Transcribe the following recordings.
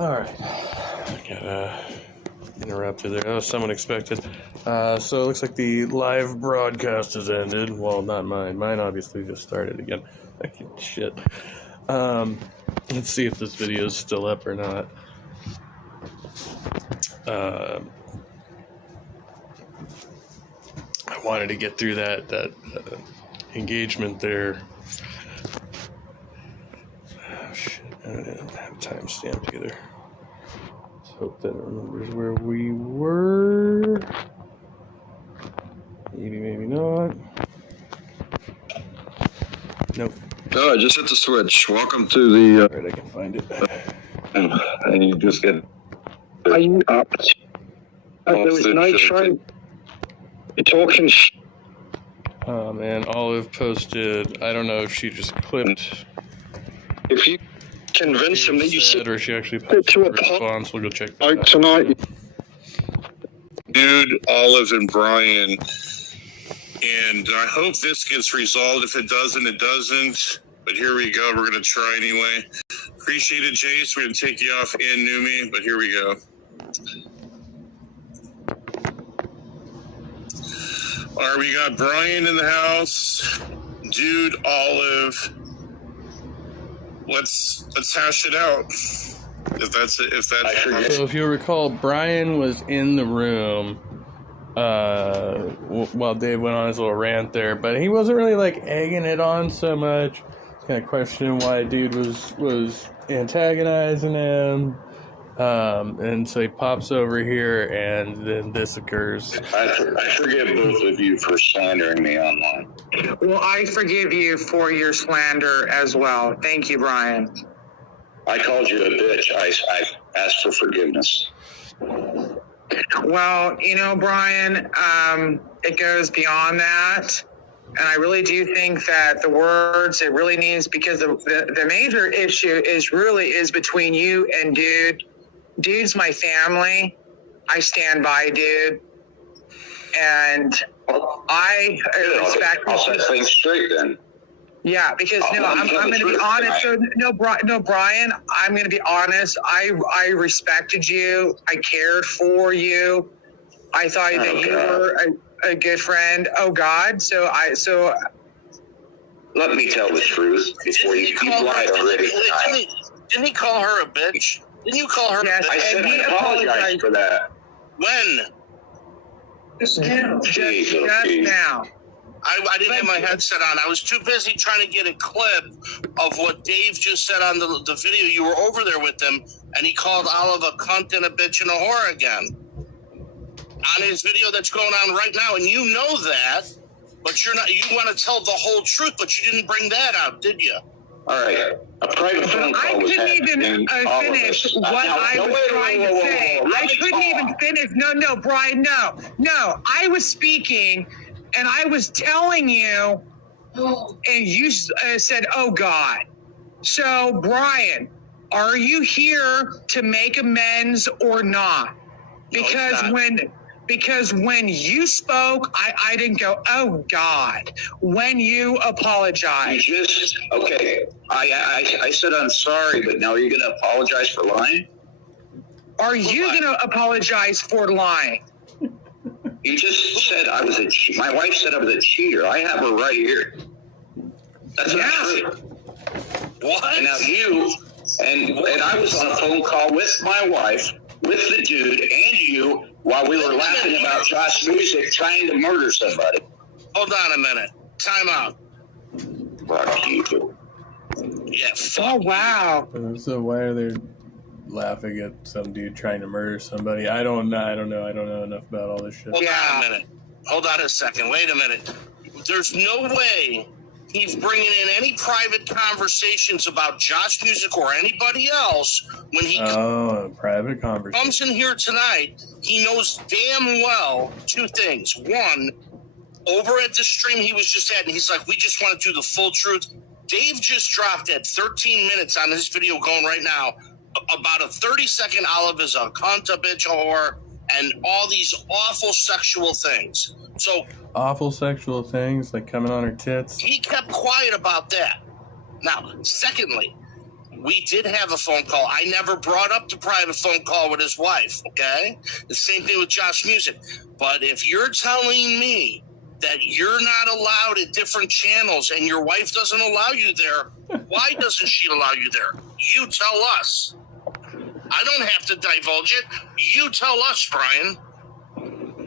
Alright. Got interrupted there. That was somewhat expected. So it looks like the live broadcast has ended. Well, not mine. Mine obviously just started again. Shit. Let's see if this video is still up or not. I wanted to get through that engagement there. Oh, shit. I don't have a timestamp either. Let's hope that it remembers where we were. Maybe not. Nope. Oh, I just hit the switch. Welcome to the... Alright, I can find it. And you just get... Are you up? There was no show. You're talking Oh man, Olive posted, I don't know if she just clipped... If you convince them that you said, or she actually posted a response, we'll go check that out. tonight. Dude, Olive, and Brian. And I hope this gets resolved. If it doesn't, it doesn't. But here we go. We're going to try anyway. Appreciate it, Jace. We're going to take you off and Numi, but here we go. All right, we got Brian in the house. Dude, Olive. Let's hash it out. If that's So if you recall, Brian was in the room while Dave went on his little rant there, but he wasn't really like egging it on so much. Kind of questioning why dude was antagonizing him. And so he pops over here, and then this occurs. I forgive both of you for slandering me online. Well, I forgive you for your slander as well. Thank you, Brian. I called you a bitch. I asked for forgiveness. Well, you know, Brian, it goes beyond that. And I really do think that the words, it really needs, because the major issue is between you and Dude. Dude's my family. I stand by Dude. And I respect... I'll set things straight then. Yeah, because I'm going to be honest. So Brian, I'm going to be honest. I respected you. I cared for you. I thought that you were a good friend. Oh God. So let me tell the truth before you lied already. Didn't he call her a bitch? Didn't you call her a bitch? I said I apologize for that. When? Just now. I didn't have my headset on. I was too busy trying to get a clip of what Dave just said on the video. You were over there with him, and he called Olive a cunt and a bitch and a whore again on his video that's going on right now. And you know that, but you're not. You want to tell the whole truth, but you didn't bring that out, did you? All right. A private phone call was had. I couldn't even finish what I was trying to say. I couldn't even finish. No, Brian, no. I was speaking. And I was telling you, and you said, oh, God. So, Brian, are you here to make amends or not? Because when you spoke, I didn't go, oh, God. When you apologized. You just, okay, I said I'm sorry, but now you're going to apologize for lying? Are you going to apologize for lying? You just said I was my wife said I was a cheater. I have her right here. That's not true. What? And now you, and I was on a phone call with my wife, with the dude, and you, while we were laughing about Josh Music trying to murder somebody. Hold on a minute. Time out. Fuck you. Yeah, Oh, wow. So why are they laughing at some dude trying to murder somebody? I don't know enough about all this shit. Hold on a minute. Hold on a second. Wait a minute. There's no way he's bringing in any private conversations about Josh Music or anybody else when he private conversation. Comes in here tonight. He knows damn well two things. One, over at the stream he was just at, and he's like, we just want to do the full truth. Dave just dropped at 13 minutes on this video going right now about a 30-second Olive is a cunt, a bitch, a whore, and all these awful sexual things. So awful sexual things like coming on her tits. He kept quiet about that. Now, secondly, we did have a phone call. I never brought up the private phone call with his wife, okay? The same thing with Josh Music. But if you're telling me that you're not allowed at different channels and your wife doesn't allow you there, why doesn't she allow you there? You tell us. I don't have to divulge it. You tell us, Brian.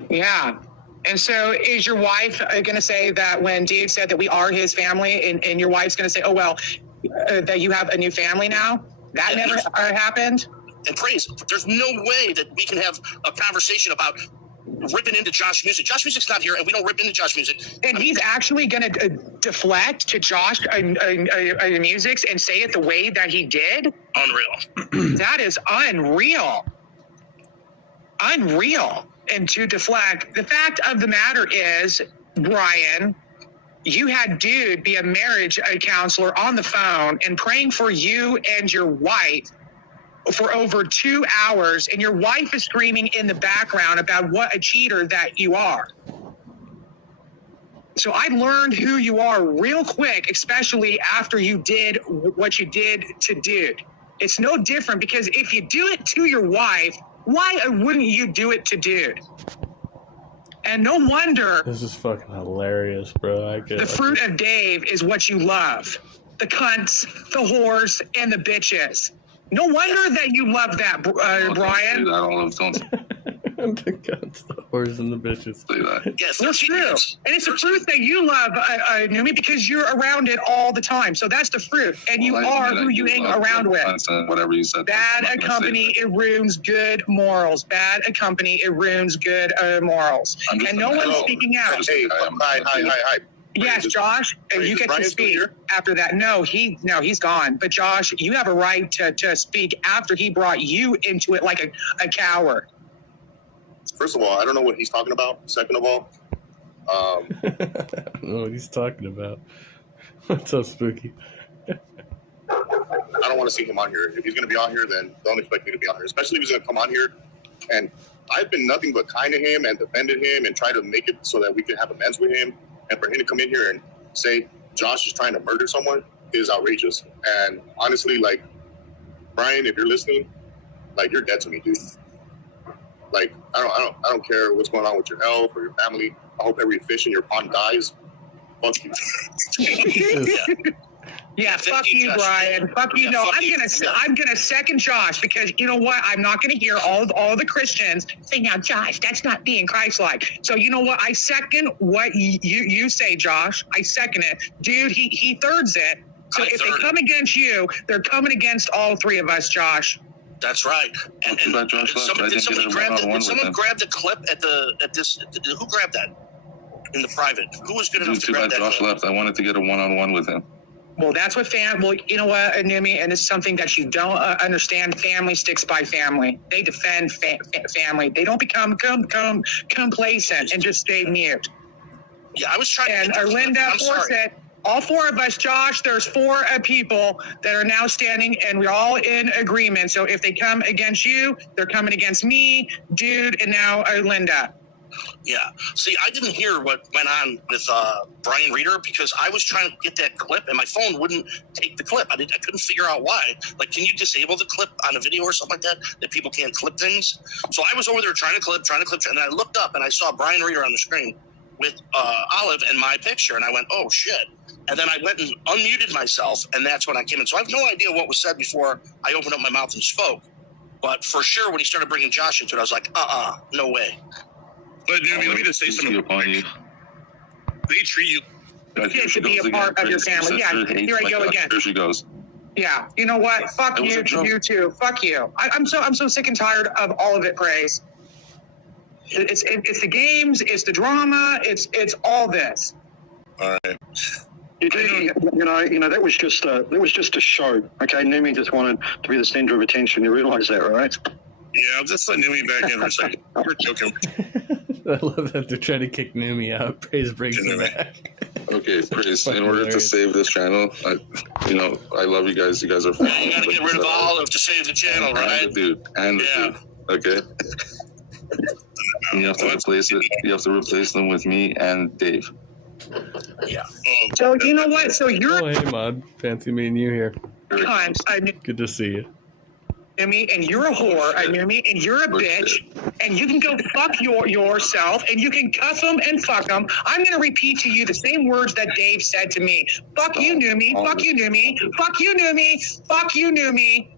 Yeah. And so is your wife going to say that when Dave said that we are his family, and your wife's going to say, oh, well, that you have a new family now? That never happened? And praise, there's no way that we can have a conversation about ripping into Josh Music. Josh Music's not here, and we don't rip into Josh Music. And he's actually going to deflect to Josh Music's and say it the way that he did? Unreal. That is unreal. Unreal. And to deflect, the fact of the matter is, Brian, you had Dude be a marriage counselor on the phone and praying for you and your wife for over 2 hours, and your wife is screaming in the background about what a cheater that you are. So I learned who you are real quick, especially after you did what you did to Dude. It's no different, because if you do it to your wife, why wouldn't you do it to Dude? And no wonder This is fucking hilarious, bro. the fruit of Dave is what you love. The cunts, the whores, and the bitches. No wonder that you love that, Brian. I don't love don't The guns, the whores, and the bitches. say that. Yeah, That's true. And it's a fruit that you love, Numi, because you're around it all the time. So that's the fruit. And you are who you hang around with. Whatever you said. Bad I'm not gonna company, say it ruins good morals. Bad company, it ruins good morals. I'm just And no a man. one's speaking out. Hey, hi. Yes, Josh, you get to speak after that. No, he's gone. But Josh, you have a right to speak after he brought you into it like a coward. First of all, I don't know what he's talking about. Second of all, I don't know what he's talking about. What's up, Spooky? I don't want to see him on here. If he's going to be on here, then don't expect me to be on here. Especially if he's going to come on here. And I've been nothing but kind to him and defended him and try to make it so that we can have amends with him. And for him to come in here and say Josh is trying to murder someone is outrageous. And honestly, like, Brian, if you're listening, like, you're dead to me, dude. Like, I don't care what's going on with your health or your family. I hope every fish in your pond dies. Fuck you. Yeah, fuck you, Josh. Brian. Fuck you. Yeah, No, fuck I'm you. gonna second Josh, because you know what? I'm not gonna hear all the Christians say, now, Josh, that's not being Christ-like. So you know what? I second what you say, Josh. I second it, dude. He thirds it. So if they come against you, they're coming against all three of us, Josh. That's right. And But Josh left. I did didn't somebody get a grab one-on-one did someone with him. grab the clip who grabbed that in the private? Who was good enough to Too grab bad that Josh clip? left. I wanted to get a one-on-one with him. Well, that's what well, you know what, Numi, and this is something that you don't understand. Family sticks by family. They defend family. They don't become complacent and just stay mute. Yeah, I was trying to And get the clip. Linda I'm sorry. Forsett, all four of us, Josh, there's four people that are now standing, and we're all in agreement. So if they come against you, they're coming against me, Dude, and now Linda. Yeah. See, I didn't hear what went on with Brian Reeder, because I was trying to get that clip and my phone wouldn't take the clip. I couldn't figure out why. Like, can you disable the clip on a video or something like that people can't clip things? So I was over there trying to clip, and I looked up and I saw Brian Reeder on the screen with Olive and my picture, and I went, oh shit. And then I went and unmuted myself, and that's when I came in. So I have no idea what was said before I opened up my mouth and spoke. But for sure, when he started bringing Josh into it, I was like, no way. But, dude, let me just say something. Upon you. They treat you. Kid to be a part of your family. Yeah, here I go again. Here she goes. Yeah, you know what? Fuck It was you, a joke. you too. Fuck you. I'm so sick and tired of all of it, Praise. It's the games, it's the drama, it's all this. All right. You know that was just a show. Okay, Numi just wanted to be the center of attention. You realise that, right? Yeah, I'll just let Numi back in for a second. We're joking. I love that they're trying to kick Numi out. Praise brings him back. Okay, Praise. In Fucking order to hilarious. save this channel, I love you guys. You guys are Now you got to get rid of Olive to save the channel, And right? the dude. And the Yeah. dude. Okay. And you have to replace it. You have to replace them with me and Dave. Yeah. So you know what? So you're Oh, hey, Mod. Fancy meeting you here. cunt. I knew Good to see you. me, and you're a whore. I knew me, and you're a bitch. And you can go fuck yourself, and you can cuss them and fuck them. I'm gonna repeat to you the same words that Dave said to me. Fuck you, knew me. Fuck you, knew me. Fuck you, knew me. Fuck you, knew me.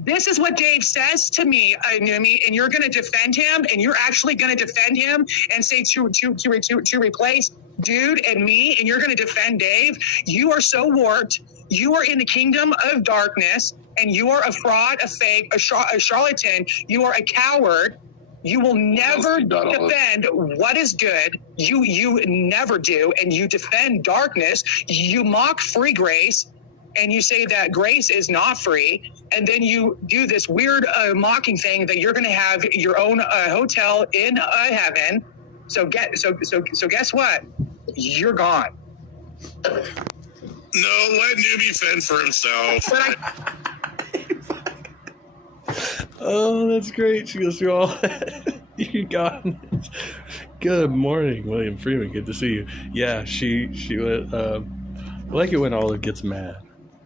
This is what Dave says to me, knew me, and you're gonna defend him, and you're actually gonna defend him and say to replace dude and me, and you're gonna defend Dave. You are so warped. You are in the kingdom of darkness. And you are a fraud, a fake, a charlatan. You are a coward. You will never defend what is good. You never do. And you defend darkness. You mock free grace. And you say that grace is not free. And then you do this weird mocking thing that you're going to have your own hotel in heaven. So guess what? You're gone. No, let Newbie fend for himself. But Oh, that's great. She goes through all that. You got it. Good morning, William Freeman. Good to see you. Yeah, she went, I like it when Olive gets mad.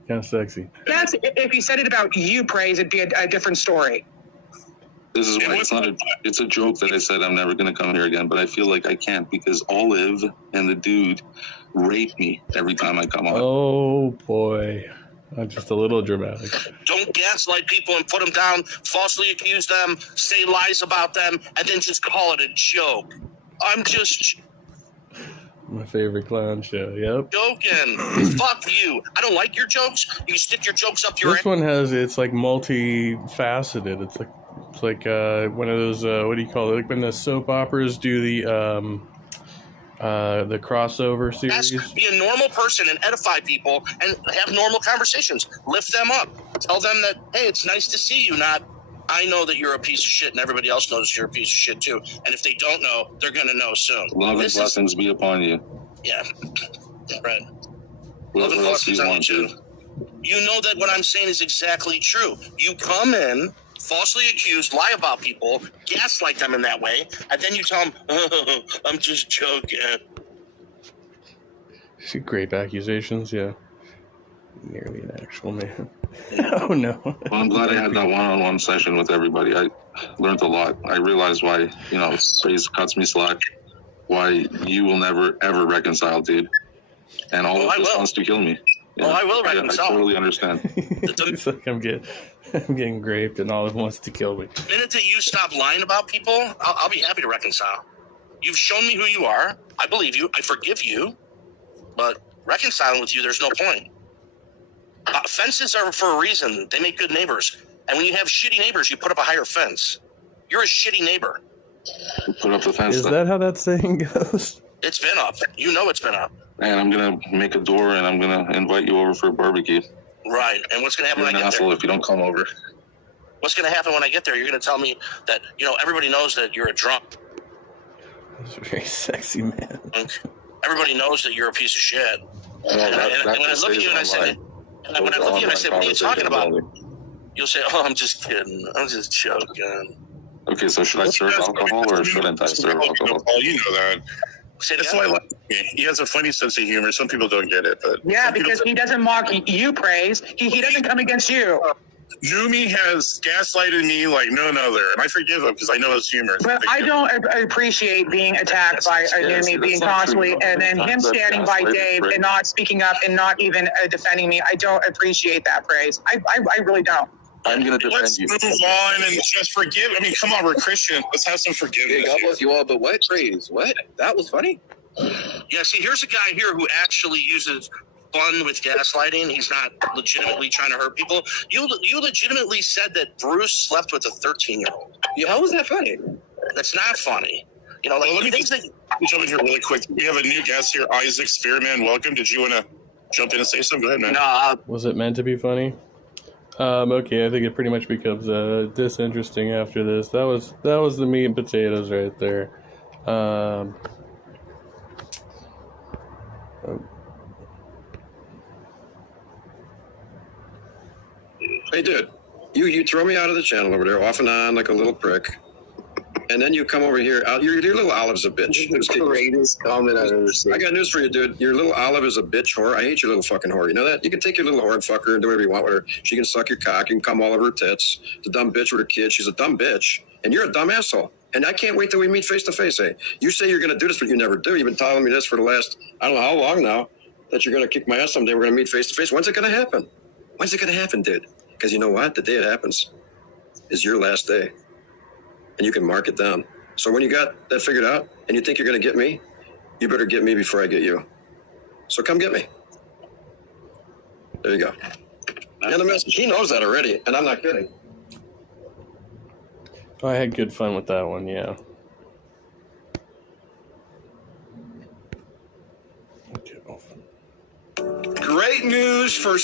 Kind of sexy. that's if he said it about you, Praise, it'd be a different story. This is why it's a joke that I said I'm never going to come here again, but I feel like I can't because Olive and the dude rape me every time I come on. Oh, boy. I'm just a little dramatic. Don't gaslight people and put them down, falsely accuse them, say lies about them, and then just call it a joke. I'm just My favorite clown show, yep. joking. Fuck you. I don't like your jokes. You stick your jokes up your This one it's like multifaceted. It's like one of those, what do you call it? Like when the soap operas do the crossover series. Yes, be a normal person and edify people and have normal conversations. Lift them up. Tell them that, hey, it's nice to see you, not I know that you're a piece of shit and everybody else knows you're a piece of shit too. And if they don't know, they're going to know soon. Love and blessings be upon you. Yeah. Right. What Love and else do blessings you on you want, too. dude? You know that what I'm saying is exactly true. You come in, falsely accuse, lie about people, gaslight them in that way, and then you tell them, oh, I'm just joking. Great accusations, yeah. Nearly an actual man. Oh, no. Well, I'm glad I had that one-on-one session with everybody. I learned a lot. I realized why, Praise cuts me slack, why you will never, ever reconcile, dude. And all of this wants to kill me. I will reconcile. I totally understand. It's like I'm getting raped and Olive wants to kill me. The minute that you stop lying about people, I'll be happy to reconcile. You've shown me who you are. I believe you. I forgive you. But reconciling with you, there's no point. Fences are for a reason. They make good neighbors. And when you have shitty neighbors, you put up a higher fence. You're a shitty neighbor. Put up the fence. Is that how that saying goes? It's been up. You know it's been up. And I'm going to make a door and I'm going to invite you over for a barbecue. Right. And what's going to happen when I get there? If you don't come over. What's going to happen when I get there? You're going to tell me that, everybody knows that you're a drunk. That's a very sexy man. Everybody knows that you're a piece of shit. Well, and when I look at you and I say, what are you talking about? You'll say, oh, I'm just kidding. I'm just joking. Okay, so should I serve alcohol or shouldn't I serve alcohol? Oh, you know that. That's why I like him. He has a funny sense of humor. Some people don't get it, but Yeah, because he doesn't mock you, Praise. He doesn't come against you. Numi has gaslighted me like no other, and I forgive him because I know his humor. But I don't appreciate being attacked by Numi, being constantly, and then him standing by Dave and not speaking up and not even defending me. I don't appreciate that, Praise. I really don't. I'm going to defend Let's you. move on and just forgive. I mean, come on, we're Christian. Let's have some forgiveness. God bless you all, but what? Praise? What? That was funny. Yeah, see, here's a guy here who actually uses fun with gaslighting. He's not legitimately trying to hurt people. You legitimately said that Bruce slept with a 13-year-old. Yeah, how was that funny? That's not funny. Let me jump in here really quick. We have a new guest here, Isaac Spearman. Welcome. Did you want to jump in and say something? Go ahead, man. No, Was it meant to be funny? Okay, I think it pretty much becomes disinteresting after this. That was the meat and potatoes right there. Hey, dude, you throw me out of the channel over there, off and on like a little prick. And then you come over here. Your little Olive's a bitch. The greatest comment I've ever seen. I got news for you, dude. Your little Olive is a bitch whore. I hate your little fucking whore. You know that? You can take your little whore and fuck her and do whatever you want with her. She can suck your cock. You can come all over her tits. The dumb bitch with her kid. She's a dumb bitch. And you're a dumb asshole. And I can't wait till we meet face to face. Eh? You say you're going to do this, but you never do. You've been telling me this for the last, I don't know how long now, that you're going to kick my ass someday. We're going to meet face to face. When's it going to happen? When's it going to happen, dude? Because you know what? The day it happens is your last day. And you can mark it down. So when you got that figured out and you think you're going to get me, you better get me before I get you. So come get me. There you go. And the message, he knows that already, and I'm not kidding. I had good fun with that one, yeah. Great news for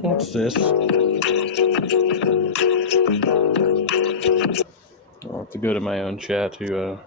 What's this? I'll have to go to my own chat to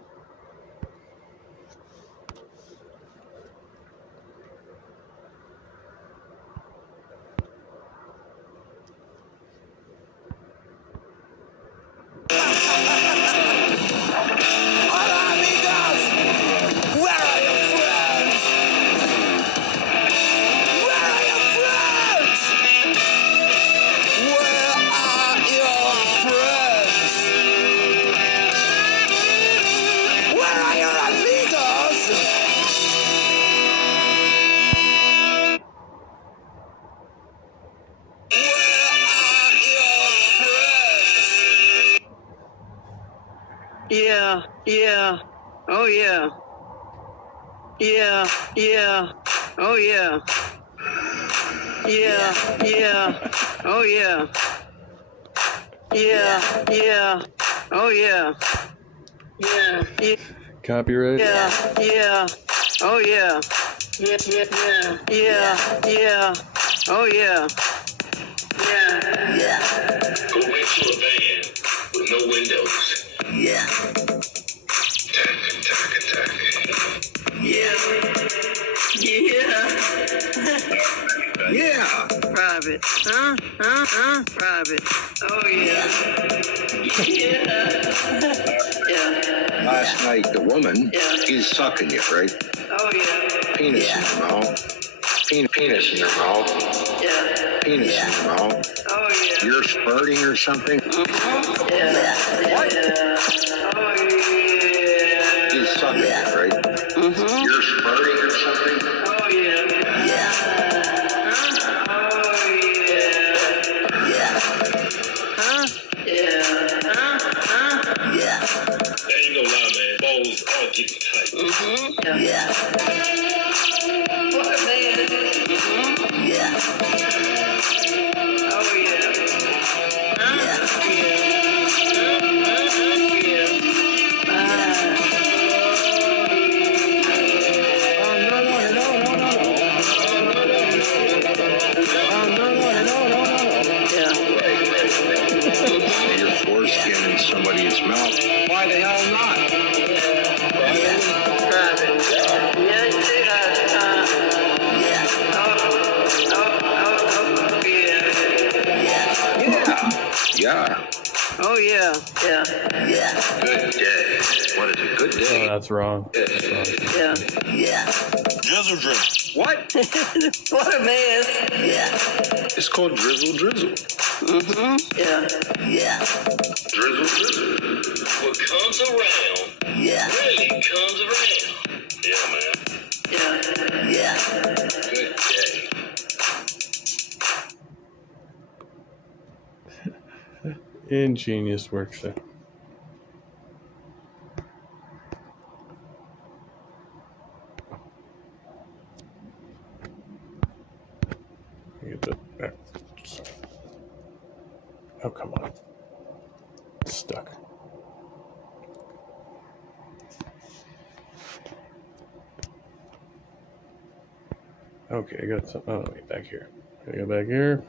Yeah, yeah, oh yeah. Yeah, yeah, oh yeah. Yeah, yeah, oh yeah. Yeah, yeah, oh yeah. Yeah, yeah. copyright. Yeah, yeah, oh yeah. Yeah, yeah, yeah. Yeah, yeah, oh yeah. Yeah, yeah. Go into a van with no windows. Yeah. Yeah. Yeah. Yeah. Private. Private. Oh, yeah. Yeah. Yeah. Last night, the woman is sucking you, right? Oh, yeah. Penis in your mouth. Penis in your mouth. Yeah. Penis in your mouth. Oh, yeah. You're spurting or something? Yeah. What? Oh, yeah. He's sucking you, right? Mm-hmm. You're spurting or something? Oh, yeah. Yeah. Oh, yeah. Yeah. Huh? Yeah. Yeah. There you go, lie, man. Balls are getting tight. Mm-hmm. Yeah. What a man. Mm-hmm. Yeah. Oh, yeah. Huh? Your foreskin in somebody's mouth. Why the hell not? Yeah. Oh, yeah. Yeah. Yeah. Good day. What is a good Oh, day? that's wrong. Yeah. Yeah. Drizzle, drizzle. What? What a mess. Yeah. It's called drizzle, drizzle. Mm-hmm. Yeah. Yeah. Drizzle, drizzle. What comes around really comes around. Yeah, man. Yeah. Yeah. Good day. Ingenious work there. Get that back. Oh, come on. It's stuck. Okay, I got some. Oh, wait, back here. Gotta go back here.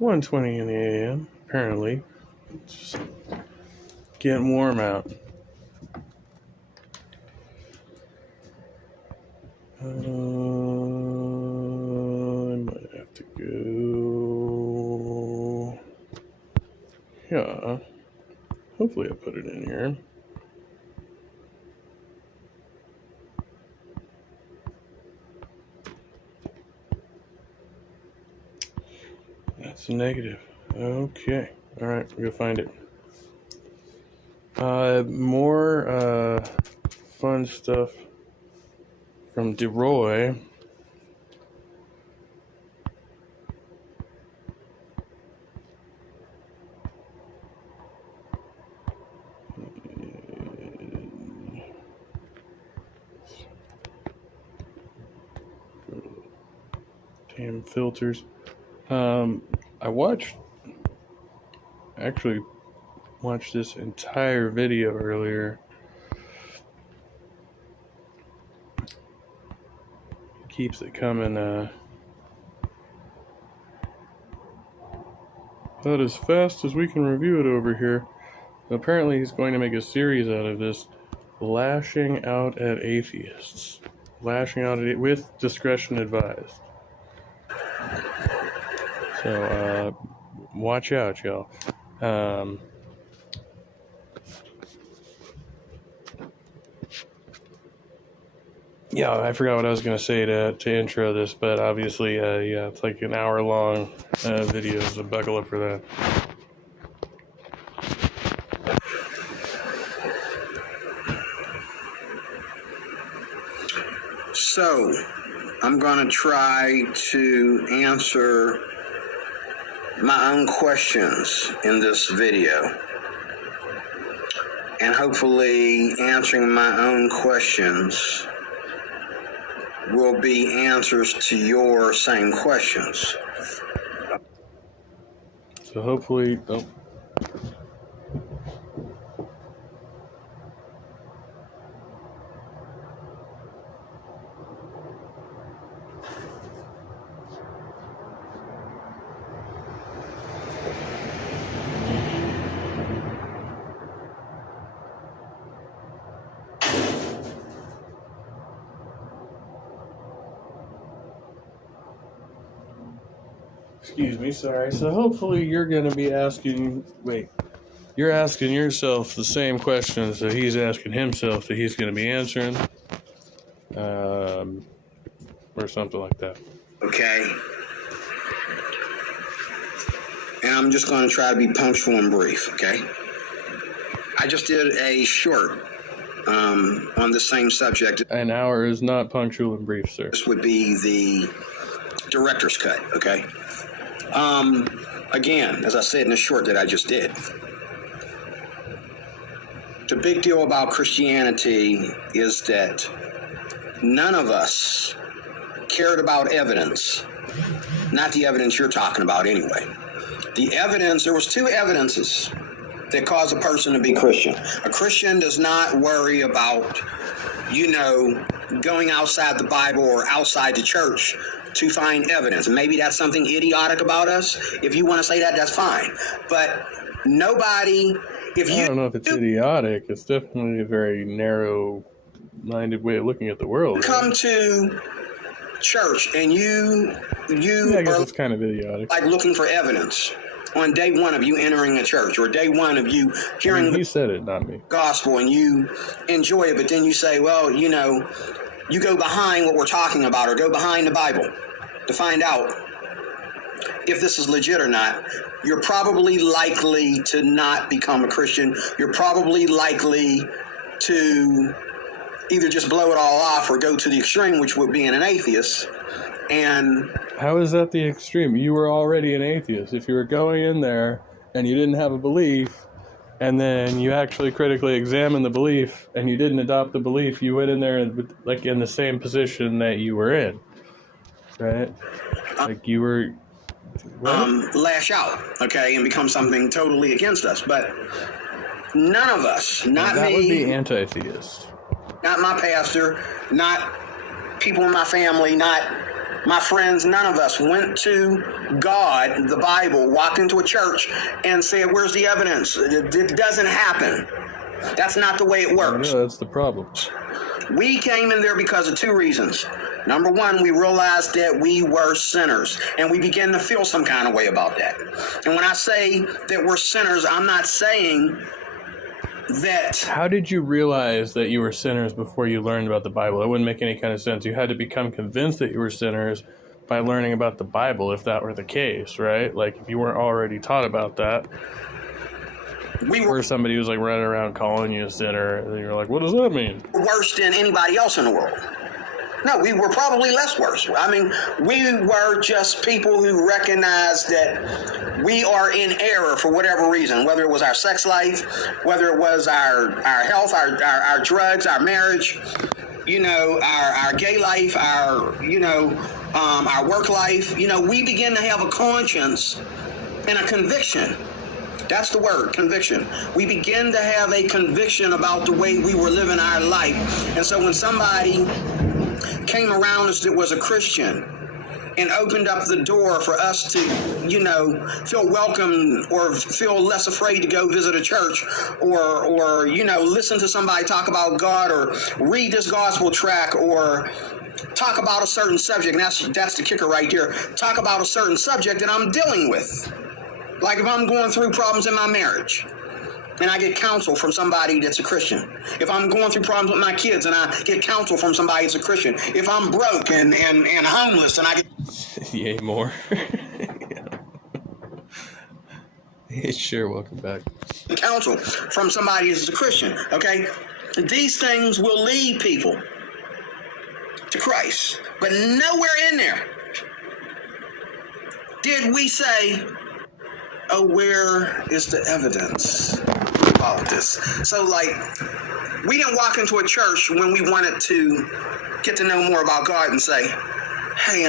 1:20 in the AM. Apparently, it's just getting warm out. I might have to go Yeah. Hopefully I put it in here. That's a negative. Okay. Alright, we're gonna find it. More fun stuff from DeRoy. Damn filters. I actually watched this entire video earlier. Keeps it coming about as fast as we can review it over here. Apparently he's going to make a series out of this, lashing out at atheists. Lashing out at it with discretion advised. So watch out, y'all. Yeah, I forgot what I was going to say to intro this, but obviously, yeah, it's like an hour-long video, so buckle up for that. So, I'm going to try to answer my own questions in this video. And hopefully answering my own questions will be answers to your same questions. So hopefully, oh. Excuse me, sorry. So hopefully you're going to be asking, you're asking yourself the same questions that he's asking himself that he's going to be answering, or something like that. Okay. And I'm just going to try to be punctual and brief, okay? I just did a short on the same subject. An hour is not punctual and brief, sir. This would be the director's cut, okay? Again, as I said in the short that I just did, the big deal about Christianity is that none of us cared about evidence, not the evidence you're talking about anyway. The evidence, there was two evidences that cause a person to be Christian. A Christian does not worry about, going outside the Bible or outside the church to find evidence. Maybe that's something idiotic about us. If you want to say that, that's fine. But nobody, I don't know if it's idiotic. It's definitely a very narrow-minded way of looking at the world. Come to church and you I guess it's kind of idiotic. Like looking for evidence on day one of you entering a church, or day one of you hearing he said it, not me. Gospel, and you enjoy it, but then you say, well, you go behind what we're talking about, or go behind the Bible to find out if this is legit or not. You're probably likely to not become a Christian. You're probably likely to either just blow it all off or go to the extreme, which would be an atheist. And how is that the extreme? You were already an atheist. If you were going in there and you didn't have a belief, and then you actually critically examined the belief and you didn't adopt the belief, you went in there and, like, in the same position that you were in, right? Like you were lash out, okay, and become something totally against us. But none of us, not that me, would be anti-theist. Not my pastor, not people in my family, not my friends, none of us went to God, the Bible, walked into a church and said, where's the evidence? It doesn't happen. That's not the way it works. No, that's the problem. We came in there because of two reasons. Number one, we realized that we were sinners, and we began to feel some kind of way about that. And when I say that we're sinners, I'm not saying that... How did you realize that you were sinners before you learned about the Bible? That wouldn't make any kind of sense. You had to become convinced that you were sinners by learning about the Bible, if that were the case, right? Like, if you weren't already taught about that, or somebody was like running around calling you a sinner, and you're like, what does that mean? Worse than anybody else in the world. No, we were probably less worse. I mean, we were just people who recognized that we are in error for whatever reason, whether it was our sex life, whether it was our health, our drugs, our marriage, you know, our gay life, our work life. You know, we begin to have a conscience and a conviction. That's the word, conviction. We begin to have a conviction about the way we were living our life. And so when somebody came around us that was a Christian and opened up the door for us to, you know, feel welcome or feel less afraid to go visit a church or you know, listen to somebody talk about God or read this gospel tract or talk about a certain subject, and that's the kicker right here. Talk about a certain subject that I'm dealing with. Like if I'm going through problems in my marriage and I get counsel from somebody that's a Christian. If I'm going through problems with my kids and I get counsel from somebody that's a Christian. If I'm broke and homeless and I get... Yay, more. Hey, sure, welcome back. Counsel from somebody that's a Christian, okay? These things will lead people to Christ. But nowhere in there did we say, oh, where is the evidence about this? So, like, we didn't walk into a church when we wanted to get to know more about God and say, hey,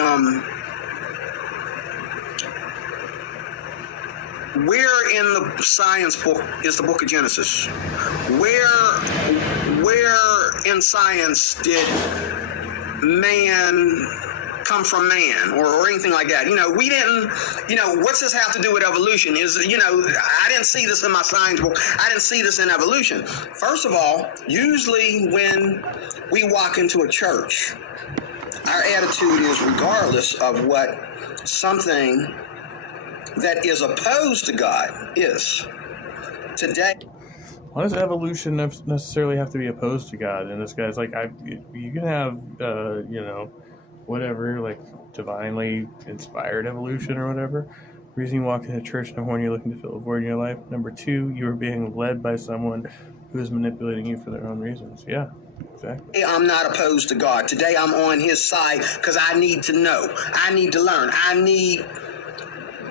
where in the science book is the book of Genesis? Where in science did man come from man or anything like that? You know, we didn't, you know, what's this have to do with evolution? Is, you know, I didn't see this in my science book. I didn't see this in evolution. First of all, usually when we walk into a church, our attitude is regardless of what something that is opposed to God is. Today, why does evolution necessarily have to be opposed to God? And this guy's like, you can have, you know, whatever, like divinely inspired evolution or whatever. Reason you walk into church, number one, you're looking to fill a void in your life. Number two, you are being led by someone who is manipulating you for their own reasons. Yeah, exactly. I'm not opposed to God. Today I'm on his side because I need to know. I need to learn. I need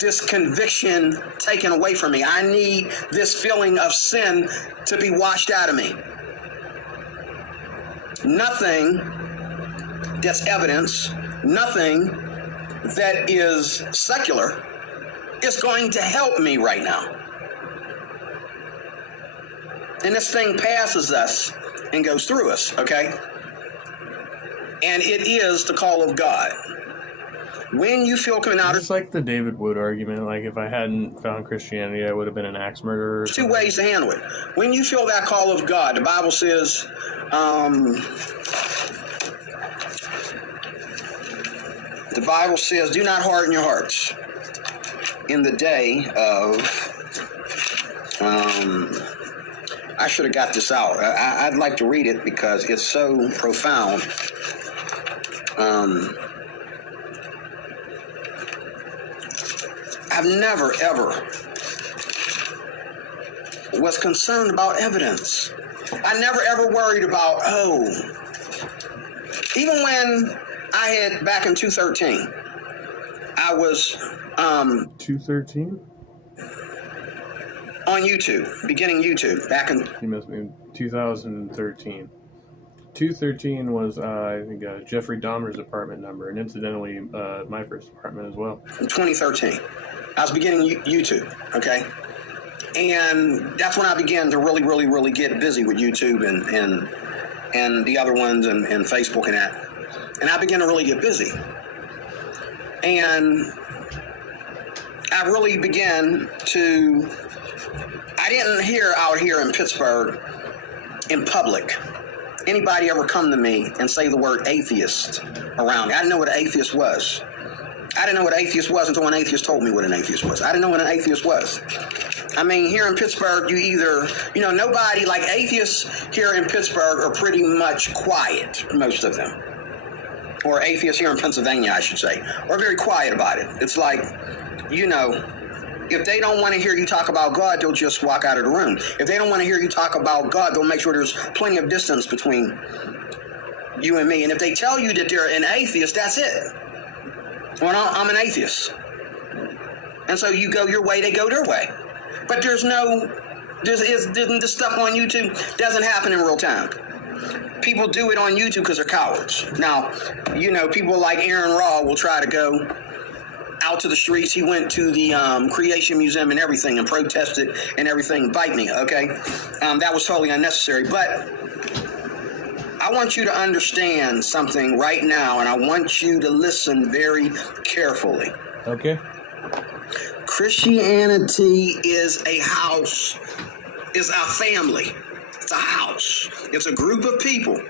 this conviction taken away from me. I need this feeling of sin to be washed out of me. Nothing that's evidence, nothing that is secular is going to help me right now. And this thing passes us and goes through us, okay? And it is the call of God. When you feel coming out... It's like the David Wood argument, like if I hadn't found Christianity, I would have been an axe murderer. There's two ways to handle it. When you feel that call of God, the Bible says... the Bible says, do not harden your hearts in the day of... I should have got this out. I'd like to read it because it's so profound. I've never, ever was concerned about evidence. I never, ever worried about, even when I had, back in 2013, I was... 2013? On YouTube, beginning YouTube, back in... You must be 2013. 213 was, I think, Jeffrey Dahmer's apartment number, and incidentally, my first apartment as well. 2013. I was beginning YouTube, okay? And that's when I began to really, really, really get busy with YouTube and the other ones and Facebook and that. And I began to really get busy. And I really began to... I didn't hear out here in Pittsburgh in public anybody ever come to me and say the word atheist around me. I didn't know what an atheist was. I didn't know what an atheist was until an atheist told me what an atheist was. I didn't know what an atheist was. I mean, here in Pittsburgh, you either, nobody, like atheists here in Pittsburgh are pretty much quiet, most of them. Or atheists here in Pennsylvania, I should say, are very quiet about it. It's like, if they don't want to hear you talk about God, they'll just walk out of the room. If they don't want to hear you talk about God, they'll make sure there's plenty of distance between you and me. And if they tell you that they're an atheist, that's it. Well, I'm an atheist. And so you go your way, they go their way. But this stuff on YouTube doesn't happen in real time. People do it on YouTube because they're cowards. Now, people like Aaron Raw will try to go out to the streets. He went to the Creation Museum and everything and protested and everything. Bite me, okay? That was totally unnecessary. But I want you to understand something right now, and I want you to listen very carefully. Okay. Christianity is a house, is a family. It's a house. It's a group of people.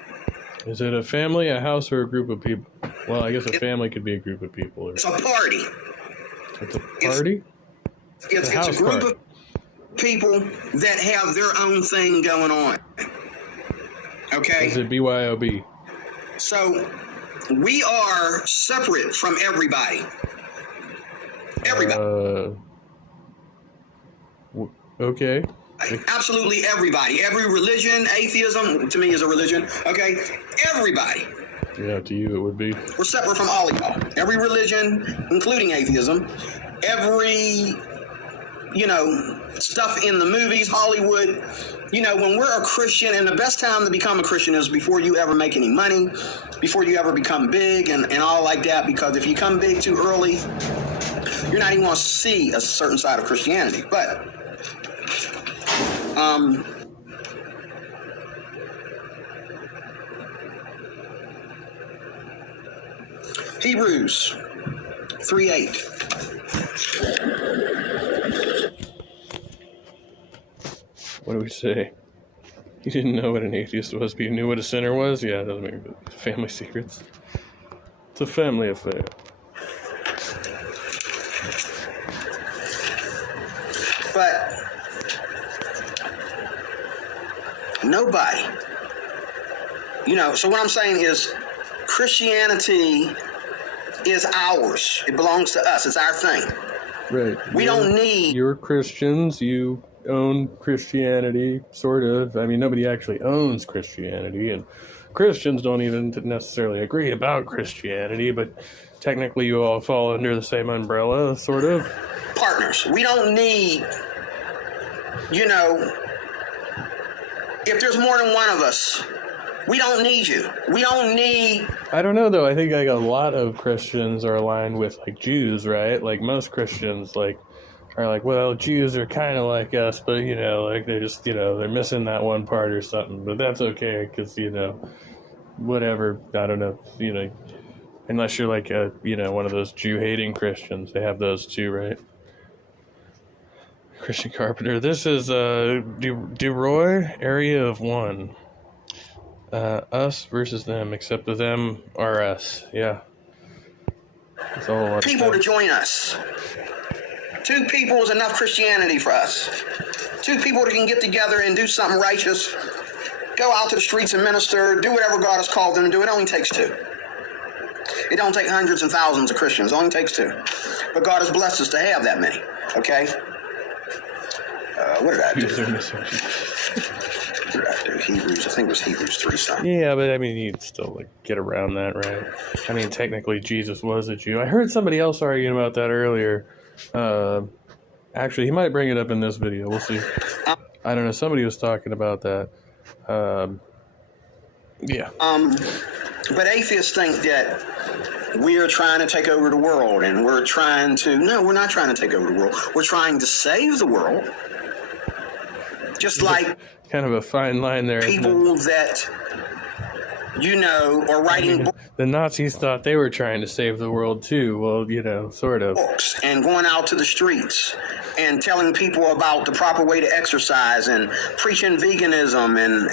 Is it a family, a house, or a group of people? Well, I guess a family could be a group of people. It's a party. It's a party? It's a group of people that have their own thing going on. Okay? Is it BYOB? So, we are separate from everybody. Everybody. Okay. Absolutely everybody. Every religion, atheism, to me is a religion. Okay? Everybody. Yeah, to you it would be. We're separate from all of y'all. Every religion, including atheism. Every, stuff in the movies, Hollywood. When we're a Christian, and the best time to become a Christian is before you ever make any money, before you ever become big and all like that, because if you come big too early, you're not even going to see a certain side of Christianity. But, Hebrews 3:8. What do we say? You didn't know what an atheist was, but you knew what a sinner was? Yeah, it doesn't make family secrets. It's a family affair. But nobody, so what I'm saying is Christianity is ours. It belongs to us. It's our thing. Right. We don't need... You're Christians. You own Christianity, sort of. I mean, nobody actually owns Christianity, and Christians don't even necessarily agree about Christianity, but technically you all fall under the same umbrella, sort of. Partners. We don't need, if there's more than one of us, we don't need you. We don't need... I don't know, though. I think a lot of Christians are aligned with, Jews, right? Most Christians, are like, well, Jews are kind of like us, but, they're just, they're missing that one part or something. But that's okay, because, whatever, I don't know, unless you're one of those Jew-hating Christians. They have those too, right? Christian Carpenter. This is DeRoy, Area of One. Us versus them, except the them are us. Yeah. That's all I want people to join us. 2 people is enough Christianity for us. 2 people that can get together and do something righteous, go out to the streets and minister, do whatever God has called them to do. It only takes 2. It don't take hundreds and thousands of Christians. It only takes 2. But God has blessed us to have that many. Okay? What did I do? What did I do? Hebrews. I think it was Hebrews 3 something. Yeah, but I mean, you'd still get around that, right? I mean, technically, Jesus was a Jew. I heard somebody else arguing about that earlier. Actually, he might bring it up in this video. We'll see. I don't know. Somebody was talking about that. Yeah. But atheists think that we are trying to take over the world, and we're trying to... No, we're not trying to take over the world. We're trying to save the world. Just like... Kind of a fine line there. People that, are writing books. The Nazis thought they were trying to save the world too. Well, sort of. And going out to the streets and telling people about the proper way to exercise and preaching veganism and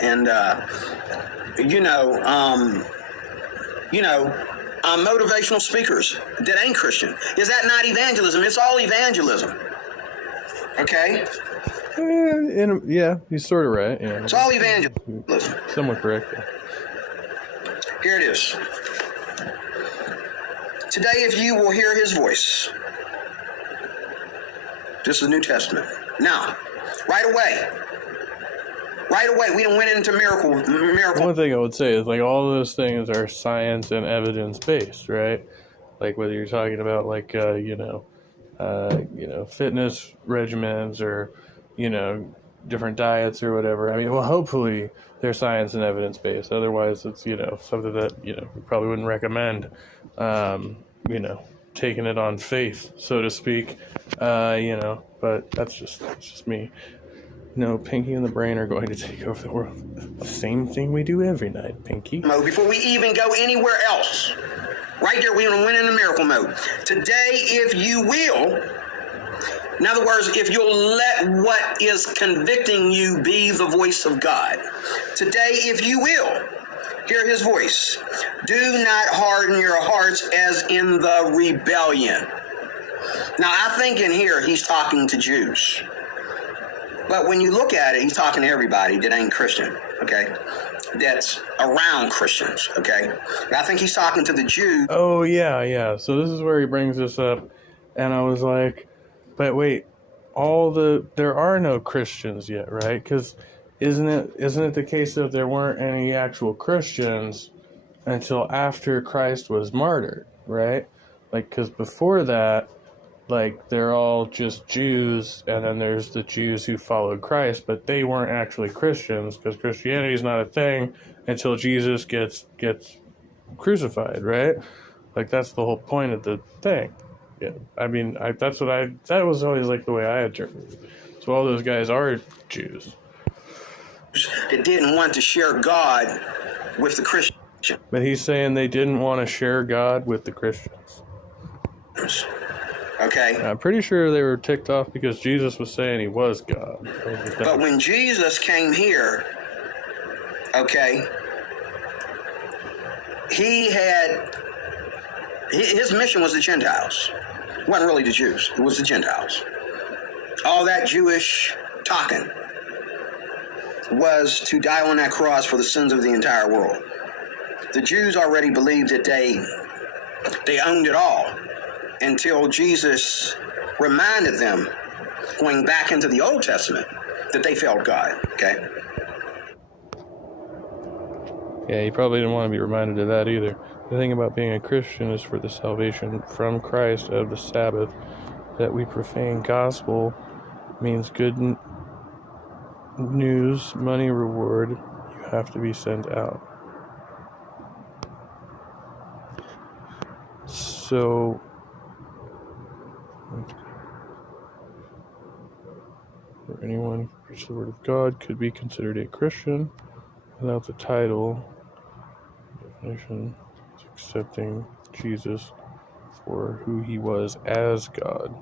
motivational speakers that ain't Christian. Is that not evangelism? It's all evangelism. Okay? Yeah, he's sort of right. Yeah. It's all evangelism. Somewhat correct. Yeah. Here it is. Today, if you will hear his voice, this is New Testament. Now, right away, we done went into miracle. One thing I would say is, like, all those things are science and evidence based, right? Like, whether you're talking about, like, fitness regimens or, different diets or whatever. I mean, well, hopefully they're science and evidence based. Otherwise, it's, something that, we probably wouldn't recommend, taking it on faith, so to speak, but that's just me. No, Pinky and the Brain are going to take over the world. The same thing we do every night, Pinky. Before we even go anywhere else. Right there, we went into miracle mode. Today, if you will, in other words, if you'll let what is convicting you be the voice of God. Today, if you will, hear his voice. Do not harden your hearts as in the rebellion. Now, I think in here, he's talking to Jews. But when you look at it, he's talking to everybody that ain't Christian, okay? That's around Christians, okay? But I think he's talking to the Jews. Oh, yeah. So this is where he brings this up. And I was like, but wait, there are no Christians yet, right? Because isn't it the case that there weren't any actual Christians until after Christ was martyred, right? Like, because before that, like, they're all just Jews, and then there's the Jews who followed Christ, but they weren't actually Christians, because Christianity is not a thing until Jesus gets crucified, right? Like, that's the whole point of the thing. Yeah, I mean, that was always, like, the way I interpreted it. So all those guys are Jews. That didn't want to share God with the Christians. But he's saying they didn't want to share God with the Christians. Okay. I'm pretty sure they were ticked off because Jesus was saying he was God. But when Jesus came here, okay, his mission was the Gentiles. It wasn't really the Jews. It was the Gentiles. All that Jewish talking was to die on that cross for the sins of the entire world. The Jews already believed that they owned it all, until Jesus reminded them, going back into the Old Testament, that they failed God, okay? Yeah, you probably didn't want to be reminded of that either. The thing about being a Christian is for the salvation from Christ of the Sabbath. That we profane gospel means good news, money reward, you have to be sent out. So, for anyone who preaches the word of God could be considered a Christian without the title. Definition is accepting Jesus for who he was as God.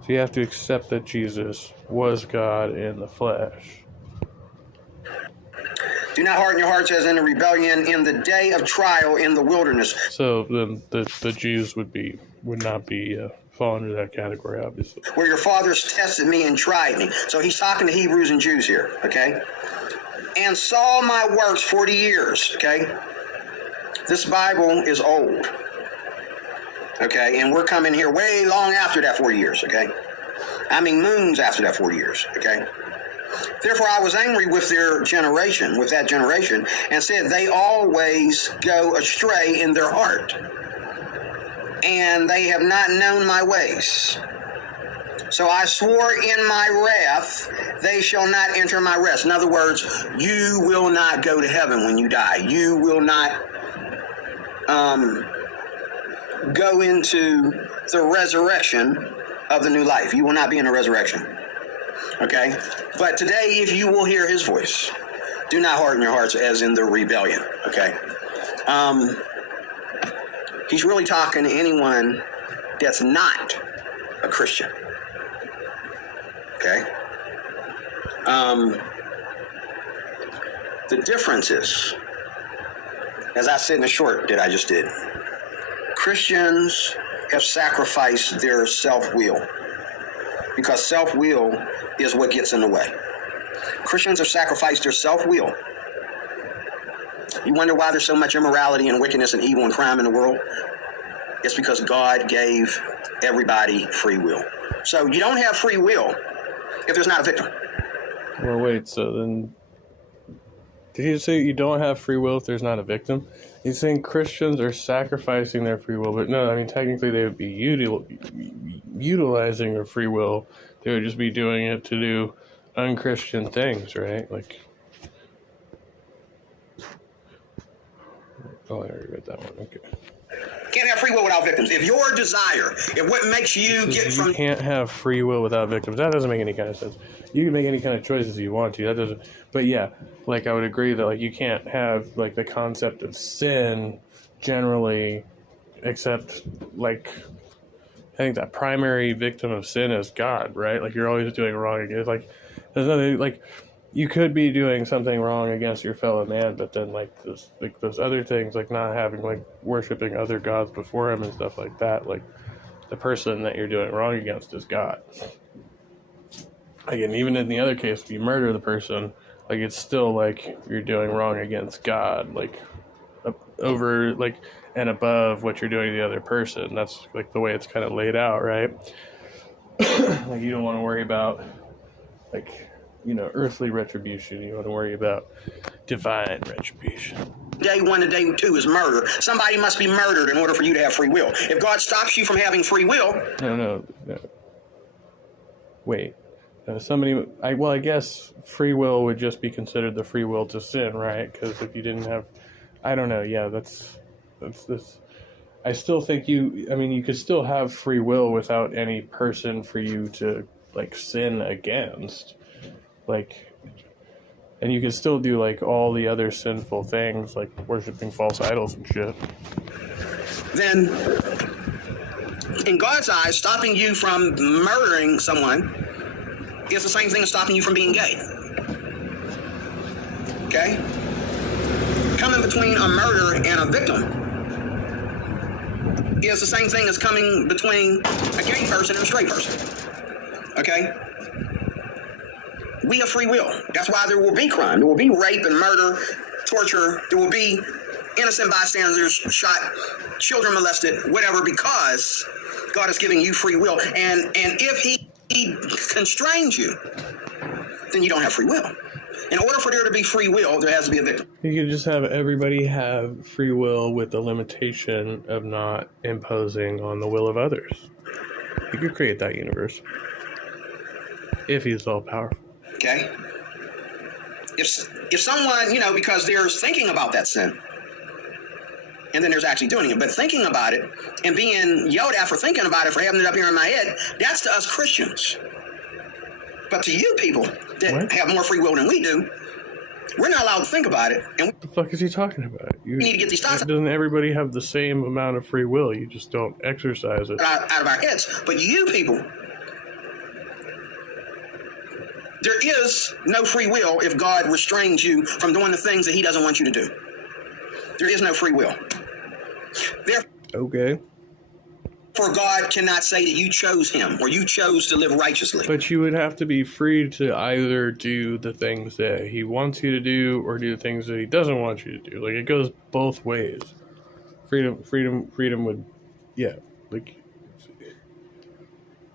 So you have to accept that Jesus was God in the flesh. Do not harden your hearts as in a rebellion in the day of trial in the wilderness. So then the Jews would not be fall under that category, obviously. Where your fathers tested me and tried me. So he's talking to Hebrews and Jews here, okay? And saw my works 40 years, okay? This Bible is old, okay? And we're coming here way long after that 40 years, okay? I mean moons after that 40 years, okay? Therefore I was angry with that generation, and said, they always go astray in their heart, and they have not known my ways. So I swore in my wrath, they shall not enter my rest. In other words, you will not go to heaven when you die. You will not go into the resurrection of the new life. You will not be in the resurrection. Okay? But today, if you will hear his voice, do not harden your hearts as in the rebellion. Okay? He's really talking to anyone that's not a Christian. Okay? The difference is, as I said in the short that I just did, Christians have sacrificed their self-will because self-will is what gets in the way. Christians have sacrificed their self-will. You wonder why there's so much immorality and wickedness and evil and crime in the world? It's because God gave everybody free will. So you don't have free will if there's not a victim. Well, wait, so then, did you say you don't have free will if there's not a victim? You're saying Christians are sacrificing their free will, but no, I mean, technically they would be utilizing their free will. They would just be doing it to do unchristian things, right? Like, oh, I already read that one, okay. Can't have free will without victims. If your desire, if what makes you get from... You can't have free will without victims. That doesn't make any kind of sense. You can make any kind of choices you want to. That doesn't... But yeah, like I would agree that like you can't have like the concept of sin generally, except like I think that primary victim of sin is God, right? Like you're always doing wrong against like there's nothing like you could be doing something wrong against your fellow man, but then like those other things, like not having like worshiping other gods before him and stuff like that, like the person that you're doing wrong against is God. Again, even in the other case, if you murder the person, like it's still like you're doing wrong against God, like over like and above what you're doing to the other person. That's like the way it's kind of laid out, right? Like you don't want to worry about like, you know, earthly retribution. You want to worry about divine retribution. Day one and day two is murder. Somebody must be murdered in order for you to have free will. If God stops you from having free will... No. Wait. I guess free will would just be considered the free will to sin, right? Because if you didn't have... I don't know. Yeah, that's this... I still think you could still have free will without any person for you to, like, sin against. Like, and you can still do, like, all the other sinful things, like worshiping false idols and shit. Then, in God's eyes, stopping you from murdering someone is the same thing as stopping you from being gay. Okay? Coming between a murderer and a victim is the same thing as coming between a gay person and a straight person. Okay? We have free will. That's why there will be crime. There will be rape and murder, torture. There will be innocent bystanders shot, children molested, whatever, because God is giving you free will. And if he constrains you, then you don't have free will. In order for there to be free will, there has to be a victim. You could just have everybody have free will with the limitation of not imposing on the will of others. You could create that universe. If he's all powerful. Okay? If someone, you know, because there's thinking about that sin, and then there's actually doing it, but thinking about it and being yelled at for thinking about it, for having it up here in my head, that's to us Christians. But to you people that have more free will than we do, we're not allowed to think about it. And what the fuck is he talking about? You need to get these thoughts. Doesn't everybody have the same amount of free will? You just don't exercise it. Out of our heads. But you people, there is no free will if God restrains you from doing the things that he doesn't want you to do. There is no free will. Okay. For God cannot say that you chose him or you chose to live righteously. But you would have to be free to either do the things that he wants you to do or do the things that he doesn't want you to do. Like, it goes both ways. Freedom would, yeah. Like,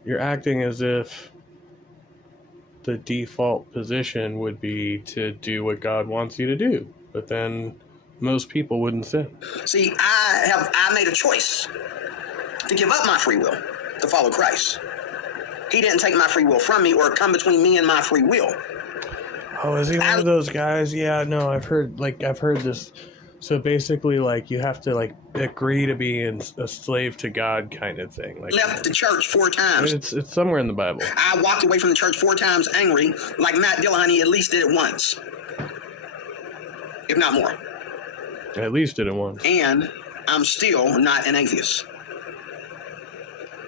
you're acting as if the default position would be to do what God wants you to do. But then most people wouldn't sin. See, I made a choice to give up my free will to follow Christ. He didn't take my free will from me or come between me and my free will. Oh, is he one of those guys? Yeah, no, I've heard this. So basically, like, you have to, like, agree to be a slave to God kind of thing. Like, left the church 4 times. It's somewhere in the Bible. I walked away from the church 4 times angry, like Matt Dillon. He at least did it once, if not more. At least did it once. And I'm still not an atheist.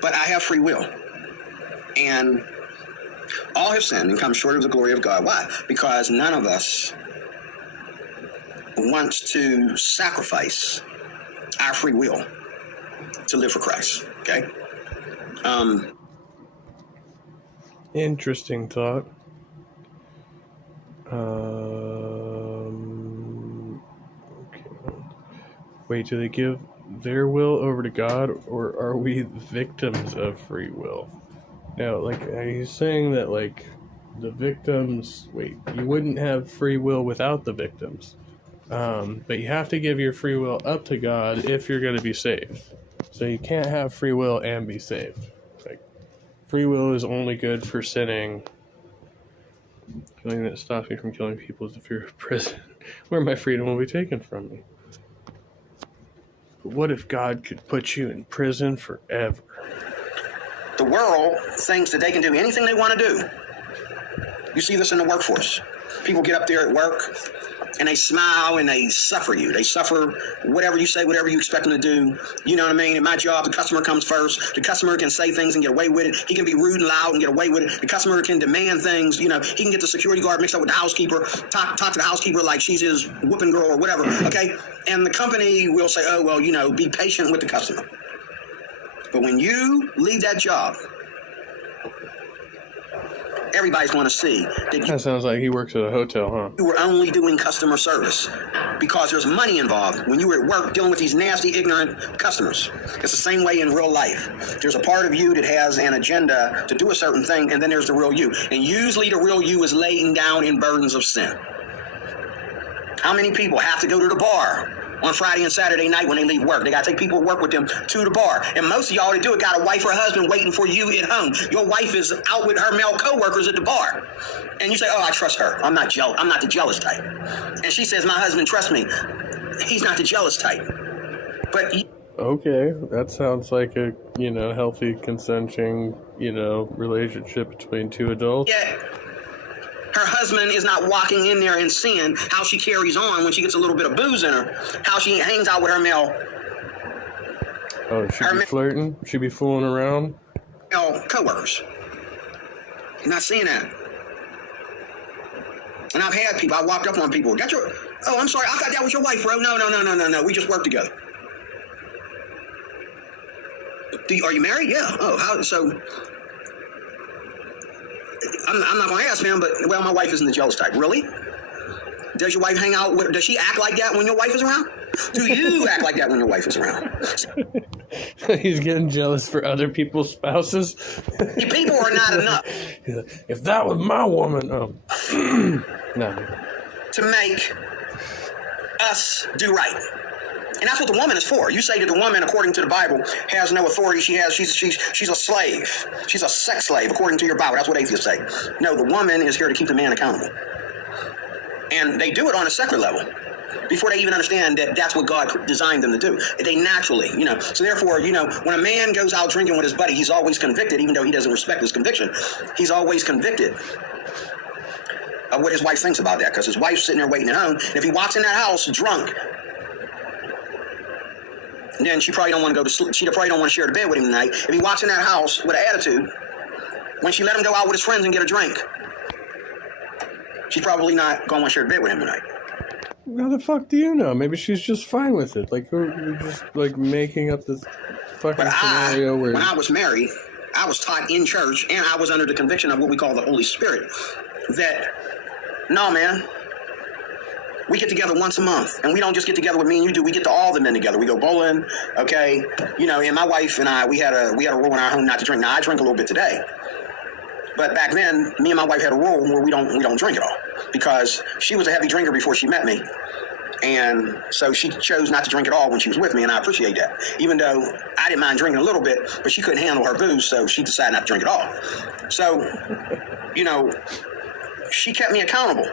But I have free will. And all have sinned and come short of the glory of God. Why? Because none of us wants to sacrifice our free will to live for Christ. Okay. Interesting thought. Okay. Wait, do they give their will over to God, or are we victims of free will? Now, like, are you saying that, like, the victims... Wait, you wouldn't have free will without the victims. But you have to give your free will up to God if you're going to be saved. So you can't have free will and be saved. Like, free will is only good for sinning. The only thing that stops me from killing people is the fear of prison, where my freedom will be taken from me. But what if God could put you in prison forever? The world thinks that they can do anything they want to do. You see this in the workforce. People get up there at work and they smile and they suffer you. They suffer whatever you say, whatever you expect them to do. You know what I mean? In my job, the customer comes first. The customer can say things and get away with it. He can be rude and loud and get away with it. The customer can demand things. You know, he can get the security guard mixed up with the housekeeper, talk to the housekeeper like she's his whooping girl or whatever, okay? And the company will say, oh, well, you know, be patient with the customer. But when you leave that job, everybody's going to see that sounds like he works at a hotel, huh? You were only doing customer service because there's money involved when you were at work dealing with these nasty, ignorant customers. It's the same way in real life. There's a part of you that has an agenda to do a certain thing, and then there's the real you. And usually the real you is laying down in burdens of sin. How many people have to go to the bar on Friday and Saturday night when they leave work? They got to take people to work with them to the bar. And most of y'all that do it got a wife or a husband waiting for you at home. Your wife is out with her male co-workers at the bar. And you say, oh, I trust her. I'm not the jealous type. And she says, my husband trusts me. He's not the jealous type. But okay, that sounds like a, you know, healthy, consenting, you know, relationship between two adults. Yeah. Her husband is not walking in there and seeing how she carries on when she gets a little bit of booze in her, how she hangs out with her male. Oh, she be flirting? She be fooling around? Male co-workers. You're not seeing that. And I've had people, I walked up on people, oh, I'm sorry, I thought that was your wife, bro. No, we just work together. Are you married? Yeah. Oh, how, so... I'm not going to ask him, but, well, my wife isn't the jealous type. Really? Does your wife hang out with, does she act like that when your wife is around? Do you act like that when your wife is around? He's getting jealous for other people's spouses. People are not enough. If that was my woman, no. To make us do right. And that's what the woman is for. You say that the woman, according to the Bible, has no authority. She's a slave. She's a sex slave, according to your Bible. That's what atheists say. No, the woman is here to keep the man accountable. And they do it on a secular level before they even understand that that's what God designed them to do. They naturally, you know. So therefore, you know, when a man goes out drinking with his buddy, he's always convicted, even though he doesn't respect his conviction. He's always convicted of what his wife thinks about that, because his wife's sitting there waiting at home. And if he walks in that house drunk, then she probably don't want to go to sleep. She probably don't want to share the bed with him tonight. If he walks in that house with an attitude, when she let him go out with his friends and get a drink, she's probably not going to want to share the bed with him tonight. How the fuck do you know? Maybe she's just fine with it. Like, you're just, like, making up this fucking scenario where... When I was married, I was taught in church, and I was under the conviction of what we call the Holy Spirit, that, no, man, we get together once a month, and we don't just get together with me and you do. We get to all the men together. We go bowling, okay? You know, and my wife and I, we had a rule in our home not to drink. Now I drink a little bit today, but back then, me and my wife had a rule where we don't drink at all, because she was a heavy drinker before she met me, and so she chose not to drink at all when she was with me, and I appreciate that. Even though I didn't mind drinking a little bit, but she couldn't handle her booze, so she decided not to drink at all. So, you know, she kept me accountable.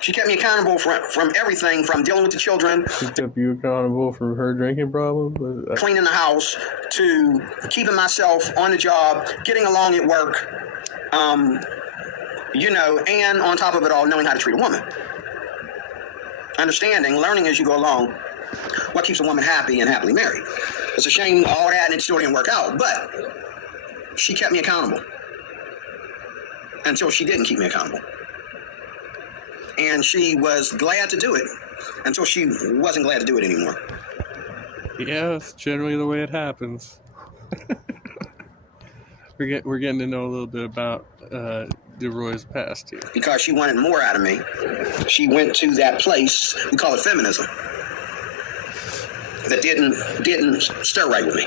She kept me accountable from everything, from dealing with the children. She kept you accountable for her drinking problem? Cleaning the house, to keeping myself on the job, getting along at work, you know, and on top of it all, knowing how to treat a woman. Understanding, learning as you go along, what keeps a woman happy and happily married. It's a shame all that and it still didn't work out, but she kept me accountable until she didn't keep me accountable. And she was glad to do it until she wasn't glad to do it anymore. Yeah, that's generally the way it happens. We're getting to know a little bit about DeRoy's past here. Because she wanted more out of me, she went to that place, we call it feminism, that didn't stir right with me.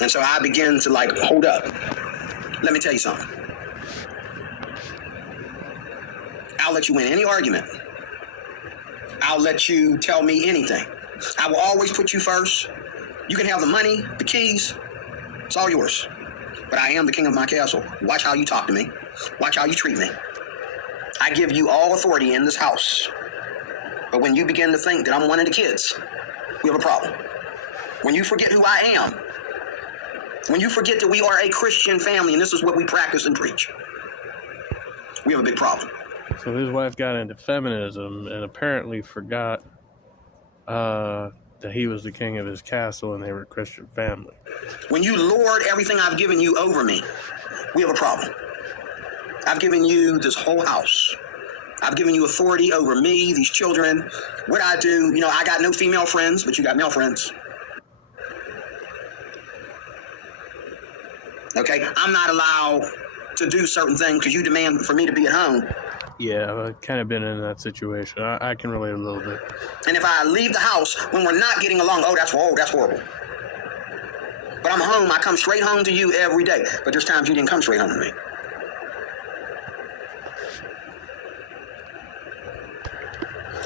And so I began to like, hold up. Let me tell you something. I'll let you win any argument. I'll let you tell me anything. I will always put you first. You can have the money, the keys. It's all yours. But I am the king of my castle. Watch how you talk to me. Watch how you treat me. I give you all authority in this house. But when you begin to think that I'm one of the kids, we have a problem. When you forget who I am, when you forget that we are a Christian family and this is what we practice and preach, we have a big problem. So his wife got into feminism and apparently forgot that he was the king of his castle and they were a Christian family. When you lord everything I've given you over me, we have a problem. I've given you this whole house. I've given you authority over me, these children, what I do. You know, I got no female friends, but you got male friends. Okay, I'm not allowed to do certain things because you demand for me to be at home. Yeah, I've kind of been in that situation. I can relate a little bit. And if I leave the house when we're not getting along, that's horrible. But I'm home. I come straight home to you every day. But there's times you didn't come straight home to me.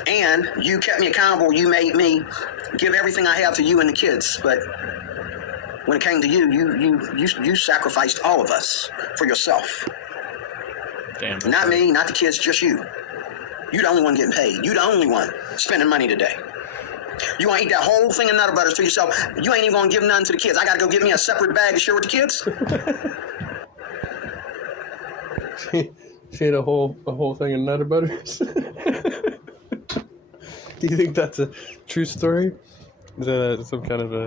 And you kept me accountable. You made me give everything I have to you and the kids. But when it came to you, you sacrificed all of us for yourself. Damn. Not me, not the kids, just you. You the only one getting paid. You the only one spending money today. You want to eat that whole thing of Nutter Butters to yourself. You ain't even going to give none to the kids. I got to go get me a separate bag to share with the kids. She ate a whole thing of Nutter Butters. Do you think that's a true story? Is that some kind of a...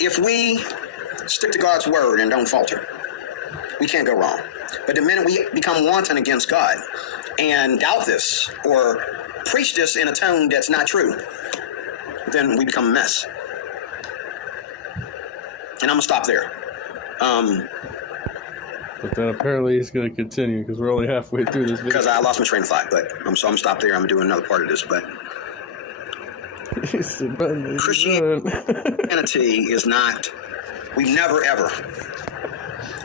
If we stick to God's word and don't falter, we can't go wrong. But the minute we become wanton against God and doubt this or preach this in a tone that's not true, then we become a mess. And I'm going to stop there. But then apparently he's going to continue because we're only halfway through this video. Because I lost my train of thought, but I'm stop there. I'm doing another part of this, but Christianity is not, we've never ever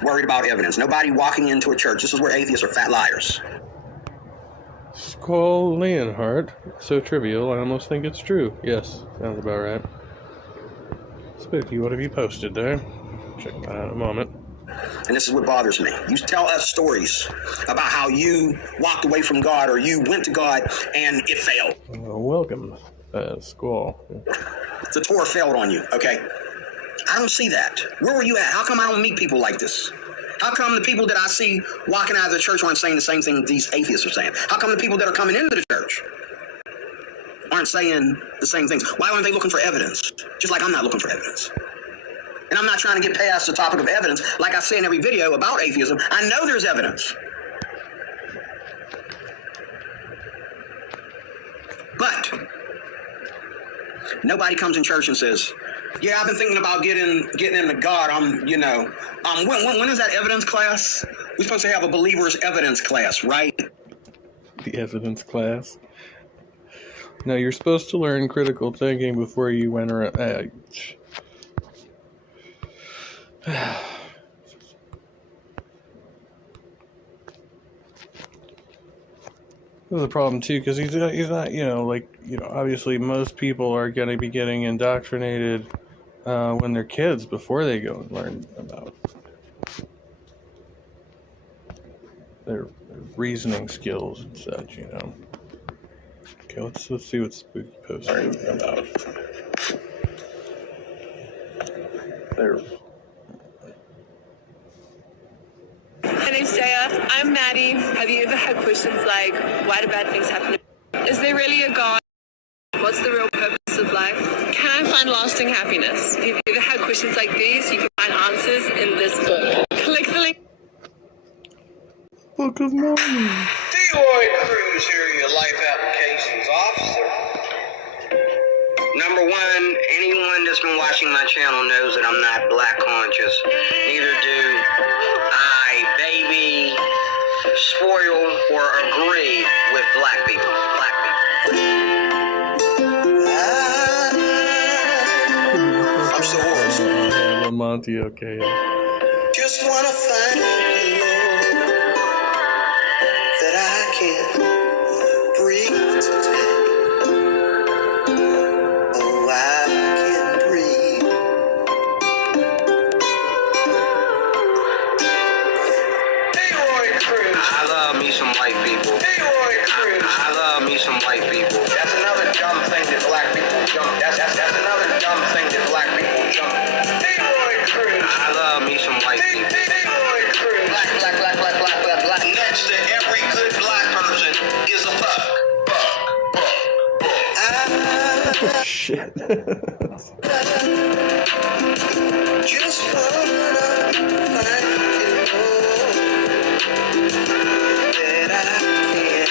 worried about evidence. Nobody walking into a church. This is where atheists are fat liars. Skull Leonhardt. So trivial, I almost think it's true. Yes, sounds about right. Spooky, what have you posted there? Check that out in a moment. And this is what bothers me. You tell us stories about how you walked away from God or you went to God and it failed. Welcome, Skull. The Torah failed on you, okay? I don't see that. Where were you at? How come I don't meet people like this? How come the people that I see walking out of the church aren't saying the same thing these atheists are saying? How come the people that are coming into the church aren't saying the same things? Why aren't they looking for evidence? Just like I'm not looking for evidence. And I'm not trying to get past the topic of evidence. Like I say in every video about atheism, I know there's evidence. But nobody comes in church and says, yeah, I've been thinking about getting into God. When is that evidence class? We're supposed to have a believer's evidence class, right? The evidence class. No, you're supposed to learn critical thinking before you enter a... There's a problem too, because he's not, obviously most people are going to be getting indoctrinated when they're kids before they go and learn about their reasoning skills and such, Okay, let's see what Spooky posted about. My name's Jaya. I'm Maddie. Have you ever had questions like, why do bad things happen? Is there really a God? What's the real purpose of life? Can I find lasting happiness? If you've ever had questions like these, you can find answers in this book. Click the link. good morning. Leroy Cruz here, your life applications officer. Number one, anyone that's been watching my channel knows that I'm not black conscious. Neither do I baby, spoil, or agree with black people. I'm so hoarse. Lamonti, okay. Just wanna thank you, Lord, that I can breathe today. Oh, I can breathe. Leroy Cruz. I love me some white people. Leroy Cruz. I love me some white people. That's another dumb thing that black people jump. That's another dumb thing that black people jump. Leroy Cruz. I love me some white people. Leroy Cruz. Black. Next to every good black person is a fuck. Shit. Just wanna thank you, Lord, that I can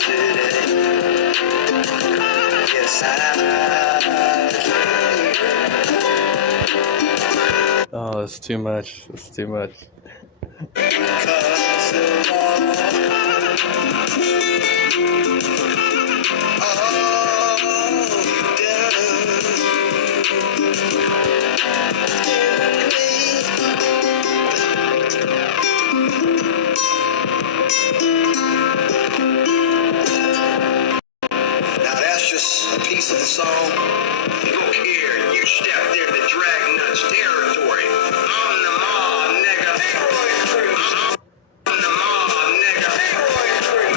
today. Yes, I can. Oh, it's too much. It's too much. Because of now that's just a piece of the song. Look here, you stepped into Dragnut's territory. I'm the mob, nigga. I'm the mob, nigga.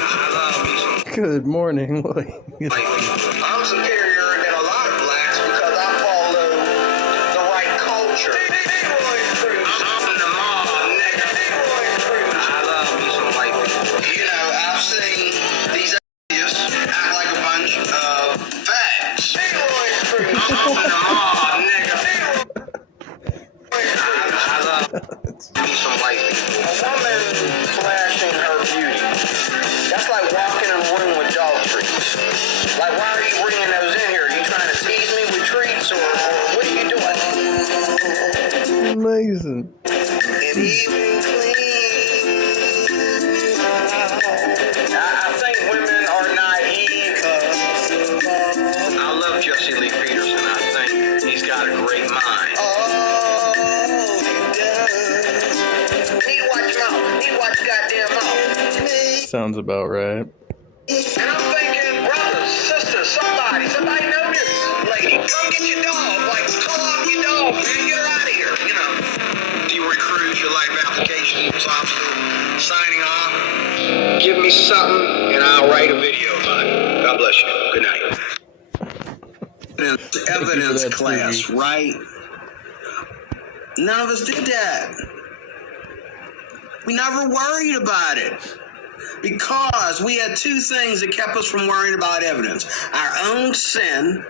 I love me some. Good morning. I'm superior than a lot of blacks because I follow the right culture. I'm the mob, nigga. I love me some white people. You know, I've seen these atheists act like a bunch of fags. I'm the mob, nigga. I love me some white people. A woman flashing her beauty. That's like walking in a room with dog treats. Like, why are you bringing those in here? Are you trying to tease me with treats, or what are you doing? Amazing. And even clean. I think women are naive. I love Jesse Lee Peterson. I think he's got a great mind. Oh, he does. He watch mouth. He watch goddamn mouth. Sounds about right. And I'm thinking, brothers, sisters, somebody know this lady. Come get your dog. Like, call off your dog, man. Get her out of here, you know. Leroy Cruz, your life applications officer, signing off. Give me something, and I'll write a video about it. God bless you. Good night. Evidence class, right? None of us did that. We never worried about it. Because we had two things that kept us from worrying about evidence. Our own sin,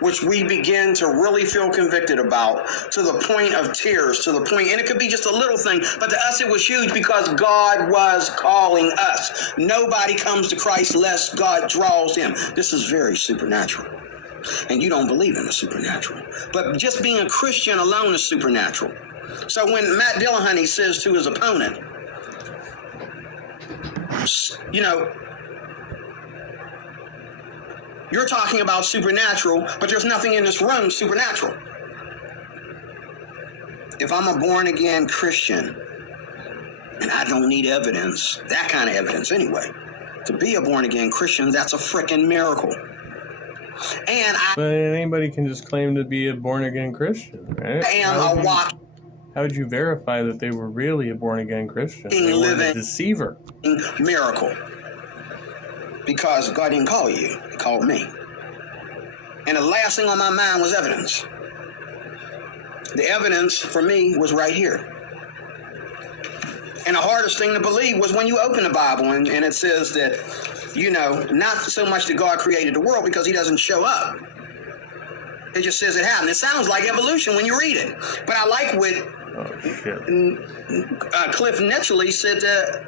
which we begin to really feel convicted about, to the point of tears, to the point, and it could be just a little thing, but to us it was huge because God was calling us. Nobody comes to Christ lest God draws him. This is very supernatural. And you don't believe in the supernatural. But just being a Christian alone is supernatural. So when Matt Dillahunty says to his opponent, you know, you're talking about supernatural, but there's nothing in this room supernatural. If I'm a born-again Christian, and I don't need evidence, that kind of evidence anyway, to be a born-again Christian, that's a frickin' miracle. And But anybody can just claim to be a born-again Christian, right? I am a walking How would you verify that they were really a born-again Christian? They weren't a deceiver. Miracle. Because God didn't call you, he called me. And the last thing on my mind was evidence. The evidence for me was right here. And the hardest thing to believe was when you open the Bible and it says that, you know, not so much that God created the world because he doesn't show up. It just says it happened. It sounds like evolution when you read it. But I like what Oh, shit. Cliff Netchley said that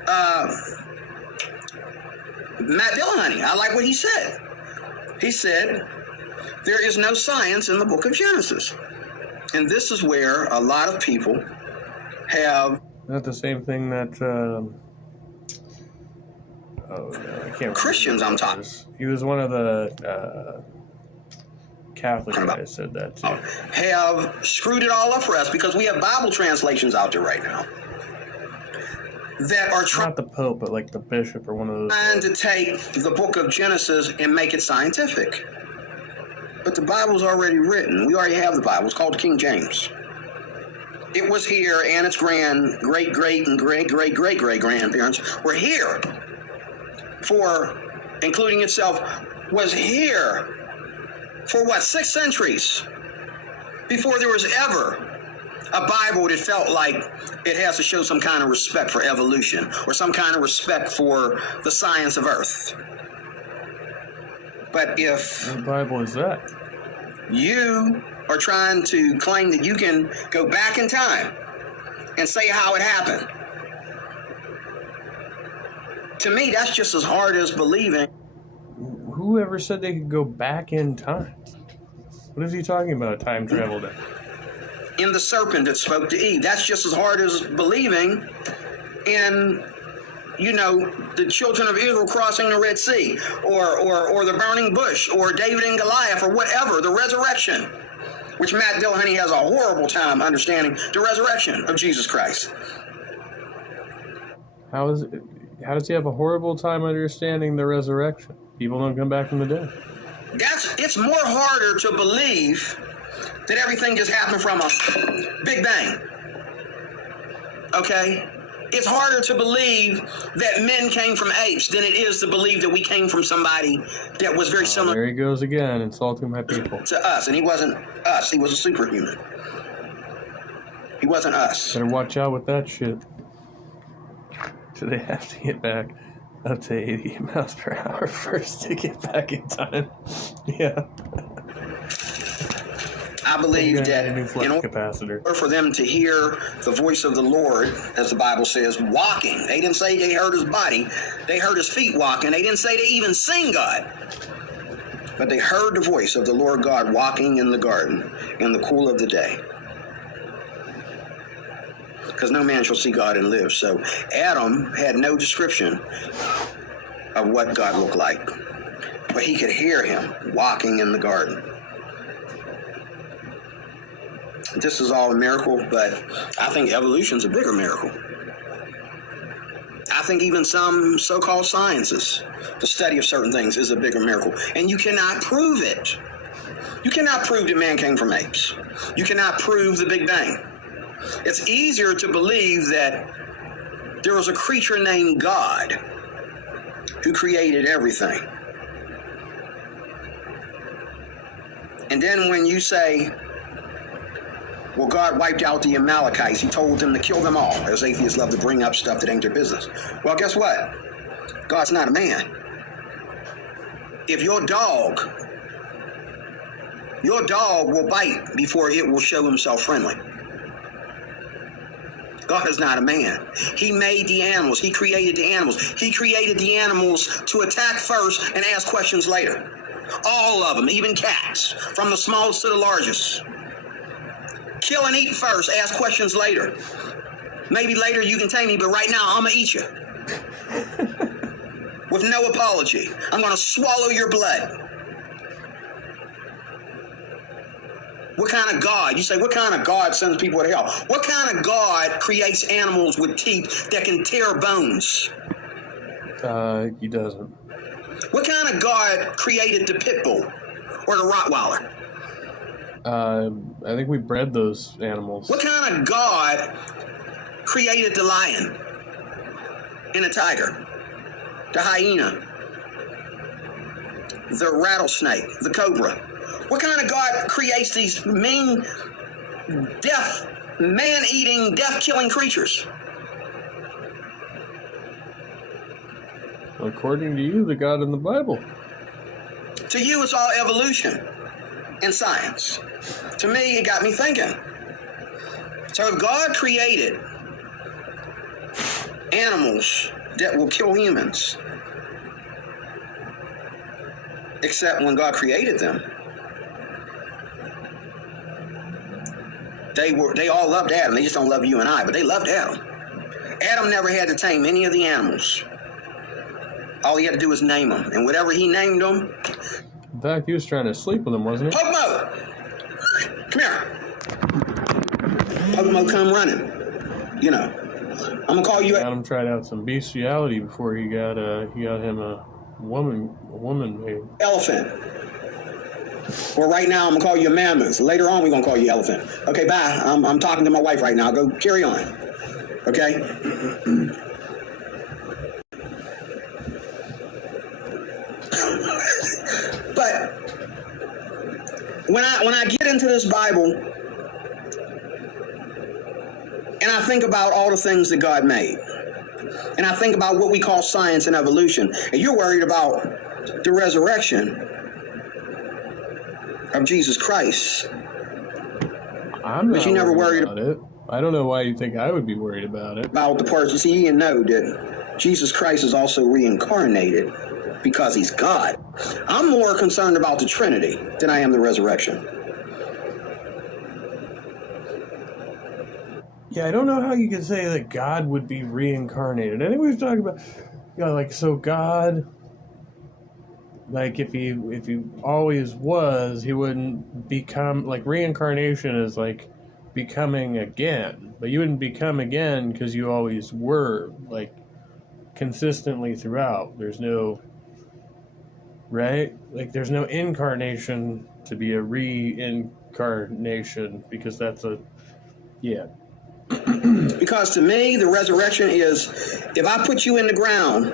Matt Dillahunty, I like what he said. He said, there is no science in the book of Genesis. And this is where a lot of people have... Not the same thing that... I can't remember. Christians, I'm talking. He was one of the Catholic guys said that too. Have screwed it all up for us because we have Bible translations out there right now that are not the Pope, but like the bishop or one of those. Trying to take the book of Genesis and make it scientific. But the Bible's already written. We already have the Bible. It's called King James. It was here, and its great-great-and-great-great-great-great-grandparents were here. Including itself, was here for what, 6 centuries before there was ever a Bible that felt like it has to show some kind of respect for evolution or some kind of respect for the science of Earth. But if what Bible is that? You are trying to claim that you can go back in time and say how it happened, to me, that's just as hard as believing. Whoever said they could go back in time? What is he talking about? Time travel? In the serpent that spoke to Eve. That's just as hard as believing in, the children of Israel crossing the Red Sea, or the burning bush, or David and Goliath, or whatever, the resurrection, which Matt Dillahunty has a horrible time understanding the resurrection of Jesus Christ. How does he have a horrible time understanding the resurrection? People don't come back from the dead. It's more harder to believe that everything just happened from a Big Bang. Okay? It's harder to believe that men came from apes than it is to believe that we came from somebody that was very similar. There he goes again, insulting my people. To us, and he wasn't us. He was a superhuman. He wasn't us. Better watch out with that shit. So they have to get back up to 80 miles per hour first to get back in time. Yeah. I believe that in order for them to hear the voice of the Lord, as the Bible says, walking. They didn't say they heard his body. They heard his feet walking. They didn't say they even seen God. But they heard the voice of the Lord God walking in the garden in the cool of the day. Because no man shall see God and live. So Adam had no description of what God looked like. But he could hear him walking in the garden. This is all a miracle, but I think evolution's a bigger miracle. I think even some so-called sciences, the study of certain things, is a bigger miracle. And you cannot prove it. You cannot prove that man came from apes. You cannot prove the Big Bang. It's easier to believe that there was a creature named God who created everything. And then when you say, well, God wiped out the Amalekites, he told them to kill them all, as atheists love to bring up stuff that ain't their business. Well, guess what? God's not a man. If your dog will bite before it will show himself friendly. God is not a man. He made the animals. He created the animals. He created the animals to attack first and ask questions later. All of them, even cats, from the smallest to the largest. Kill and eat first, ask questions later. Maybe later you can tame me, but right now I'm going to eat you. With no apology. I'm going to swallow your blood. What kind of God? You say, what kind of God sends people to hell? What kind of God creates animals with teeth that can tear bones? He doesn't. What kind of God created the pit bull or the Rottweiler? I think we bred those animals. What kind of God created the lion and the tiger, the hyena, the rattlesnake, the cobra? What kind of God creates these mean, death, man-eating, death-killing creatures? According to you, the God in the Bible. To you, it's all evolution and science. To me, it got me thinking. So if God created animals that will kill humans, except when God created them, they all loved Adam. They just don't love you and I, but they loved Adam. Adam never had to tame any of the animals. All he had to do was name them, and whatever he named them. In fact, he was trying to sleep with them, wasn't he? Pocomo, come here. Pocomo, come running. You know, I'm gonna call you. Adam tried out some bestiality before he got him a woman made. Elephant. Or right now, I'm gonna call you a mammoth. Later on, we're gonna call you elephant. Okay, bye. I'm talking to my wife right now. Go carry on. Okay. But when I get into this Bible and I think about all the things that God made, and I think about what we call science and evolution, and you're worried about the resurrection of Jesus Christ. I'm not but you never worried about it. I don't know why you think I would be worried about it. About the person. See, you didn't know that Jesus Christ is also reincarnated because he's God. I'm more concerned about the Trinity than I am the resurrection. Yeah, I don't know how you could say that God would be reincarnated. I think we've talked about, like, so God, like, if he always was, he wouldn't become, like, reincarnation is like becoming again, but you wouldn't become again because you always were, like, consistently throughout. There's no, right? Like, there's no incarnation to be a reincarnation because that's a, yeah. Because to me, the resurrection is, if I put you in the ground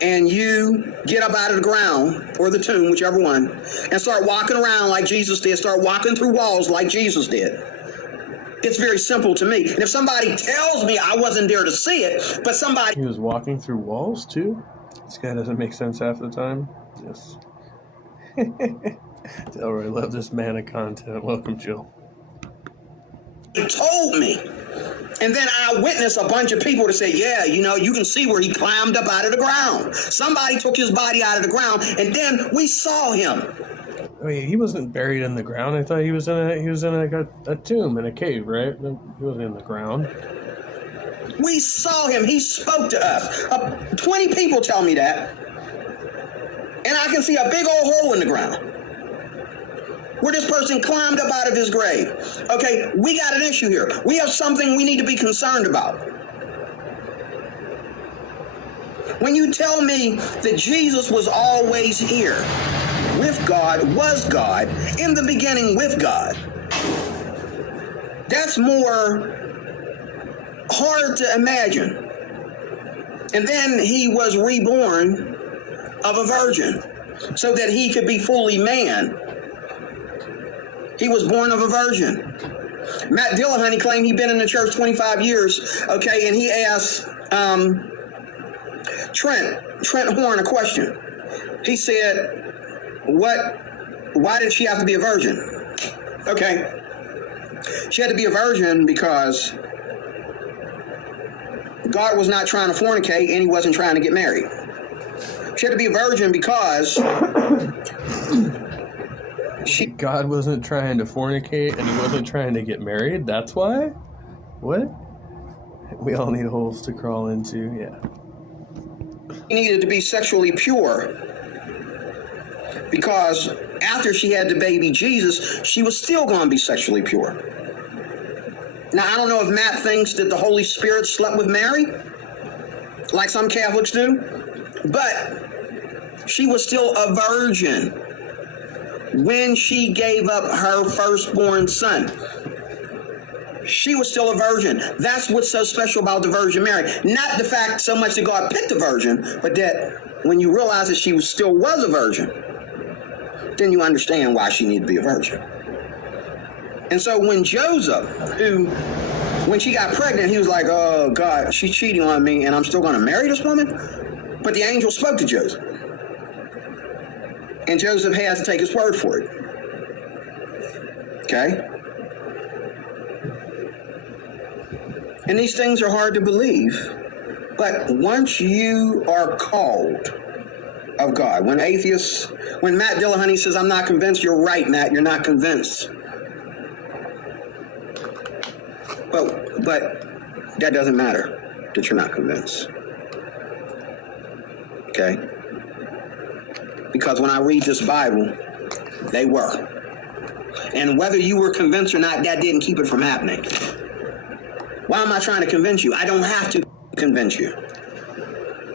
and you get up out of the ground or the tomb, whichever one, and start walking around like Jesus did, start walking through walls like Jesus did. It's very simple to me. And if somebody tells me I wasn't there to see it, but somebody... He was walking through walls, too? This guy doesn't make sense half the time. Yes. Delroy, love this man of content. Welcome, Jill. He told me. And then I witnessed a bunch of people to say, yeah, you know, you can see where he climbed up out of the ground. Somebody took his body out of the ground, and then we saw him. I mean, he wasn't buried in the ground. I thought he was in a tomb in a cave, right? He wasn't in the ground. We saw him. He spoke to us. 20 people tell me that. And I can see a big old hole in the ground where this person climbed up out of his grave. Okay, we got an issue here. We have something we need to be concerned about. When you tell me that Jesus was always here, with God, was God, in the beginning with God, that's more hard to imagine. And then he was reborn of a virgin so that he could be fully man. He was born of a virgin. Matt Dillahunty claimed he'd been in the church 25 years, okay, and he asked Trent Horn a question. He said, why did she have to be a virgin? Okay. She had to be a virgin because God was not trying to fornicate and he wasn't trying to get married. She had to be a virgin because God wasn't trying to fornicate and he wasn't trying to get married? That's why? What? We all need holes to crawl into, yeah. She needed to be sexually pure because after she had the baby Jesus, she was still going to be sexually pure. Now, I don't know if Matt thinks that the Holy Spirit slept with Mary, like some Catholics do, but she was still a virgin when she gave up her firstborn son. She was still a virgin. That's what's so special about the Virgin Mary. Not the fact so much that God picked a virgin, but that when you realize that she still was a virgin, then you understand why she needed to be a virgin. And so when Joseph, when she got pregnant, he was like, oh, God, she's cheating on me, and I'm still going to marry this woman? But the angel spoke to Joseph. And Joseph had to take his word for it. Okay? And these things are hard to believe. But once you are called of God, when Matt Dillahunty says, I'm not convinced, you're right, Matt, you're not convinced. But that doesn't matter that you're not convinced. Okay? Because when I read this Bible, they were. And whether you were convinced or not, that didn't keep it from happening. Why am I trying to convince you? I don't have to convince you.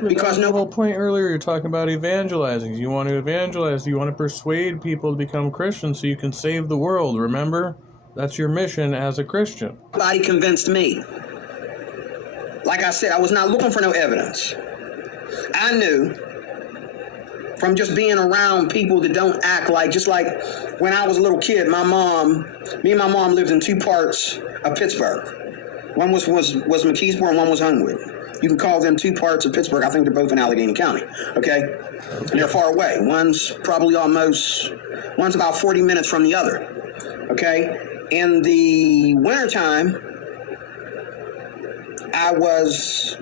Because the whole point earlier, you're talking about evangelizing. You want to evangelize. You want to persuade people to become Christians so you can save the world. Remember? That's your mission as a Christian. Nobody convinced me. Like I said, I was not looking for no evidence. I knew from just being around people that don't act like, just like when I was a little kid, me and my mom lived in two parts of Pittsburgh. One was McKeesport and one was Homewood. You can call them two parts of Pittsburgh. I think they're both in Allegheny County, okay? And they're far away. One's about 40 minutes from the other, okay? In the wintertime,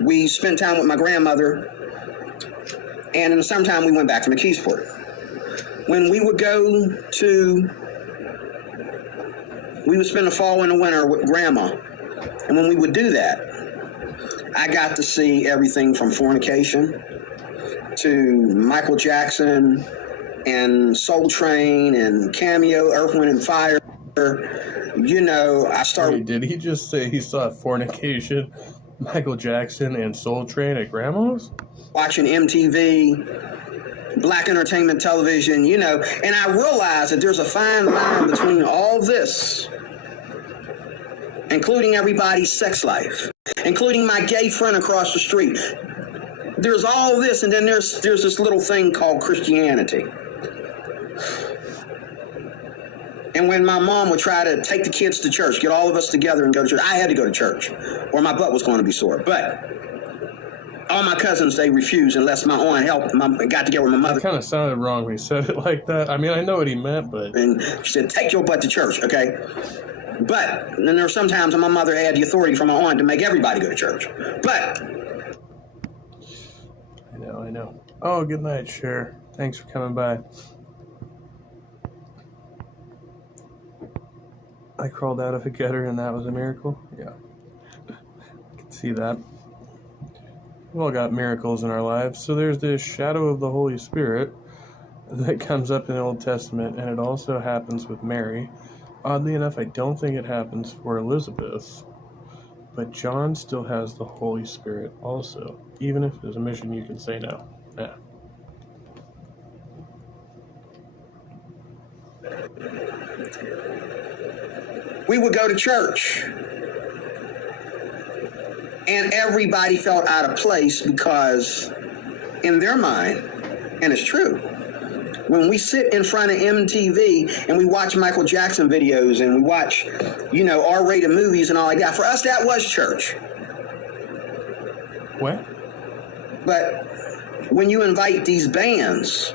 we spent time with my grandmother, and in the summertime, we went back to McKeesport. When we would we would spend the fall and the winter with Grandma, and when we would do that, I got to see everything from fornication to Michael Jackson and Soul Train and Cameo, Earth, Wind, and Fire. You know, I started... Wait, did he just say he saw fornication, Michael Jackson, and Soul Train at Grandma's? Watching MTV, Black Entertainment Television, you know, and I realized that there's a fine line between all this, including everybody's sex life, including my gay friend across the street. There's all this, and then there's this little thing called Christianity. And when my mom would try to take the kids to church, get all of us together and go to church, I had to go to church, or my butt was going to be sore. But all my cousins, they refused unless my aunt got together with my mother. It kind of sounded wrong when he said it like that. I mean, I know what he meant, but... And she said, take your butt to church, okay? But then there were some times when my mother had the authority from my aunt to make everybody go to church. But... I know. Oh, good night, Cher. Thanks for coming by. I crawled out of a gutter and that was a miracle? Yeah. I can see that. We've all got miracles in our lives. So there's this shadow of the Holy Spirit that comes up in the Old Testament, and it also happens with Mary. Oddly enough, I don't think it happens for Elizabeth, but John still has the Holy Spirit also, even if there's a mission you can say no. Yeah. We would go to church, and everybody felt out of place because in their mind, and it's true, when we sit in front of MTV and we watch Michael Jackson videos and we watch, you know, R-rated movies and all like that, for us that was church. What? But when you invite these bands,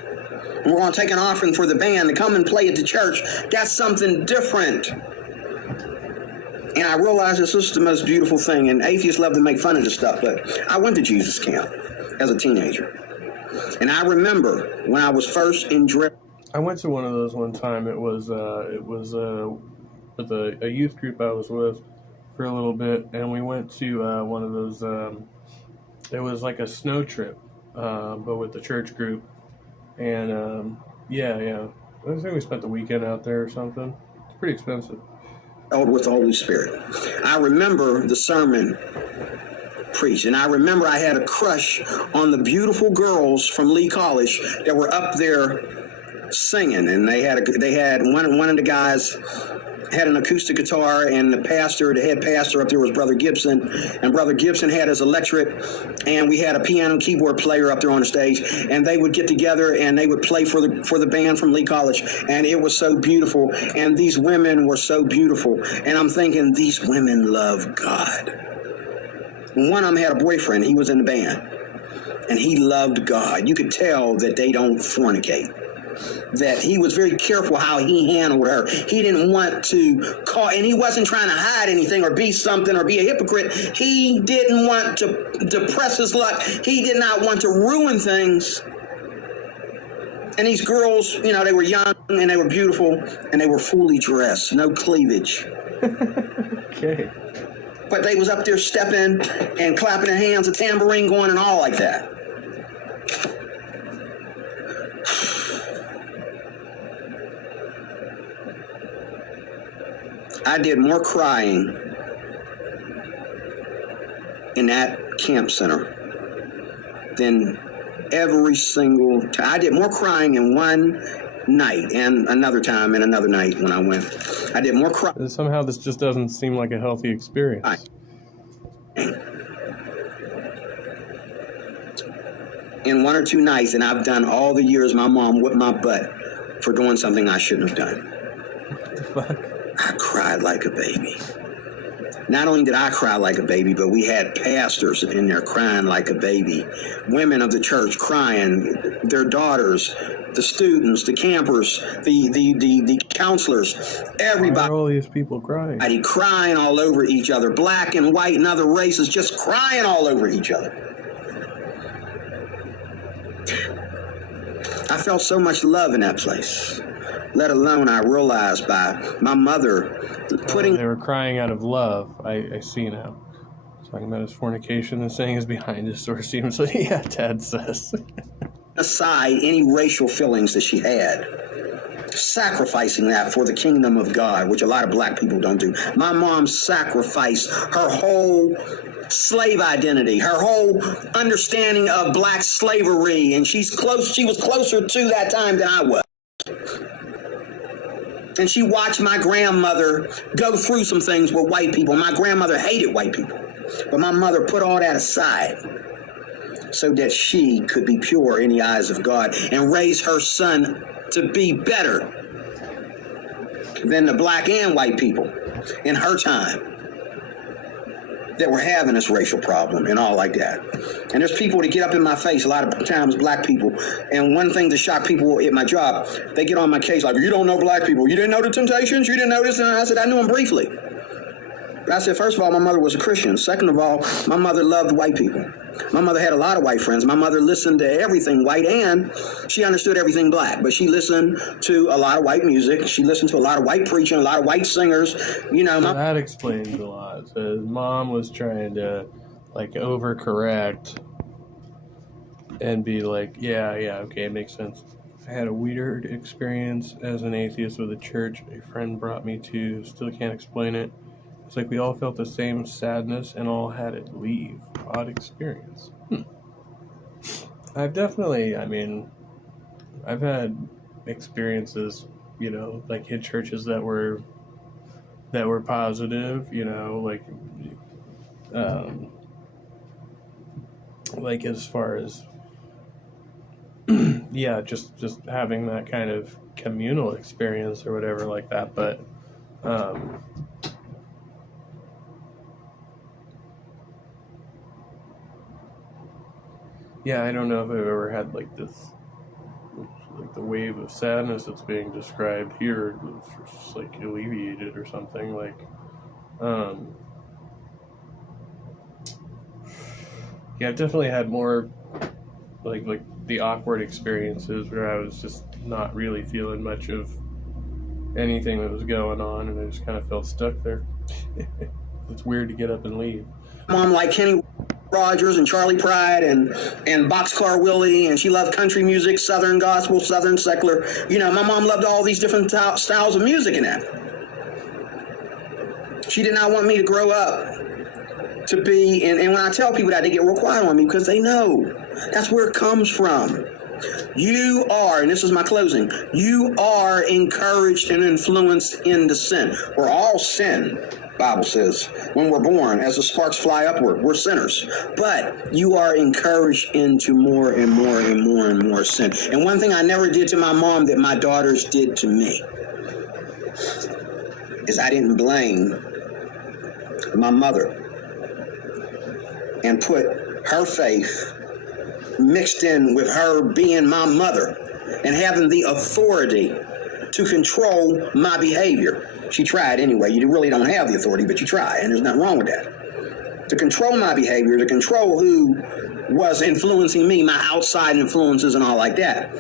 and we're going to take an offering for the band to come and play at the church, that's something different. And I realize this is the most beautiful thing, and atheists love to make fun of this stuff, but I went to Jesus camp as a teenager. And I remember when I was first in drip. I went to one of those one time. It was with a youth group I was with for a little bit, and we went to one of those, it was like a snow trip, but with the church group. And yeah. I think we spent the weekend out there or something. It's pretty expensive. With the Holy Spirit. I remember the sermon preached, and I remember I had a crush on the beautiful girls from Lee College that were up there singing, and they had one of the guys had an acoustic guitar, and the head pastor up there was Brother Gibson, and Brother Gibson had his electric, and we had a piano keyboard player up there on the stage, and they would get together and they would play for the band from Lee College, and it was so beautiful, and these women were so beautiful, and I'm thinking, these women love God. And one of them had a boyfriend, he was in the band, and he loved God. You could tell that they don't fornicate. that he was very careful how he handled her. He didn't want to call, and he wasn't trying to hide anything or be something or be a hypocrite. He didn't want to depress his luck. He did not want to ruin things. And these girls, you know, they were young and they were beautiful and they were fully dressed, no cleavage. Okay. But they was up there stepping and clapping their hands, a tambourine going and all like that. I did more crying in that camp center than every single time. I did more crying in one night and another time and another night when I went. I did more crying. Somehow this just doesn't seem like a healthy experience. In one or two nights, and I've done all the years my mom whipped my butt for doing something I shouldn't have done. What the fuck? I cried like a baby. Not only did I cry like a baby, but we had pastors in there crying like a baby. Women of the church crying, their daughters, the students, the campers, the counselors, everybody. Why are all these people crying? Crying all over each other. Black and white and other races just crying all over each other. I felt so much love in that place. Let alone I realized by my mother putting... They were crying out of love. I see now. Talking about his fornication and saying his behind his door seems like, yeah, Dad says. Aside any racial feelings that she had. Sacrificing that for the kingdom of God, which a lot of black people don't do. My mom sacrificed her whole slave identity, her whole understanding of black slavery, and she was closer to that time than I was. And she watched my grandmother go through some things with white people. My grandmother hated white people. But my mother put all that aside so that she could be pure in the eyes of God and raise her son to be better than the black and white people in her time that were having this racial problem and all like that. And there's people that get up in my face, a lot of times black people, and one thing to shock people at my job, they get on my case like, you don't know black people, you didn't know the Temptations, you didn't know this, and I said, I knew them briefly. But I said, first of all, my mother was a Christian. Second of all, my mother loved white people. My mother had a lot of white friends. My mother listened to everything white, and she understood everything black. But she listened to a lot of white music. She listened to a lot of white preaching, a lot of white singers. You know, that explains a lot. So his mom was trying to, like, overcorrect and be like, yeah, okay, it makes sense. I had a weird experience as an atheist with a church a friend brought me to. Still can't explain it. It's like we all felt the same sadness and all had it leave. Odd experience. I've definitely, I've had experiences, you know, like hit churches that were positive, you know, like as far as yeah, just having that kind of communal experience or whatever like that, but yeah, I don't know if I've ever had like this, like the wave of sadness that's being described here, it's just like alleviated or something. Like, yeah, I've definitely had more like the awkward experiences where I was just not really feeling much of anything that was going on, and I just kind of felt stuck there. It's weird to get up and leave. Mom like Kenny Rogers and Charlie Pride and Boxcar Willie, and she loved country music, Southern gospel, Southern secular. You know, my mom loved all these different styles of music in that. She did not want me to grow up to be, and when I tell people that, they get real quiet on me because they know that's where it comes from. You are, and this is my closing, you are encouraged and influenced into sin. We're all sin. Bible says when we're born, as the sparks fly upward, we're sinners, but you are encouraged into more and more and more and more sin. And one thing I never did to my mom that my daughters did to me is I didn't blame my mother and put her faith mixed in with her being my mother and having the authority to control my behavior. She tried anyway. You really don't have the authority, but you try, and there's nothing wrong with that. To control my behavior, to control who was influencing me, my outside influences and all like that.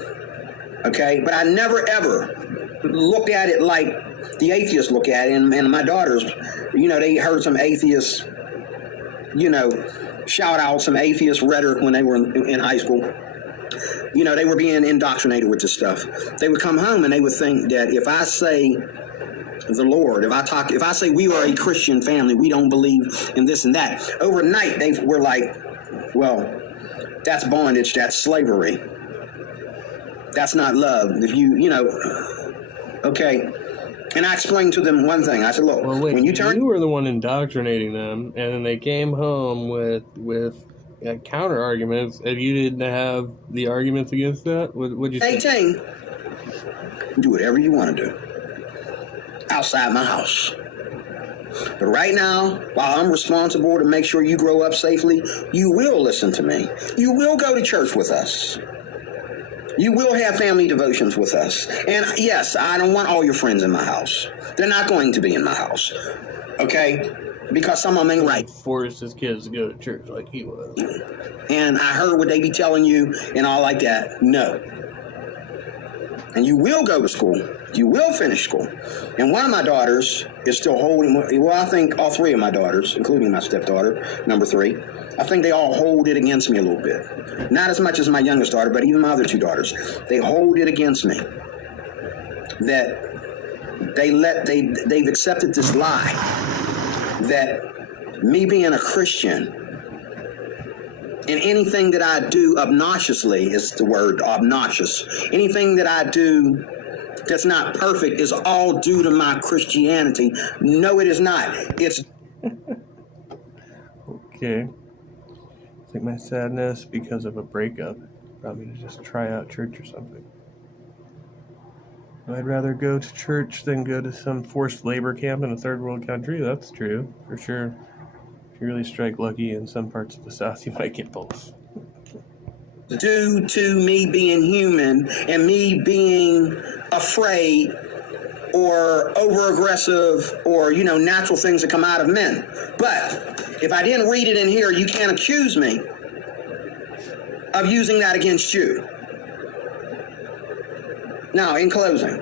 Okay? But I never, ever looked at it like the atheists look at it. And my daughters, you know, they heard some atheists, you know, shout out some atheist rhetoric when they were in high school. You know, they were being indoctrinated with this stuff. They would come home and they would think that if I say the Lord, if I say we are a Christian family, we don't believe in this and that, overnight they were like, well, that's bondage, that's slavery. That's not love. If you know, okay. And I explained to them one thing. I said, look, well, wait, when you were the one indoctrinating them, and then they came home with counter arguments, and you didn't have the arguments against that? What'd you say? 18. Do whatever you want to do outside my house. But right now, while I'm responsible to make sure you grow up safely, you will listen to me. You will go to church with us. You will have family devotions with us. And yes, I don't want all your friends in my house. They're not going to be in my house. Okay? Because some of them ain't right. Forced his kids to go to church like he was. And I heard what they be telling you and all like that. No. And you will go to school. You will finish school. And one of my daughters is still holding, well, I think all three of my daughters, including my stepdaughter, number 3, I think they all hold it against me a little bit. Not as much as my youngest daughter, but even my other 2 daughters. They hold it against me that they've accepted this lie that me being a Christian and anything that I do obnoxiously is the word, obnoxious. Anything that I do that's not perfect is all due to my Christianity. No, it is not. It's okay. I think my sadness because of a breakup brought me to just try out church or something. I'd rather go to church than go to some forced labor camp in a third world country. That's true, for sure. If you really strike lucky in some parts of the South, you might get both. Due to me being human and me being afraid or over-aggressive or, you know, natural things that come out of men. But if I didn't read it in here, you can't accuse me of using that against you. Now, in closing,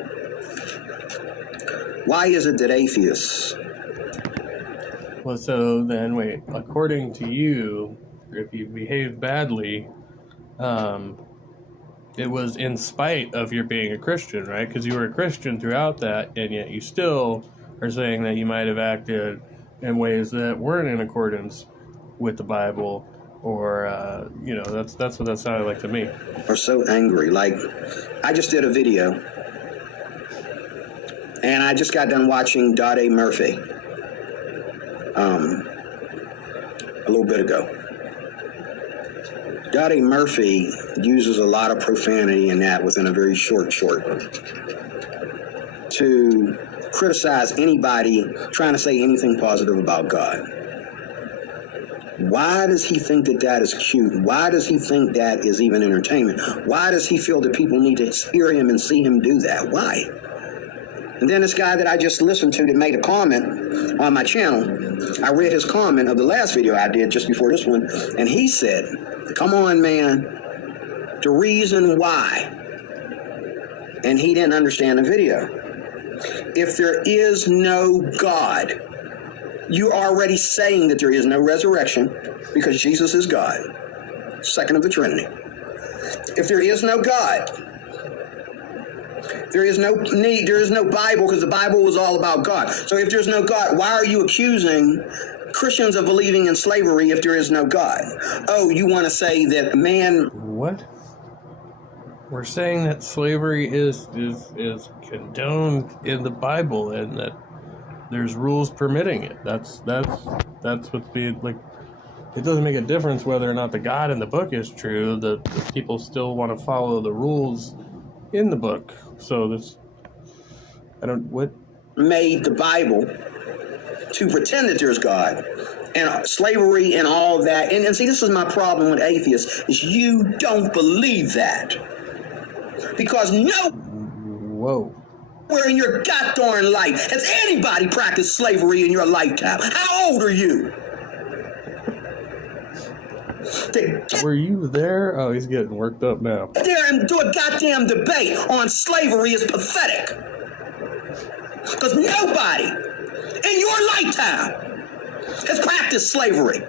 why is it that atheists... Well, so then, wait, according to you, if you behave badly, it was in spite of your being a Christian, right? Because you were a Christian throughout that, and yet you still are saying that you might have acted in ways that weren't in accordance with the Bible, or, you know, that's what that sounded like to me. Are so angry. Like, I just did a video, and I just got done watching Dottie Murphy a little bit ago. Dottie Murphy uses a lot of profanity in that within a very short to criticize anybody trying to say anything positive about God. Why does he think that that is cute? Why does he think that is even entertainment? Why does he feel that people need to hear him and see him do that? Why? And then this guy that I just listened to that made a comment on my channel, I read his comment of the last video I did just before this one, and he said, come on, man, the reason why, and he didn't understand the video. If there is no God, you're already saying that there is no resurrection because Jesus is God, second of the Trinity. If there is no God, there is no need, there is no Bible because the Bible was all about God. So if there's no God, why are you accusing Christians of believing in slavery if there is no God? Oh, you want to say that man... What? We're saying that slavery is condoned in the Bible and that there's rules permitting it. That's what's being, like, it doesn't make a difference whether or not the God in the book is true. The people still want to follow the rules in the book. So this, what? Made the Bible to pretend that there's God and slavery and all that. And see, this is my problem with atheists, is you don't believe that. Because no. Whoa. Where in your goddamn life has anybody practiced slavery in your lifetime? How old are you? Were you there? Oh, he's getting worked up now. There and do a goddamn debate on slavery is pathetic. Because nobody in your lifetime has practiced slavery.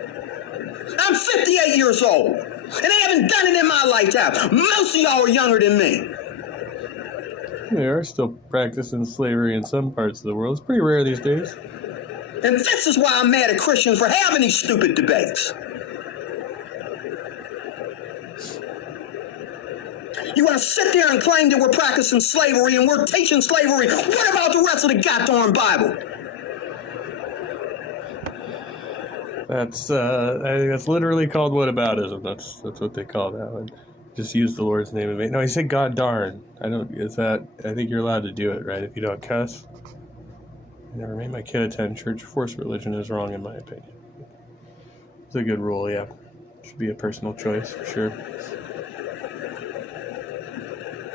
I'm 58 years old, and I haven't done it in my lifetime. Most of y'all are younger than me. They are still practicing slavery in some parts of the world. It's pretty rare these days. And this is why I'm mad at Christians for having these stupid debates. You want to sit there and claim that we're practicing slavery and we're teaching slavery. What about the rest of the goddamn Bible? That's I think that's literally called whataboutism. That's what they call that one. Just use the Lord's name in vain. No, he said God darn. I think you're allowed to do it, right? If you don't cuss. I never made my kid attend church. Forced religion is wrong in my opinion. It's a good rule, yeah. Should be a personal choice for sure.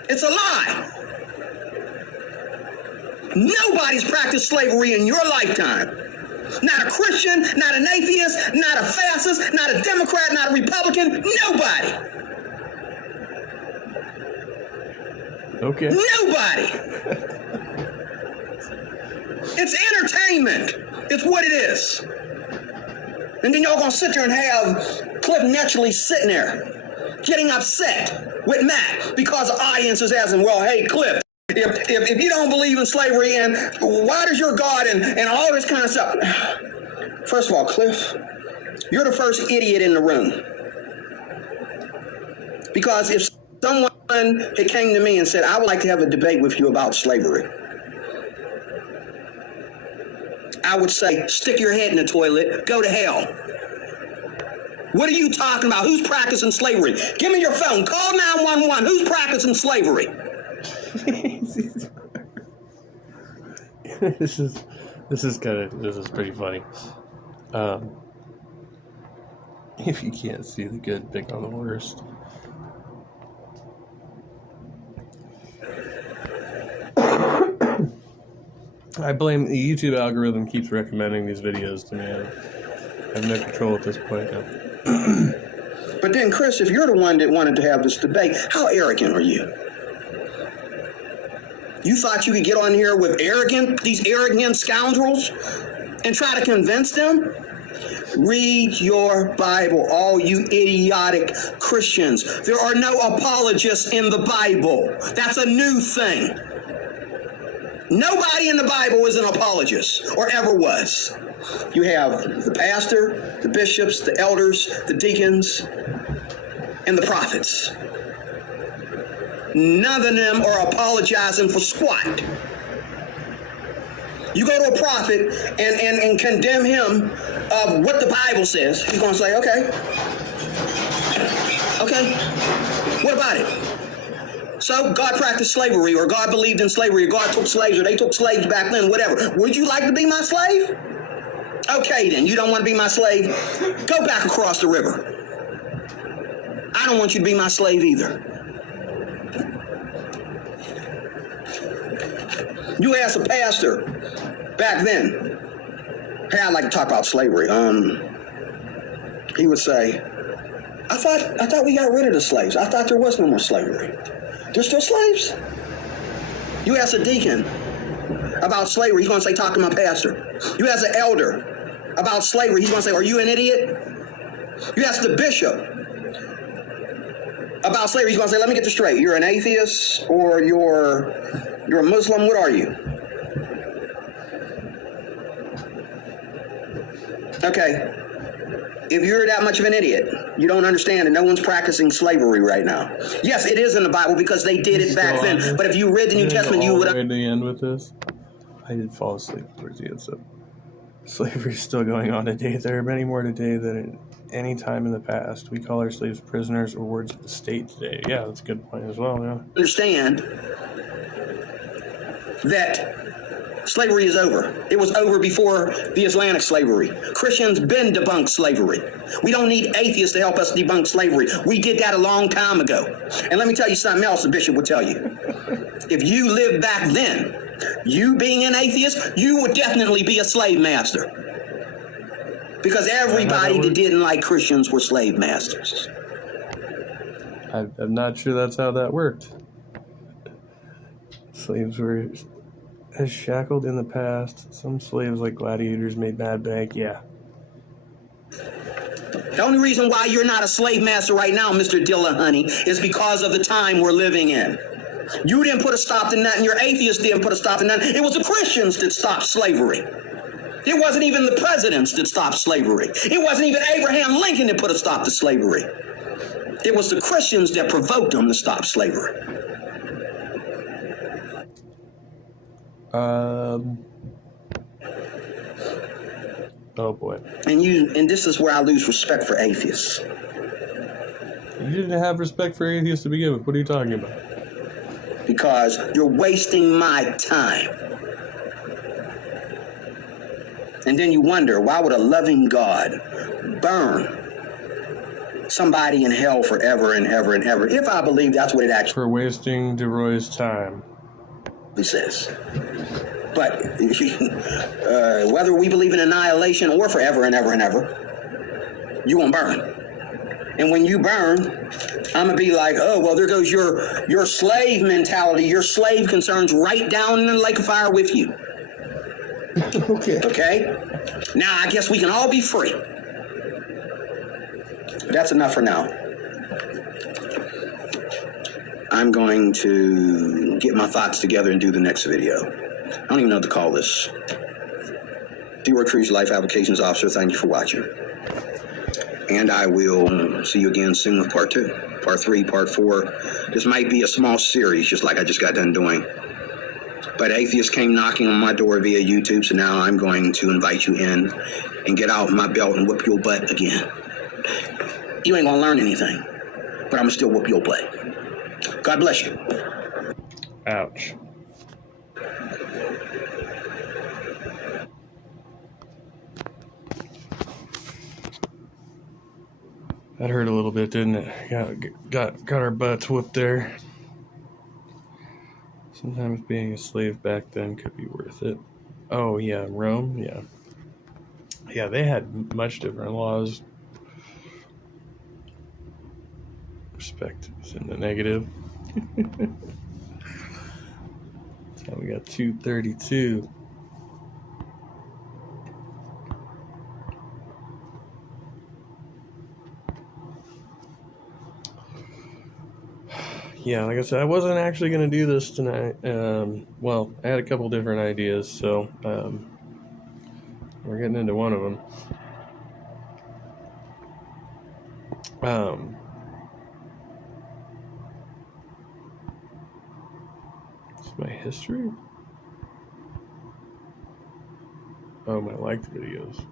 It's a lie. Nobody's practiced slavery in your lifetime. Not a Christian, not an atheist, not a fascist, not a Democrat, not a Republican. Nobody. Okay. Nobody. It's entertainment. It's what it is. And then y'all gonna sit there and have Cliff naturally sitting there, getting upset with Matt because the audience is asking, well, hey, Cliff, if you don't believe in slavery, and why does your God and all this kind of stuff? First of all, Cliff, you're the first idiot in the room. Because if someone had came to me and said, I would like to have a debate with you about slavery, I would say, stick your head in the toilet, go to hell. What are you talking about? Who's practicing slavery? Give me your phone. Call 911. Who's practicing slavery? This is pretty funny. If you can't see the good, pick on the worst. I blame the YouTube algorithm keeps recommending these videos to me. I have no control at this point now. But then, Chris, if you're the one that wanted to have this debate, how arrogant are you? You thought you could get on here with these arrogant scoundrels and try to convince them? Read your Bible, all you idiotic Christians. There are no apologists in the Bible. That's a new thing. Nobody in the Bible is an apologist, or ever was. You have the pastor, the bishops, the elders, the deacons, and the prophets. None of them are apologizing for squat. You go to a prophet and condemn him of what the Bible says. He's going to say, okay, what about it? So God practiced slavery, or God believed in slavery, or God took slaves, or they took slaves back then, whatever. Would you like to be my slave? Okay, then. You don't want to be my slave? Go back across the river. I don't want you to be my slave either. You ask a pastor back then, hey, I'd like to talk about slavery. He would say, I thought we got rid of the slaves. I thought there was no more slavery. There's still slaves. You ask a deacon about slavery, he's going to say, talk to my pastor. You ask an elder about slavery, he's going to say, are you an idiot? You ask the bishop about slavery, he's going to say, let me get this straight. You're an atheist, or you're a Muslim? What are you? Okay. If you're that much of an idiot, you don't understand that no one's practicing slavery right now. Yes, it is in the Bible because they did it back then. But if you read the New Testament, you would. Right to the end with this, I did fall asleep towards the end. So slavery is still going on today. There are many more today than at any time in the past. We call our slaves prisoners or wards of the state today. Yeah, that's a good point as well. Yeah. Understand that Slavery is over. It was over before the Atlantic slavery. Christians been debunked slavery. We don't need atheists to help us debunk slavery. We did that a long time ago. And let me tell you something else the bishop would tell you. If you lived back then, you being an atheist, you would definitely be a slave master. Because everybody that didn't like Christians were slave masters. I'm not sure that's how that worked. Slaves were as shackled in the past. Some slaves, like gladiators, made bad bank. Yeah. The only reason why you're not a slave master right now, Mr. Dillahunty, is because of the time we're living in. You didn't put a stop to nothing. Your atheists didn't put a stop to nothing. It was the Christians that stopped slavery. It wasn't even the presidents that stopped slavery. It wasn't even Abraham Lincoln that put a stop to slavery. It was the Christians that provoked them to stop slavery. Oh boy. And this is where I lose respect for atheists. You didn't have respect for atheists to begin with. What are you talking about? Because you're wasting my time. And then you wonder, why would a loving God burn somebody in hell forever and ever and ever? If I believe that's what it actually... For wasting DeRoy's time. He says. But whether we believe in annihilation or forever and ever and ever, you won't burn. And when you burn, I'm going to be like, oh, well, there goes your slave mentality, your slave concerns right down in the lake of fire with you. Okay. Okay? Now, I guess we can all be free. That's enough for now. I'm going to get my thoughts together and do the next video. I don't even know what to call this. D-Word Cruise Life Applications Officer, thank you for watching. And I will see you again soon with part 2, part 3, part 4. This might be a small series, just like I just got done doing. But atheists came knocking on my door via YouTube, so now I'm going to invite you in and get out my belt and whip your butt again. You ain't gonna learn anything, but I'm gonna still whoop your butt. God bless you. Ouch. That hurt a little bit, didn't it? Got our butts whooped there. Sometimes being a slave back then could be worth it. Oh yeah, Rome, yeah. Yeah, they had much different laws. Respect is in the negative. So we got 232. Yeah, like I said, I wasn't actually going to do this tonight. Well, I had a couple different ideas, so we're getting into one of them. It's my history? Oh, my liked videos.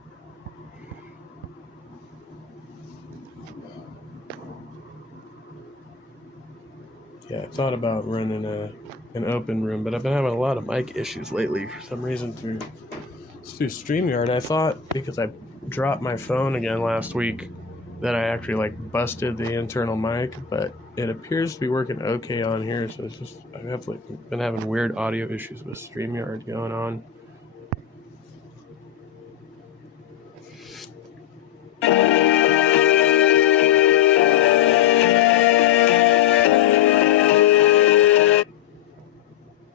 Yeah, I thought about running an open room, but I've been having a lot of mic issues lately for some reason through StreamYard. I thought because I dropped my phone again last week that I actually busted the internal mic, but it appears to be working okay on here. So it's just I have been having weird audio issues with StreamYard going on.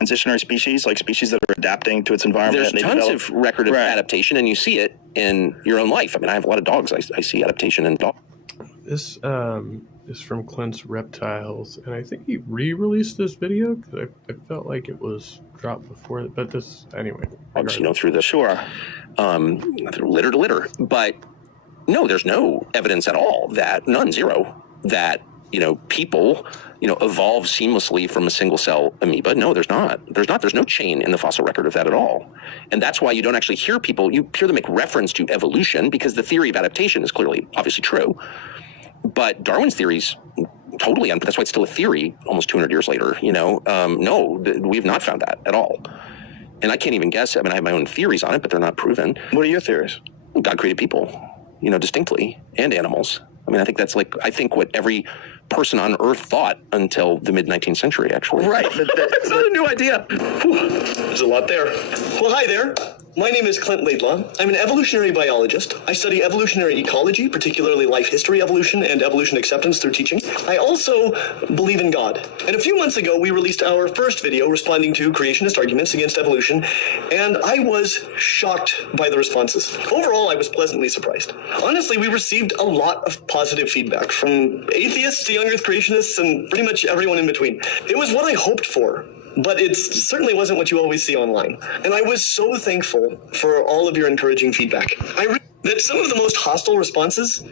Transitionary species, like species that are adapting to its environment. There's tons of record of adaptation, and you see it in your own life. I mean, I have a lot of dogs. I see adaptation in dogs. This is from Clint's Reptiles, and I think he re-released this video because I felt like it was dropped before. But this, anyway. Dogs, through the litter to litter. But no, there's no evidence at all zero, that people, evolve seamlessly from a single cell amoeba. No, there's not. There's no chain in the fossil record of that at all. And that's why you don't actually hear people, you hear them make reference to evolution because the theory of adaptation is obviously true. But Darwin's theory's totally, that's why it's still a theory almost 200 years later, No, we've not found that at all. And I can't even guess. I mean, I have my own theories on it, but they're not proven. What are your theories? God created people, distinctly, and animals. I mean, I think that's I think what every person on Earth thought until the mid-19th century, actually. Right. It's not a new idea. There's a lot there. Well, hi there. My name is Clint Laidlaw. I'm an evolutionary biologist. I study evolutionary ecology, particularly life history evolution and evolution acceptance through teaching. I also believe in God. And a few months ago, we released our first video responding to creationist arguments against evolution, and I was shocked by the responses. Overall, I was pleasantly surprised. Honestly, we received a lot of positive feedback from atheists to young Earth creationists and pretty much everyone in between. It was what I hoped for. But it certainly wasn't what you always see online. And I was so thankful for all of your encouraging feedback. That some of the most hostile responses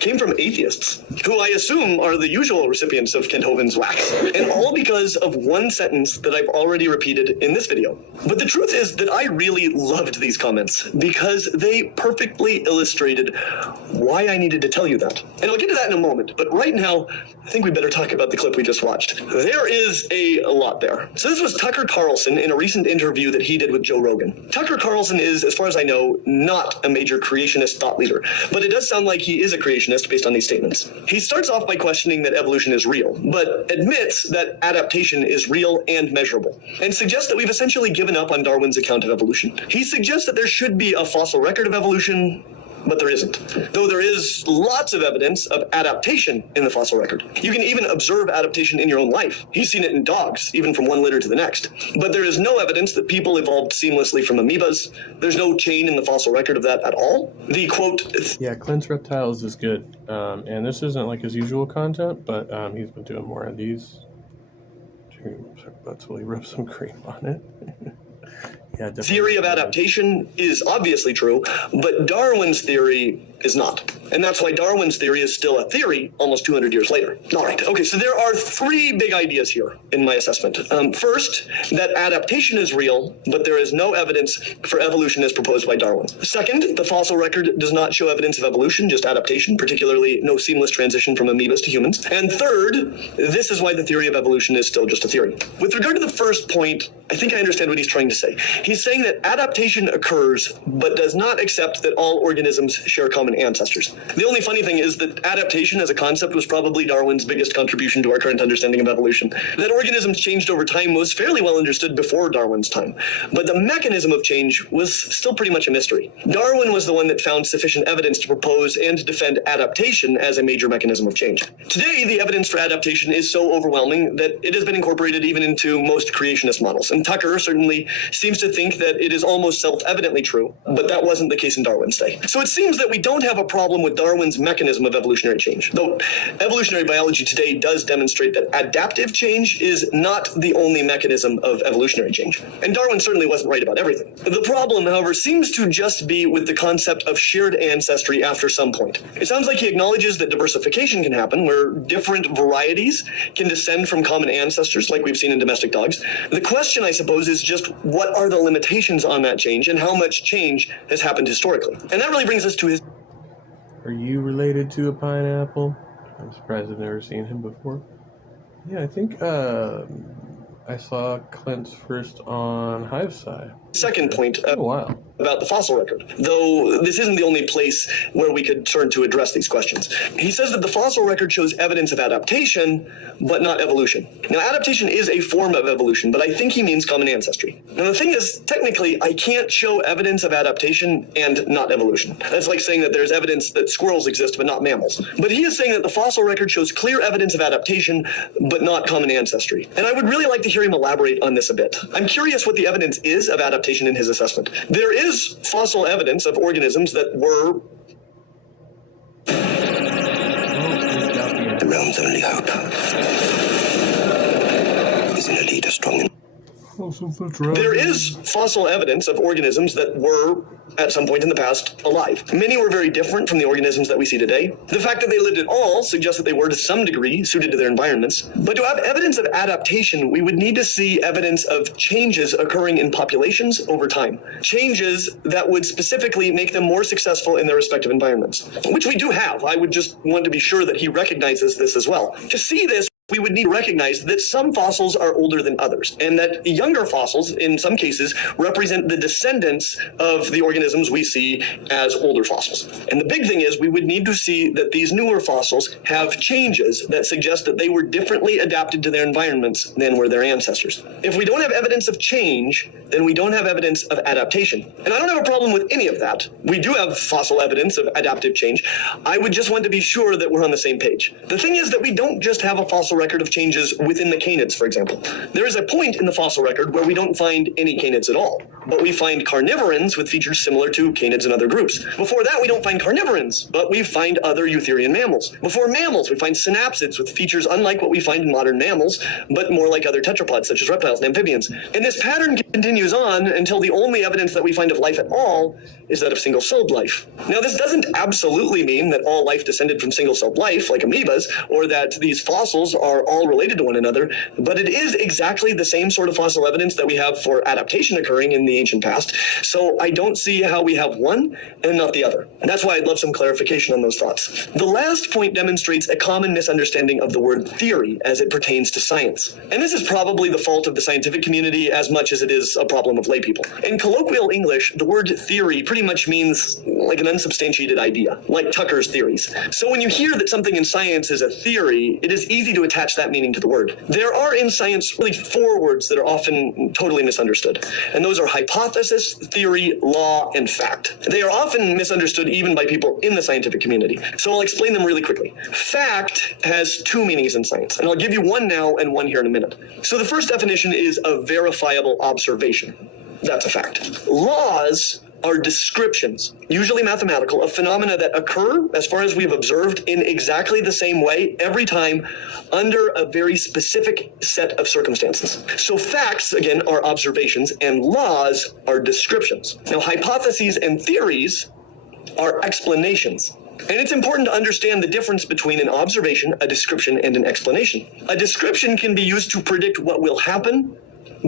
came from atheists, who I assume are the usual recipients of Kent Hovind's wax, and all because of one sentence that I've already repeated in this video. But the truth is that I really loved these comments because they perfectly illustrated why I needed to tell you that. And I'll get to that in a moment, but right now, I think we better talk about the clip we just watched. There is a lot there. So this was Tucker Carlson in a recent interview that he did with Joe Rogan. Tucker Carlson is, as far as I know, not a major creationist thought leader, but it does sound like he is a creationist based on these statements. He starts off by questioning that evolution is real, but admits that adaptation is real and measurable, and suggests that we've essentially given up on Darwin's account of evolution. He suggests that there should be a fossil record of evolution, but there isn't. Though there is lots of evidence of adaptation in the fossil record. You can even observe adaptation in your own life. He's seen it in dogs, even from one litter to the next. But there is no evidence that people evolved seamlessly from amoebas. There's no chain in the fossil record of that at all. The quote... Yeah, Clint's Reptiles is good. And this isn't like his usual content, but he's been doing more of these. That's why he rub some cream on it. Yeah, theory of adaptation is obviously true, but Darwin's theory is not. And that's why Darwin's theory is still a theory almost 200 years later. All right. Okay, so there are three big ideas here in my assessment. First, that adaptation is real, but there is no evidence for evolution as proposed by Darwin. Second, the fossil record does not show evidence of evolution, just adaptation, particularly no seamless transition from amoebas to humans. And third, this is why the theory of evolution is still just a theory. With regard to the first point, I think I understand what he's trying to say. He's saying that adaptation occurs, but does not accept that all organisms share common ancestors. The only funny thing is that adaptation as a concept was probably Darwin's biggest contribution to our current understanding of evolution. That organisms changed over time was fairly well understood before Darwin's time, but the mechanism of change was still pretty much a mystery. Darwin was the one that found sufficient evidence to propose and defend adaptation as a major mechanism of change. Today, the evidence for adaptation is so overwhelming that it has been incorporated even into most creationist models, and Tucker certainly seems to think that it is almost self-evidently true, but that wasn't the case in Darwin's day. So it seems that we don't have a problem with Darwin's mechanism of evolutionary change, though evolutionary biology today does demonstrate that adaptive change is not the only mechanism of evolutionary change. And Darwin certainly wasn't right about everything. The problem, however, seems to just be with the concept of shared ancestry after some point. It sounds like he acknowledges that diversification can happen, where different varieties can descend from common ancestors, like we've seen in domestic dogs. The question, I suppose, is just what are the limitations on that change and how much change has happened historically? And that really brings us to his... Are you related to a pineapple? I'm surprised I've never seen him before. Yeah, I think I saw Clint's first on HiveSci. Second point about the fossil record, though this isn't the only place where we could turn to address these questions. He says that the fossil record shows evidence of adaptation, but not evolution. Now, adaptation is a form of evolution, but I think he means common ancestry. Now, the thing is, technically, I can't show evidence of adaptation and not evolution. That's like saying that there's evidence that squirrels exist, but not mammals. But he is saying that the fossil record shows clear evidence of adaptation, but not common ancestry. And I would really like to hear him elaborate on this a bit. I'm curious what the evidence is of adaptation in his assessment. There is fossil evidence of organisms that were... The realm's only hope is in a leader strong enough. There is fossil evidence of organisms that were, at some point in the past, alive. Many were very different from the organisms that we see today. The fact that they lived at all suggests that they were, to some degree, suited to their environments. But to have evidence of adaptation, we would need to see evidence of changes occurring in populations over time. Changes that would specifically make them more successful in their respective environments, which we do have. I would just want to be sure that he recognizes this as well. To see this we would need to recognize that some fossils are older than others, and that younger fossils, in some cases, represent the descendants of the organisms we see as older fossils. And the big thing is we would need to see that these newer fossils have changes that suggest that they were differently adapted to their environments than were their ancestors. If we don't have evidence of change, then we don't have evidence of adaptation. And I don't have a problem with any of that. We do have fossil evidence of adaptive change. I would just want to be sure that we're on the same page. The thing is that we don't just have a fossil record of changes within the canids, for example. There is a point in the fossil record where we don't find any canids at all, but we find carnivorans with features similar to canids in other groups. Before that, we don't find carnivorans, but we find other eutherian mammals. Before mammals, we find synapsids with features unlike what we find in modern mammals, but more like other tetrapods, such as reptiles and amphibians. And this pattern continues on until the only evidence that we find of life at all is that of single-celled life. Now, this doesn't absolutely mean that all life descended from single-celled life, like amoebas, or that these fossils are all related to one another, but it is exactly the same sort of fossil evidence that we have for adaptation occurring in the ancient past. So I don't see how we have one and not the other. And that's why I'd love some clarification on those thoughts. The last point demonstrates a common misunderstanding of the word theory as it pertains to science. And this is probably the fault of the scientific community as much as it is a problem of laypeople. In colloquial English, the word theory pretty much means like an unsubstantiated idea, like Tucker's theories. So when you hear that something in science is a theory, it is easy to attach that meaning to the word. There are in science really 4 words that are often totally misunderstood, and those are hypothesis, theory, law, and fact. They are often misunderstood even by people in the scientific community, so I'll explain them really quickly. Fact has 2 meanings in science, and I'll give you one now and one here in a minute. So the first definition is a verifiable observation. That's a fact. Laws are descriptions, usually mathematical, of phenomena that occur, as far as we've observed, in exactly the same way every time under a very specific set of circumstances. So facts, again, are observations, and laws are descriptions. Now, hypotheses and theories are explanations. And it's important to understand the difference between an observation, a description, and an explanation. A description can be used to predict what will happen,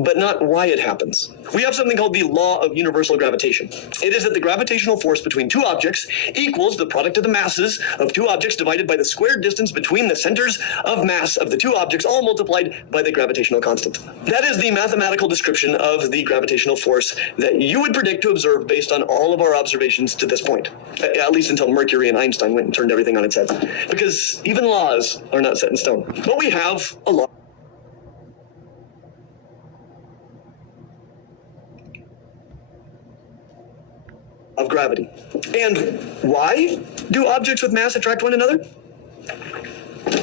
but not why it happens. We have something called the law of universal gravitation. It is that the gravitational force between 2 objects equals the product of the masses of 2 objects divided by the squared distance between the centers of mass of the 2 objects, all multiplied by the gravitational constant. That is the mathematical description of the gravitational force that you would predict to observe based on all of our observations to this point, at least until Mercury and Einstein went and turned everything on its head. Because even laws are not set in stone. But we have a law of gravity. And why do objects with mass attract one another?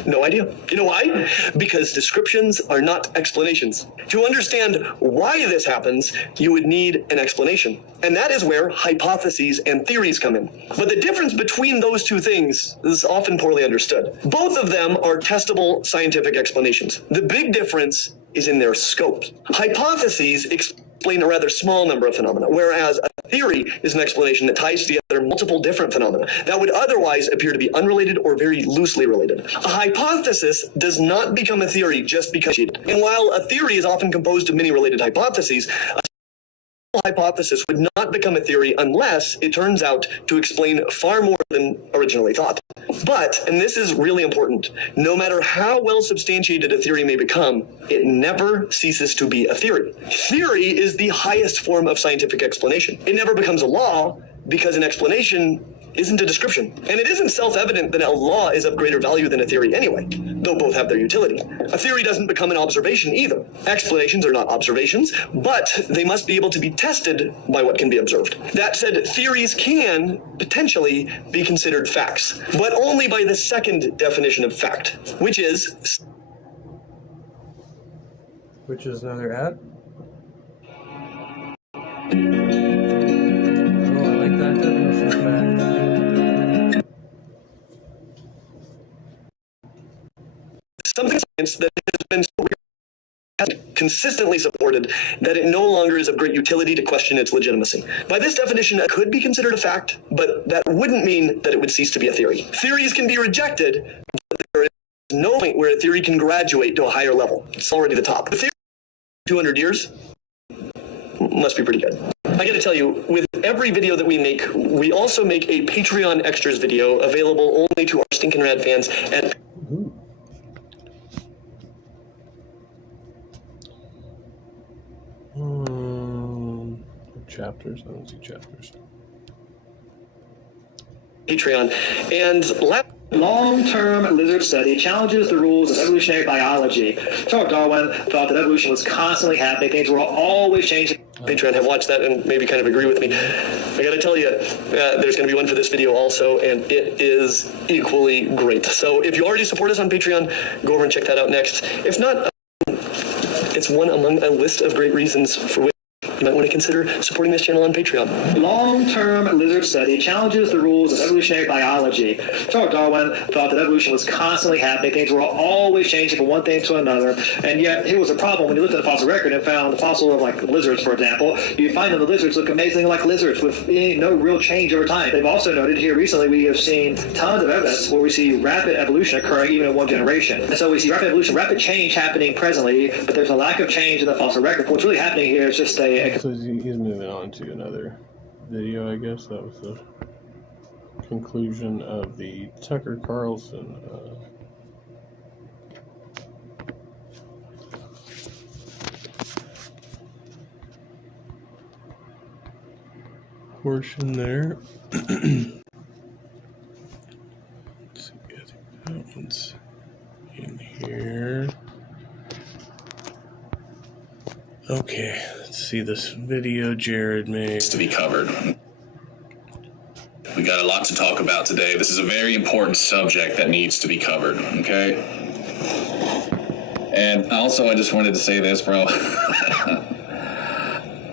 No idea. You know why? Because descriptions are not explanations. To understand why this happens, you would need an explanation. And that is where hypotheses and theories come in. But the difference between those 2 things is often poorly understood. Both of them are testable scientific explanations. The big difference is in their scope. Hypotheses explain a rather small number of phenomena, whereas a theory is an explanation that ties together multiple different phenomena that would otherwise appear to be unrelated or very loosely related. A hypothesis does not become a theory just because it. And while a theory is often composed of many related hypotheses, a hypothesis would not become a theory unless it turns out to explain far more than originally thought. But, and this is really important, no matter how well substantiated a theory may become, it never ceases to be a theory. Theory is the highest form of scientific explanation. It never becomes a law because an explanation isn't a description. And it isn't self-evident that a law is of greater value than a theory anyway, though both have their utility. A theory doesn't become an observation either. Explanations are not observations, but they must be able to be tested by what can be observed. That said, theories can potentially be considered facts, but only by the second definition of fact, which is... Which is another ad? Something science that has been consistently supported that it no longer is of great utility to question its legitimacy. By this definition, it could be considered a fact, but that wouldn't mean that it would cease to be a theory. Theories can be rejected, but there is no point where a theory can graduate to a higher level. It's already the top. The theory 200 years must be pretty good. I gotta tell you, with every video that we make, we also make a Patreon extras video available only to our Stinkin' Rad fans at chapters. I don't see chapters. Patreon. And long-term lizard study challenges the rules of evolutionary biology. Charles Darwin thought that evolution was constantly happening. Things were always changing. Patreon have watched that and maybe kind of agree with me. I gotta tell you, there's gonna be one for this video also, and it is equally great. So if you already support us on Patreon, go over and check that out next. If not, it's one among a list of great reasons for which you might want to consider supporting this channel on Patreon. Long-term lizard study challenges the rules of evolutionary biology. Charles Darwin thought that evolution was constantly happening. Things were always changing from one thing to another. And yet, here was a problem. When you looked at the fossil record and found the fossil of like lizards, for example, you find that the lizards look amazingly like lizards with no real change over time. They've also noted here recently we have seen tons of evidence where we see rapid evolution occurring even in one generation. And so we see rapid evolution, rapid change happening presently, but there's a lack of change in the fossil record. What's really happening here is just So he's moving on to another video, I guess. That was the conclusion of the Tucker Carlson portion there. Let's see, I think that one's in here. Okay, let's see this video Jared made. To be covered. We got a lot to talk about today. This is a very important subject that needs to be covered, okay? And also, I just wanted to say this, bro.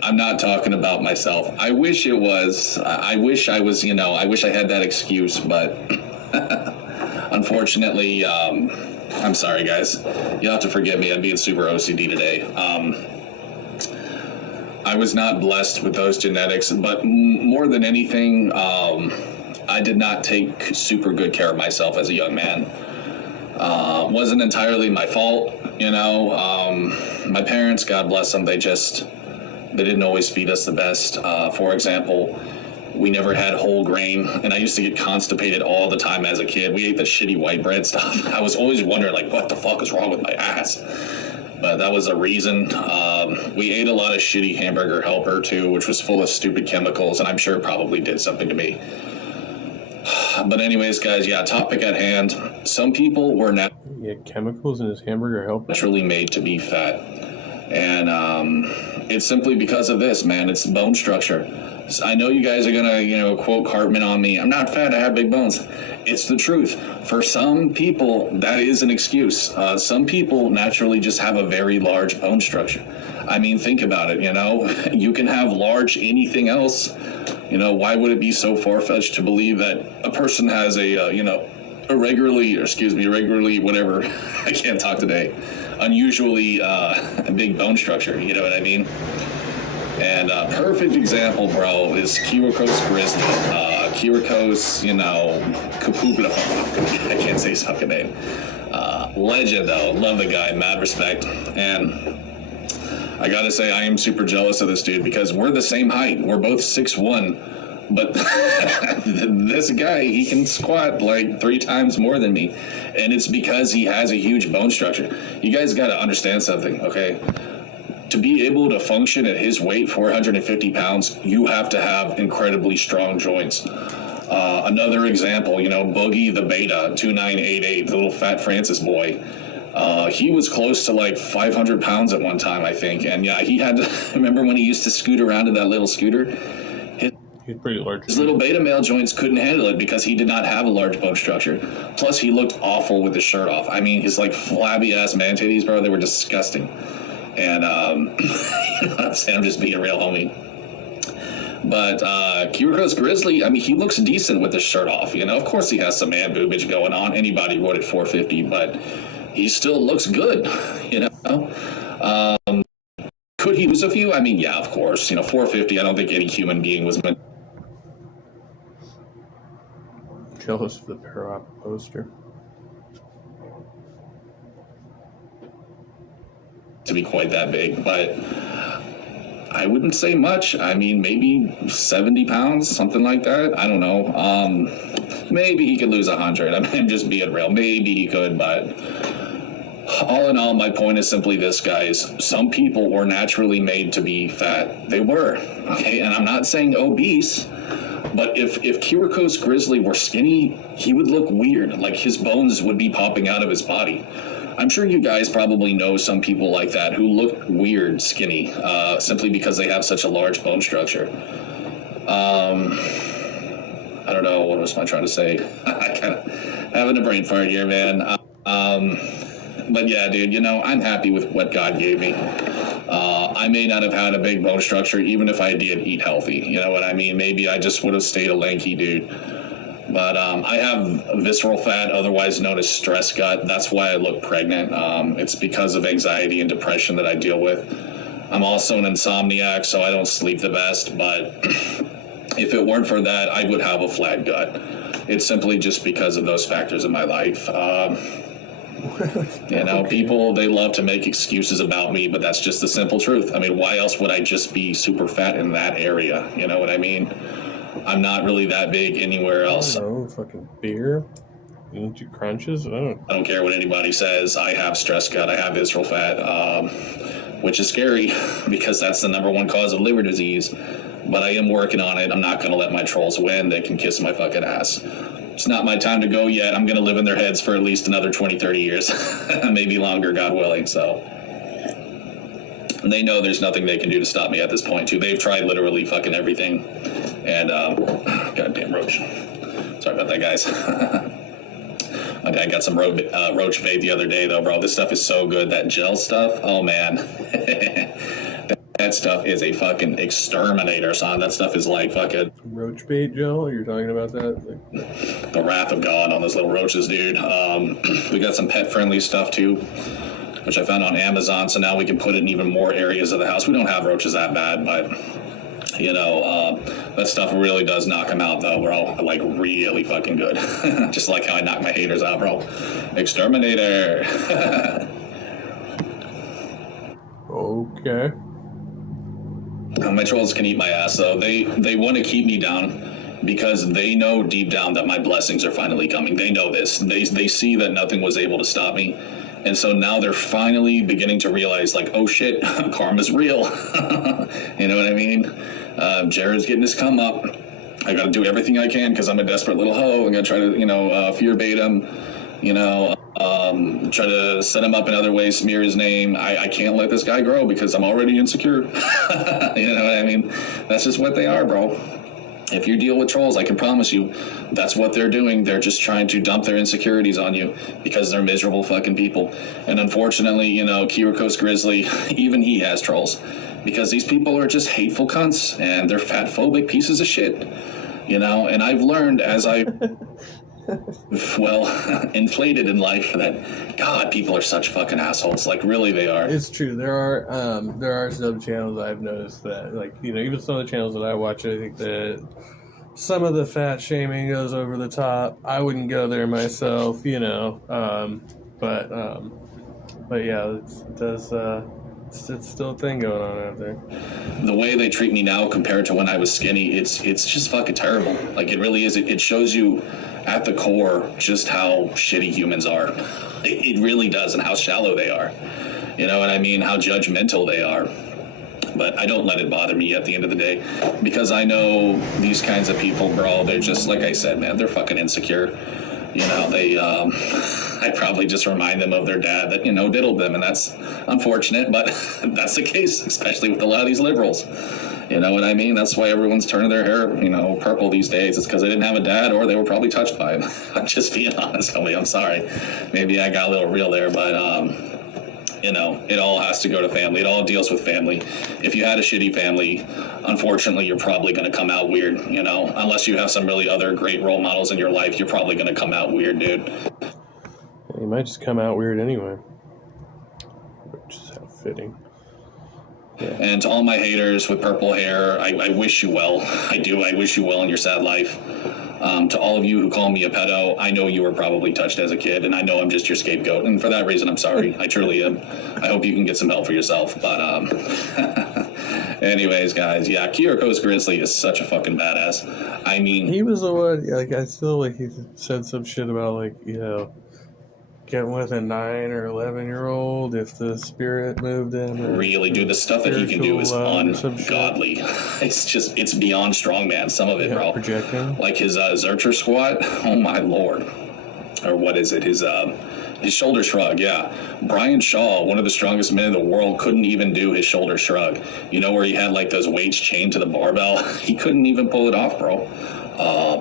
I'm not talking about myself. I wish it was. I wish I was, I wish I had that excuse, but unfortunately, I'm sorry, guys. You'll have to forgive me. I'm being super OCD today. I was not blessed with those genetics, but more than anything, I did not take super good care of myself as a young man. Wasn't entirely my fault, my parents, God bless them, they didn't always feed us the best. For example, we never had whole grain, and I used to get constipated all the time as a kid. We ate the shitty white bread stuff. I was always wondering, like, what the fuck is wrong with my ass? But that was a reason. We ate a lot of shitty hamburger helper too, which was full of stupid chemicals, and I'm sure it probably did something to me. But anyways, guys, topic at hand. Some people were He had chemicals in his hamburger helper? Naturally made to be fat. And it's simply because of this, man. It's bone structure. So I know you guys are gonna, quote Cartman on me. I'm not fat, I have big bones. It's the truth. For some people, that is an excuse. Some people naturally just have a very large bone structure. I mean, think about it, You can have large anything else. Why would it be so far-fetched to believe that a person has irregularly, whatever, I can't talk today, unusually big bone structure, you know what I mean? And a perfect example, bro, is Kyriakos Grizzly. Kyriakos, Kapupla, I can't say his fucking name. Legend, though. Love the guy. Mad respect. And I gotta say, I am super jealous of this dude because we're the same height. We're both 6'1". But this guy, he can squat like 3 times more than me. And it's because he has a huge bone structure. You guys gotta understand something, okay? To be able to function at his weight, 450 pounds, you have to have incredibly strong joints. Another example, Boogie the Beta, 2988, the little fat Francis boy. He was close to like 500 pounds at one time, I think. And yeah, he had to, remember when he used to scoot around in that little scooter? He's pretty large. His little beta male joints couldn't handle it because he did not have a large bone structure. Plus, he looked awful with his shirt off. I mean, his like flabby ass man titties, bro, they were disgusting. And I'm just being a real homie. But Kyriakos Grizzly, I mean, he looks decent with his shirt off. Of course he has some man boobage going on. Anybody would at 450, but he still looks good. Could he lose a few? I mean, yeah, of course. 450. I don't think any human being was meant. Jealous of the Parop poster. To be quite that big, but I wouldn't say much. I mean, maybe 70 pounds, something like that. I don't know. Maybe he could lose 100. I mean, I'm just being real. Maybe he could, but all in all, my point is simply this, guys. Some people were naturally made to be fat. They were, okay? And I'm not saying obese, but if Kirikos Grizzly were skinny, he would look weird. Like, his bones would be popping out of his body. I'm sure you guys probably know some people like that who look weird skinny, simply because they have such a large bone structure. I don't know, what was I trying to say? I kind of having a brain fart here, man. But yeah, dude, you know, I'm happy with what God gave me. I may not have had a big bone structure even if I did eat healthy. You know what I mean? Maybe I just would have stayed a lanky dude. But I have visceral fat, otherwise known as stress gut. That's why I look pregnant. It's because of anxiety and depression that I deal with. I'm also an insomniac, so I don't sleep the best. But if it weren't for that, I would have a flat gut. It's simply just because of those factors in my life. You know, people, they love to make excuses about me, but that's just the simple truth. I mean, why else would I just be super fat in that area? You know what I mean? I'm not really that big anywhere else. Oh, fucking beer? Eat your crunches? I don't care what anybody says. I have stress gut. I have visceral fat, which is scary because that's the #1 cause of liver disease. But I am working on it. I'm not going to let my trolls win. They can kiss my fucking ass. It's not my time to go yet. I'm going to live in their heads for at least another 20, 30 years. Maybe longer, God willing. So and they know there's nothing they can do to stop me at this point, too. They've tried literally fucking everything. And, goddamn roach. Sorry about that, guys. I got some roach bait the other day, though, bro. This stuff is so good. That gel stuff, oh, man. That stuff is a fucking exterminator, son. That stuff is like fucking... Roach bait gel? You're talking about that? The wrath of God on those little roaches, dude. We got some pet-friendly stuff, too, which I found on Amazon, so now we can put it in even more areas of the house. We don't have roaches that bad, but... You know, that stuff really does knock them out, though, bro. Like, really fucking good. Just like how I knock my haters out, bro. Exterminator. Okay. My trolls can eat my ass, though. They want to keep me down because they know deep down that my blessings are finally coming. They know this. They see that nothing was able to stop me. And so now they're finally beginning to realize, like, oh shit, karma's real. You know what I mean? Jared's getting his come up. I gotta do everything I can because I'm a desperate little hoe. I'm gonna try to, you know, fear bait him, you know, try to set him up in other ways, smear his name. I can't let this guy grow because I'm already insecure. You know what I mean? That's just what they are, bro. If you deal with trolls, I can promise you, that's what they're doing. They're just trying to dump their insecurities on you because they're miserable fucking people. And unfortunately, you know, Kirikos Grizzly, even he has trolls because these people are just hateful cunts and they're fat-phobic pieces of shit, you know? And I've learned as I, well, inflated in life that, God, people are such fucking assholes. Like, really, they are. It's true. There are sub channels I've noticed that, like, you know, even some of the channels that I watch, I think that some of the fat shaming goes over the top. I wouldn't go there myself, you know, but yeah, it's still a thing going on out there. The way they treat me now compared to when I was skinny, it's just fucking terrible. Like, it really is. It shows you at the core just how shitty humans are. It really does, and how shallow they are. You know what I mean? How judgmental they are. But I don't let it bother me at the end of the day because I know these kinds of people, bro, they're just, like I said, man, they're fucking insecure. You know, they, I probably just remind them of their dad that, you know, diddled them, and that's unfortunate, but that's the case, especially with a lot of these liberals. You know what I mean? That's why everyone's turning their hair, you know, purple these days. It's because they didn't have a dad or they were probably touched by him. I'm just being honest, homie. I'm sorry. Maybe I got a little real there, but, you know, it all has to go to family. It all deals with family. If you had a shitty family, unfortunately, you're probably going to come out weird, you know? Unless you have some really other great role models in your life, you're probably going to come out weird, dude. You might just come out weird anyway. Which is how fitting. Yeah. And to all my haters with purple hair, I wish you well. I do. I wish you well in your sad life. To all of you who call me a pedo, I know you were probably touched as a kid, and I know I'm just your scapegoat. And for that reason, I'm sorry. I truly am. I hope you can get some help for yourself. But anyways, guys, yeah, Kirikos Grizzly is such a fucking badass. I mean, he was the one. Like, I feel like he said some shit about, like, you know, getting with a 9 or 11-year-old if the spirit moved him. Really, dude, the stuff that he can do is ungodly. It's beyond strongman, some of it, bro. Projecting. Like his Zercher squat, oh my lord. Or what is it, his shoulder shrug, yeah. Brian Shaw, one of the strongest men in the world, couldn't even do his shoulder shrug. You know, where he had like those weights chained to the barbell? He couldn't even pull it off, bro.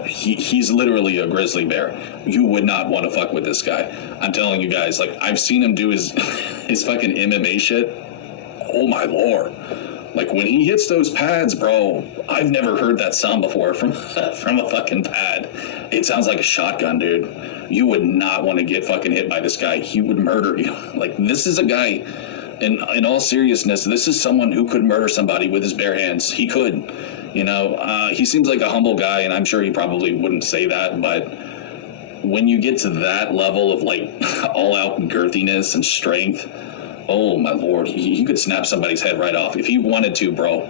He's literally a grizzly bear. You would not want to fuck with this guy. I'm telling you guys, like, I've seen him do his fucking MMA shit. Oh my lord. Like, when he hits those pads, bro, I've never heard that sound before from a fucking pad. It sounds like a shotgun, dude. You would not want to get fucking hit by this guy. He would murder you. Like, this is a guy, in all seriousness, this is someone who could murder somebody with his bare hands. He could. You know, he seems like a humble guy, and I'm sure he probably wouldn't say that, but when you get to that level of, like, all-out girthiness and strength, oh, my lord, he could snap somebody's head right off. If he wanted to, bro,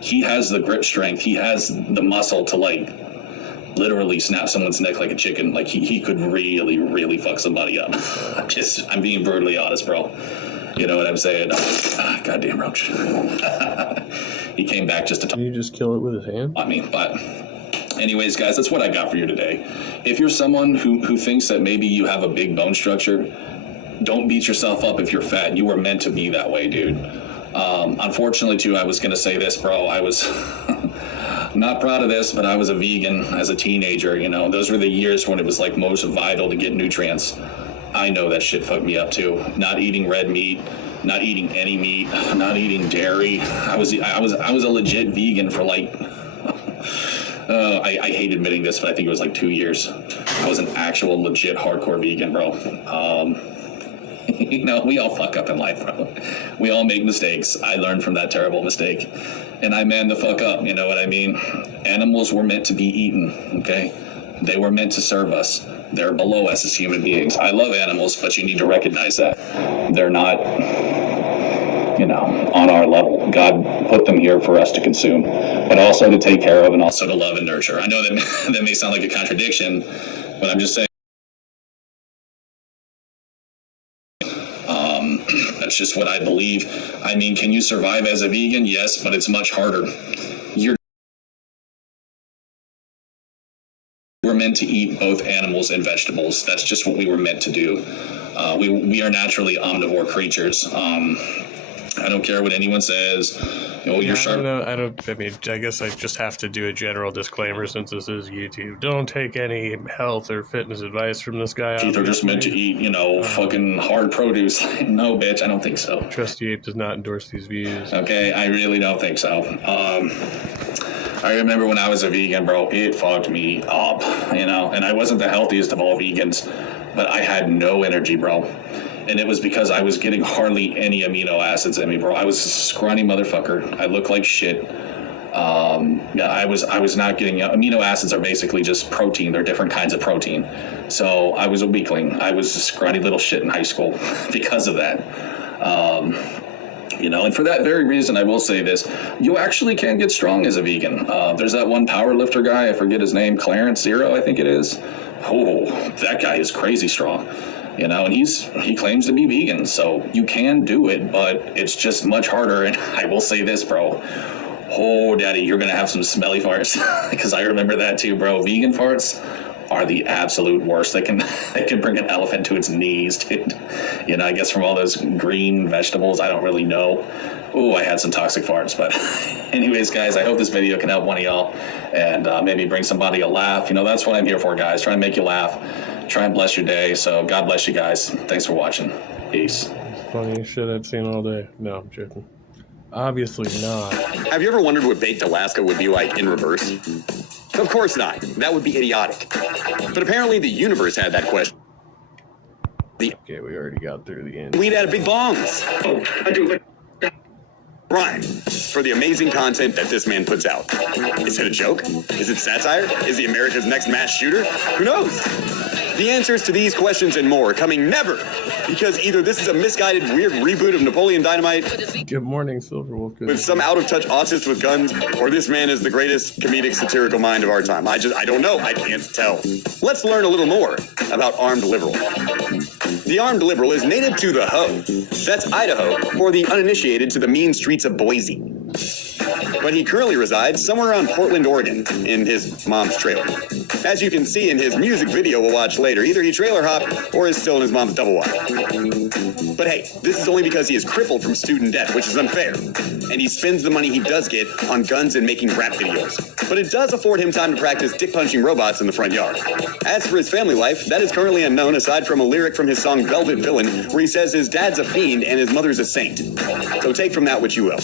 he has the grip strength. He has the muscle to, like, literally snap someone's neck like a chicken. Like, he could really, really fuck somebody up. I'm being brutally honest, bro. You know what I'm saying? Goddamn roach. He came back just to Can you just kill it with his hand? I mean, but anyways, guys, that's what I got for you today. If you're someone who thinks that maybe you have a big bone structure, don't beat yourself up if you're fat. You were meant to be that way, dude. Unfortunately, too, I was going to say this, bro. I was not proud of this, but I was a vegan as a teenager. You know, those were the years when it was, like, most vital to get nutrients. I know that shit fucked me up, too. Not eating red meat, not eating any meat, not eating dairy. I was a legit vegan for, like, I hate admitting this, but I think it was like 2 years. I was an actual legit hardcore vegan, bro. You know, we all fuck up in life, bro. We all make mistakes. I learned from that terrible mistake, and I manned the fuck up. You know what I mean? Animals were meant to be eaten, okay? They were meant to serve us. They're below us as human beings. I love animals, but you need to recognize that. They're not, you know, on our level. God put them here for us to consume, but also to take care of and also to love and nurture. I know that may sound like a contradiction, but I'm just saying. That's just what I believe. I mean, can you survive as a vegan? Yes, but it's much harder. We're meant to eat both animals and vegetables. That's just what we were meant to do. We are naturally omnivore creatures. I don't care what anyone says. Oh, you're sharp. I mean, I guess I just have to do a general disclaimer since this is YouTube. Don't take any health or fitness advice from this guy. Teeth are just meant to eat, you know, fucking hard produce. No, bitch, I don't think so. Trusty Ape does not endorse these views. Okay, I really don't think so. I remember when I was a vegan, bro, it fucked me up, you know, and I wasn't the healthiest of all vegans, but I had no energy, bro. And it was because I was getting hardly any amino acids in me, bro. I was a scrawny motherfucker. I looked like shit. Yeah, I was not getting amino acids are basically just protein. They're different kinds of protein. So I was a weakling. I was a scrawny little shit in high school because of that. You know, and for that very reason, I will say this: you actually can get strong as a vegan. There's that one power lifter guy. I forget his name. Clarence Zero, I think it is. Oh, that guy is crazy strong. You know, and he claims to be vegan, so you can do it, but it's just much harder. And I will say this, bro. Oh, daddy, you're going to have some smelly farts, because I remember that too, bro. Vegan farts are the absolute worst. They can bring an elephant to its knees, dude. You know, I guess from all those green vegetables, I don't really know. Oh, I had some toxic farts, but anyways, guys, I hope this video can help one of y'all and maybe bring somebody a laugh. You know, that's what I'm here for, guys. Try and make you laugh. Try and bless your day. So God bless you guys. Thanks for watching. Peace. It's funniest shit I've seen all day. No, I'm joking. Obviously not. Have you ever wondered what baked Alaska would be like in reverse? Of course not. That would be idiotic. But apparently the universe had that question. Okay, we already got through the end. We'd had big bongs. Oh, I do. Rhyme for the amazing content that this man puts out. Is it a joke? Is it satire? Is he America's next mass shooter? Who knows? The answers to these questions and more coming never, because either this is a misguided, weird reboot of Napoleon Dynamite. Good morning, Silverwolf. With some out-of-touch autist with guns, or this man is the greatest comedic satirical mind of our time. I don't know. I can't tell. Let's learn a little more about Armed Liberal. The armed liberal is native to the Ho. That's Idaho, or the uninitiated to the mean streets of Boise. But he currently resides somewhere around Portland, Oregon, in his mom's trailer. As you can see in his music video we'll watch later, either he trailer hopped or is still in his mom's double wide. But hey, this is only because he is crippled from student debt, which is unfair. And he spends the money he does get on guns and making rap videos. But it does afford him time to practice dick-punching robots in the front yard. As for his family life, that is currently unknown aside from a lyric from his song Velvet Villain, where he says his dad's a fiend and his mother's a saint. So take from that what you will.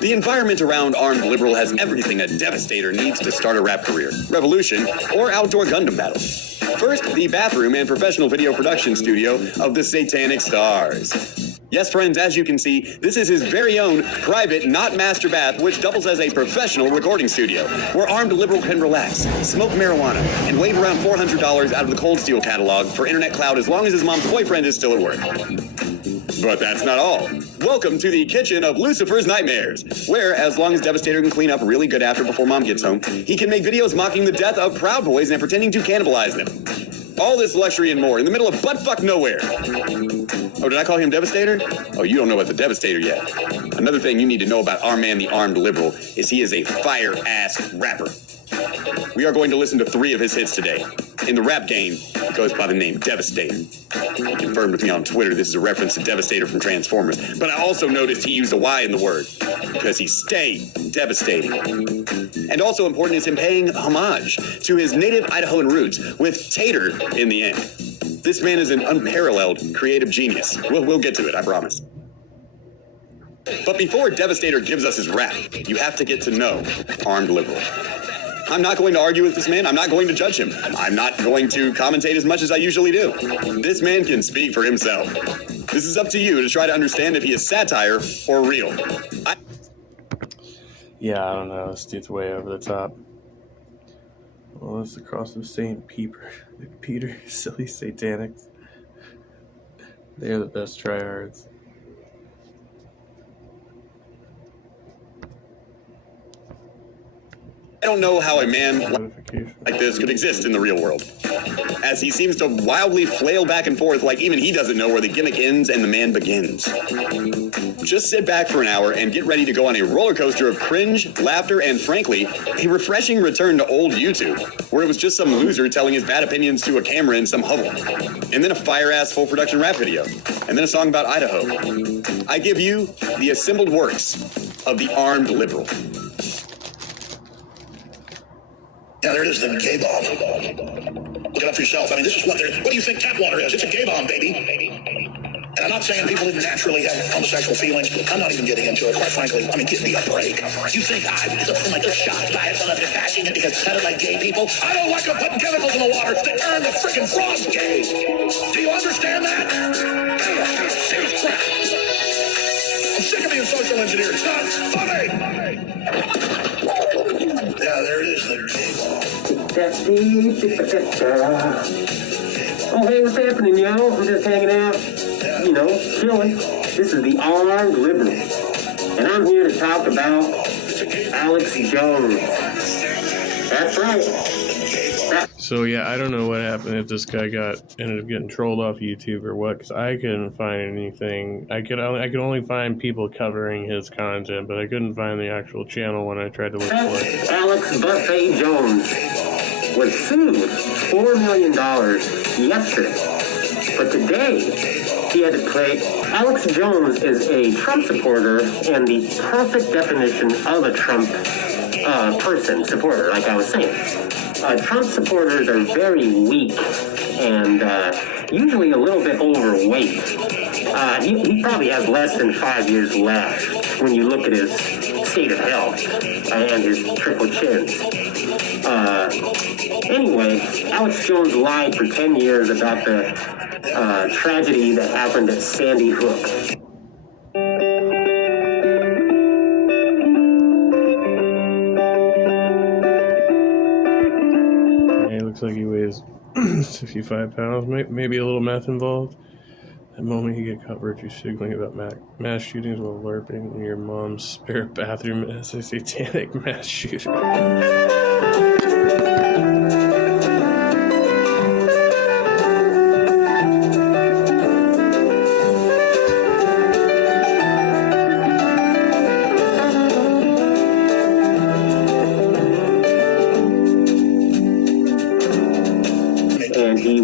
The environment around armed liberal has everything a devastator needs to start a rap career, revolution, or outdoor Gundam battle. First, the bathroom and professional video production studio of the Satanic Stars. Yes, friends, as you can see, this is his very own private, not master bath, which doubles as a professional recording studio, where armed liberal can relax, smoke marijuana, and wave around $400 out of the Cold Steel catalog for internet cloud as long as his mom's boyfriend is still at work. But that's not all. Welcome to the kitchen of Lucifer's Nightmares, where, as long as Devastator can clean up really good after before mom gets home, he can make videos mocking the death of Proud Boys and pretending to cannibalize them. All this luxury and more in the middle of buttfuck nowhere. Oh, did I call him Devastator? Oh, you don't know about the Devastator yet. Another thing you need to know about our man, the armed liberal, is he is a fire-ass rapper. We are going to listen to 3 of his hits today. In the rap game, he goes by the name Devastator. He confirmed with me on Twitter this is a reference to Devastator from Transformers, but I also noticed he used a Y in the word, because he stayed devastating. And also important is him paying homage to his native Idahoan roots, with Tater in the end. This man is an unparalleled creative genius. We'll get to it, I promise. But before Devastator gives us his rap, you have to get to know Armed Liberal. I'm not going to argue with this man. I'm not going to judge him. I'm not going to commentate as much as I usually do. This man can speak for himself. This is up to you to try to understand if he is satire or real. Yeah, I don't know. This dude's way over the top. Well, it's the cross of St. Peter, silly satanics. They're the best tryhards. I don't know how a man like this could exist in the real world, as he seems to wildly flail back and forth like even he doesn't know where the gimmick ends and the man begins. Just sit back for an hour and get ready to go on a roller coaster of cringe, laughter, and frankly, a refreshing return to old YouTube, where it was just some loser telling his bad opinions to a camera in some hovel, and then a fire-ass full production rap video, and then a song about Idaho. I give you the assembled works of the Armed Liberal. Yeah, there it is, the gay bomb. Look it up for yourself. I mean, this is what do you think tap water is? It's a gay bomb, baby. And I'm not saying people didn't naturally have homosexual feelings. I'm not even getting into it, quite frankly. I mean, give me a break. You think I was shocked by it when I'm bashing it because it sounded like gay people? I don't like them putting chemicals in the water that turn the freaking frogs gay. Do you understand that? Serious crap. I'm sick of being social engineered. It's not funny. Yeah, there it is, the gay bomb. Oh, hey, what's happening, yo? I'm just hanging out, chilling. This is the Armed Liberal, and I'm here to talk about Alex Jones. That's right. So yeah, I don't know what happened if this guy ended up getting trolled off YouTube or what, because I couldn't find anything. I could only find people covering his content, but I couldn't find the actual channel when I tried to look for it. Alex Buffet Jones was sued $4 million yesterday, but today he had to pay. Alex Jones is a Trump supporter and the perfect definition of a Trump supporter, like I was saying. Trump supporters are very weak and usually a little bit overweight. He probably has less than 5 years left when you look at his state of health and his triple chins. Anyway, Alex Jones lied for 10 years about the tragedy that happened at Sandy Hook. Looks like he weighs 65 pounds, maybe a little meth involved. The moment you get caught virtue signaling about mass shootings while LARPing in your mom's spare bathroom as a satanic mass shooter.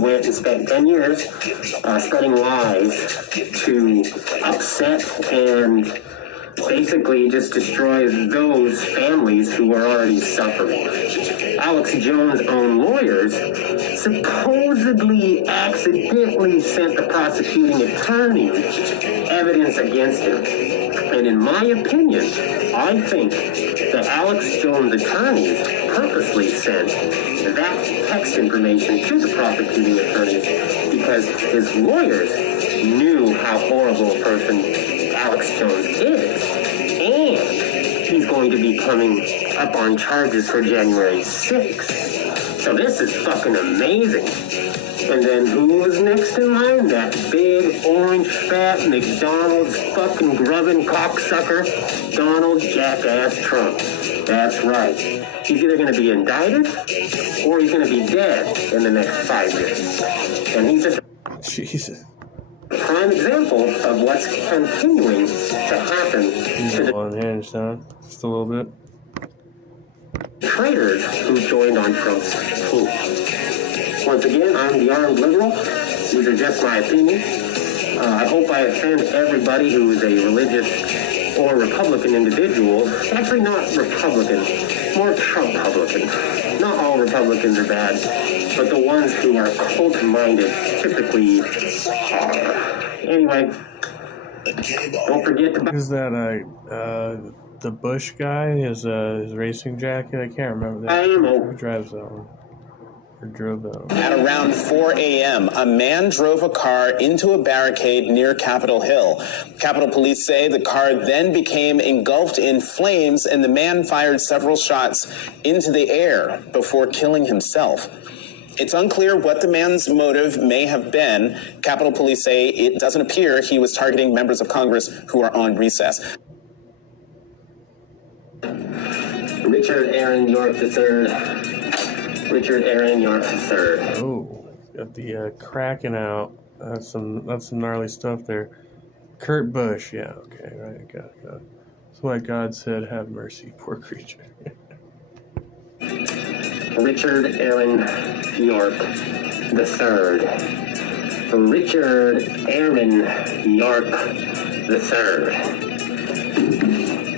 went and spent 10 years spreading lies to upset and basically just destroy those families who were already suffering. Alex Jones' own lawyers supposedly accidentally sent the prosecuting attorney evidence against him. And in my opinion, I think that Alex Jones' attorneys purposely sent that text information to the prosecuting attorneys because his lawyers knew how horrible a person Alex Jones is. And he's going to be coming up on charges for January 6th. So this is fucking amazing. And then who was next in line? That big, orange, fat, McDonald's fucking grubbing cocksucker, Donald Jackass Trump. That's right. He's either going to be indicted or he's going to be dead in the next 5 years. And he's just Jesus. a prime example of what's continuing to happen to the unhinged, huh? Just a little bit. traitors who joined on Trump's team. Once again, I'm the armed liberal. These are just my opinions. I hope I offend everybody who is a religious or Republican individual. Actually, not Republican, more Trump-publican. Not all Republicans are bad, but the ones who are cult-minded typically are. Anyway, don't forget to... Is that the Bush guy? His racing jacket? I can't remember that. Who drives that one? Or drove that one? At around 4 a.m., a man drove a car into a barricade near Capitol Hill. Capitol Police say the car then became engulfed in flames and the man fired several shots into the air before killing himself. It's unclear what the man's motive may have been. Capitol Police say it doesn't appear he was targeting members of Congress who are on recess. Richard Aaron York III. Richard Aaron York III. Oh, got the cracking out. That's some gnarly stuff there. Kurt Busch, yeah, okay, right, got it. That's why God said, "Have mercy, poor creature." Richard Aaron York III. Richard Aaron York III.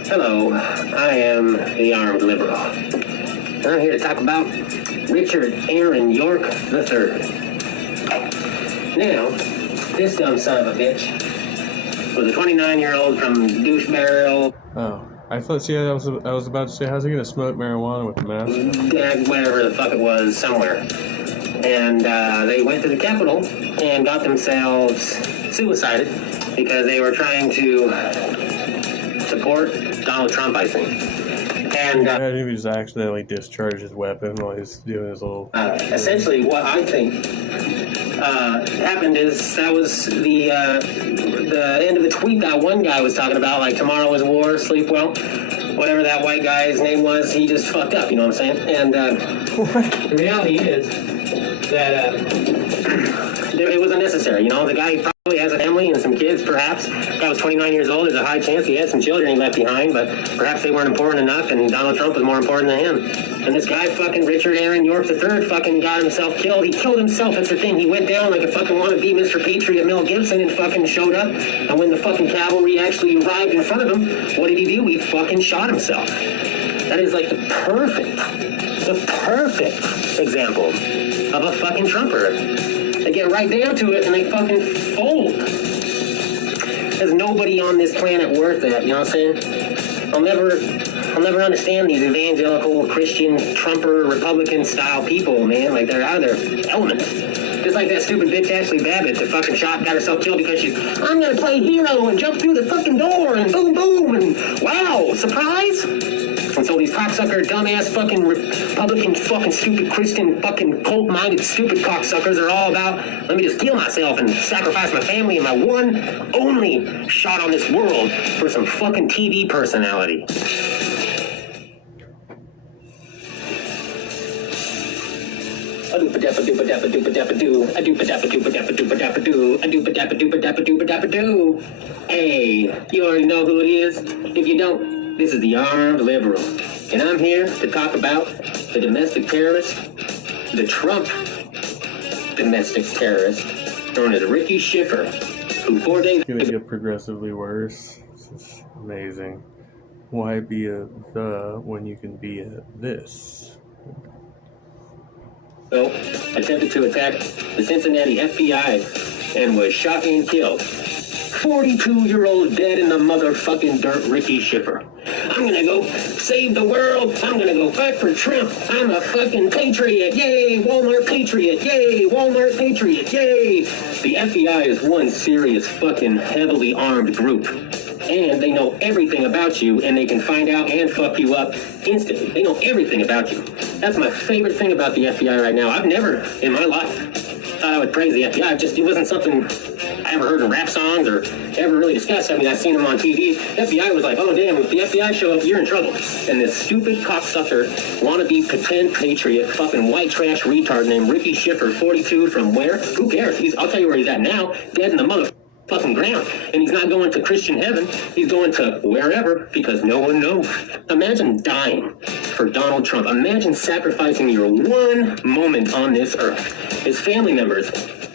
Hello, I am the armed liberal. I'm here to talk about Richard Aaron York III. Now, this dumb son of a bitch was a 29-year-old from douche barrel. Oh, I thought. See, I was about to say, how's he gonna smoke marijuana with the mask? Yeah, whatever the fuck it was, somewhere. And they went to the Capitol and got themselves suicided because they were trying to support Donald Trump, I think. And he just accidentally discharged his weapon while he's doing his little. Essentially, what I think happened is that was the end of the tweet that one guy was talking about, like tomorrow is war, sleep well. Whatever that white guy's name was, he just fucked up. You know what I'm saying? And the reality is that it was unnecessary. You know, the guy probably has a family and some kids, perhaps. The guy was 29 years old. There's a high chance he had some children he left behind, but perhaps they weren't important enough, and Donald Trump was more important than him. And this guy, fucking Richard Aaron York III, fucking got himself killed. He killed himself. That's the thing. He went down like a fucking wannabe Mr. Patriot Mel Gibson and fucking showed up. And when the fucking cavalry actually arrived in front of him, what did he do? He fucking shot himself. That is like the perfect example of a fucking Trumper. They get right down to it and they fucking fold. There's nobody on this planet worth that, you know what I'm saying? I'll never understand these evangelical Christian Trumper Republican style people, man. Like they're out of their element. Just like that stupid bitch Ashley Babbitt, the fucking shot got herself killed because I'm gonna play hero and jump through the fucking door and boom boom and wow, surprise! And so these cocksucker, dumbass, fucking Republican, fucking stupid Christian, fucking cult-minded, stupid cocksuckers are all about, let me just kill myself and sacrifice my family and my one only shot on this world for some fucking TV personality. Hey, you already know who it is? If you don't, this is the Armed Liberal. And I'm here to talk about the domestic terrorist, the Trump domestic terrorist known as Ricky Schiffer, who 4 days It's gonna get progressively worse. This is amazing. Why be a the when you can be a this? ago attempted to attack the Cincinnati FBI and was shot and killed. 42-year-old dead in the motherfucking dirt, Ricky Schiffer. I'm gonna go save the world. I'm gonna go fight for Trump. I'm a fucking patriot. Yay, Walmart patriot. Yay, Walmart patriot. Yay. The FBI is one serious fucking heavily armed group. And they know everything about you, and they can find out and fuck you up instantly. They know everything about you. That's my favorite thing about the FBI right now. I've never in my life thought I would praise the FBI. It wasn't something I ever heard in rap songs or ever really discussed. I mean, I've seen them on TV. FBI was like, oh damn, if the FBI show up, you're in trouble. And this stupid cocksucker, wannabe pretend patriot, fucking white trash retard named Ricky Schiffer, 42, from where? Who cares? I'll tell you where he's at now, dead in the motherfucking ground. And he's not going to Christian heaven. He's going to wherever, because no one knows. Imagine dying for Donald Trump. Imagine sacrificing your one moment on this earth. His family members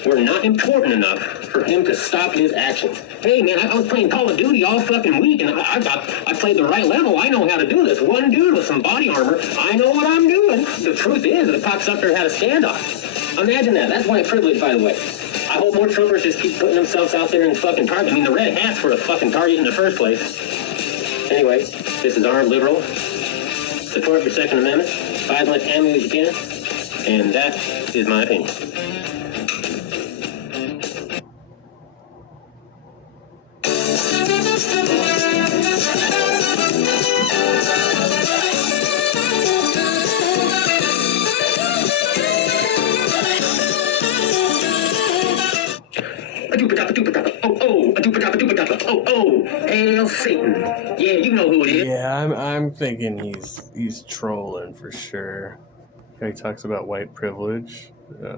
were not important enough for him to stop his actions. Hey man, I was playing Call of Duty all fucking week, and I thought I played the right level. I know how to do this. One dude with some body armor. I know what I'm doing. The truth is, the cocksucker had a standoff. Imagine that. That's white privilege, by the way. I hope more Trumpers just keep putting themselves out there and fucking target. I mean, the red hats were a fucking target in the first place. Anyway, this is Armed Liberal. Support your Second Amendment. Buy as much ammo as you can. And that is my opinion. Oh, hail Satan. Yeah, you know who it is. Yeah, I'm thinking he's trolling for sure. He talks about white privilege. Yeah.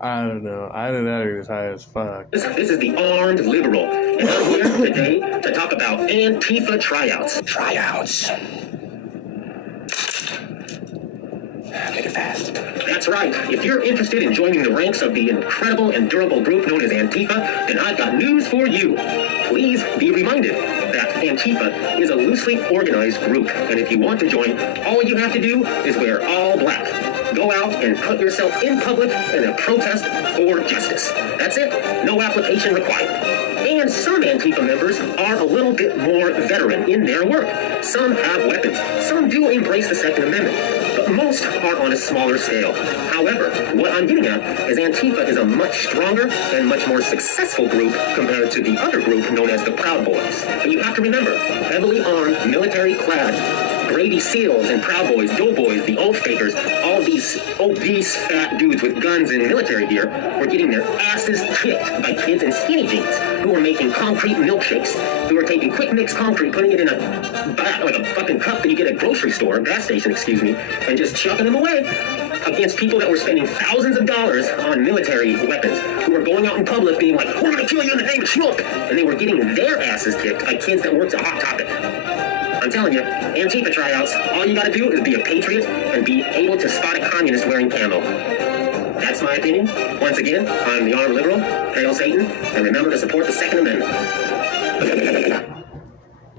I don't know. Either that or he was high as fuck. This is the Armed Liberal, and I'm here today to talk about Antifa tryouts. Tryouts. Make it fast. That's right. If you're interested in joining the ranks of the incredible and durable group known as Antifa, then I've got news for you. Please be reminded that Antifa is a loosely organized group, and if you want to join, all you have to do is wear all black. Go out and put yourself in public in a protest for justice. That's it. No application required. And some Antifa members are a little bit more veteran in their work. Some have weapons. Some do embrace the Second Amendment. But most are on a smaller scale. However, what I'm getting at is Antifa is a much stronger and much more successful group compared to the other group known as the Proud Boys. And you have to remember, heavily armed, military-clad, Brady SEALs and Proud Boys, Doughboys, the Oath Fakers, all these obese fat dudes with guns and military gear were getting their asses kicked by kids in skinny jeans who were making concrete milkshakes, who were taking quick mix concrete, putting it in like a fucking cup that you get at a grocery store, gas station, excuse me, and just chucking them away against people that were spending thousands of dollars on military weapons, who were going out in public being like, we're gonna kill you in the name of Trump, and they were getting their asses kicked by kids that worked at Hot Topic. I'm telling you, Antifa tryouts, all you gotta do is be a patriot and be able to spot a communist wearing camo. That's my opinion. Once again, I'm the Armed Liberal, hail Satan, and remember to support the Second Amendment.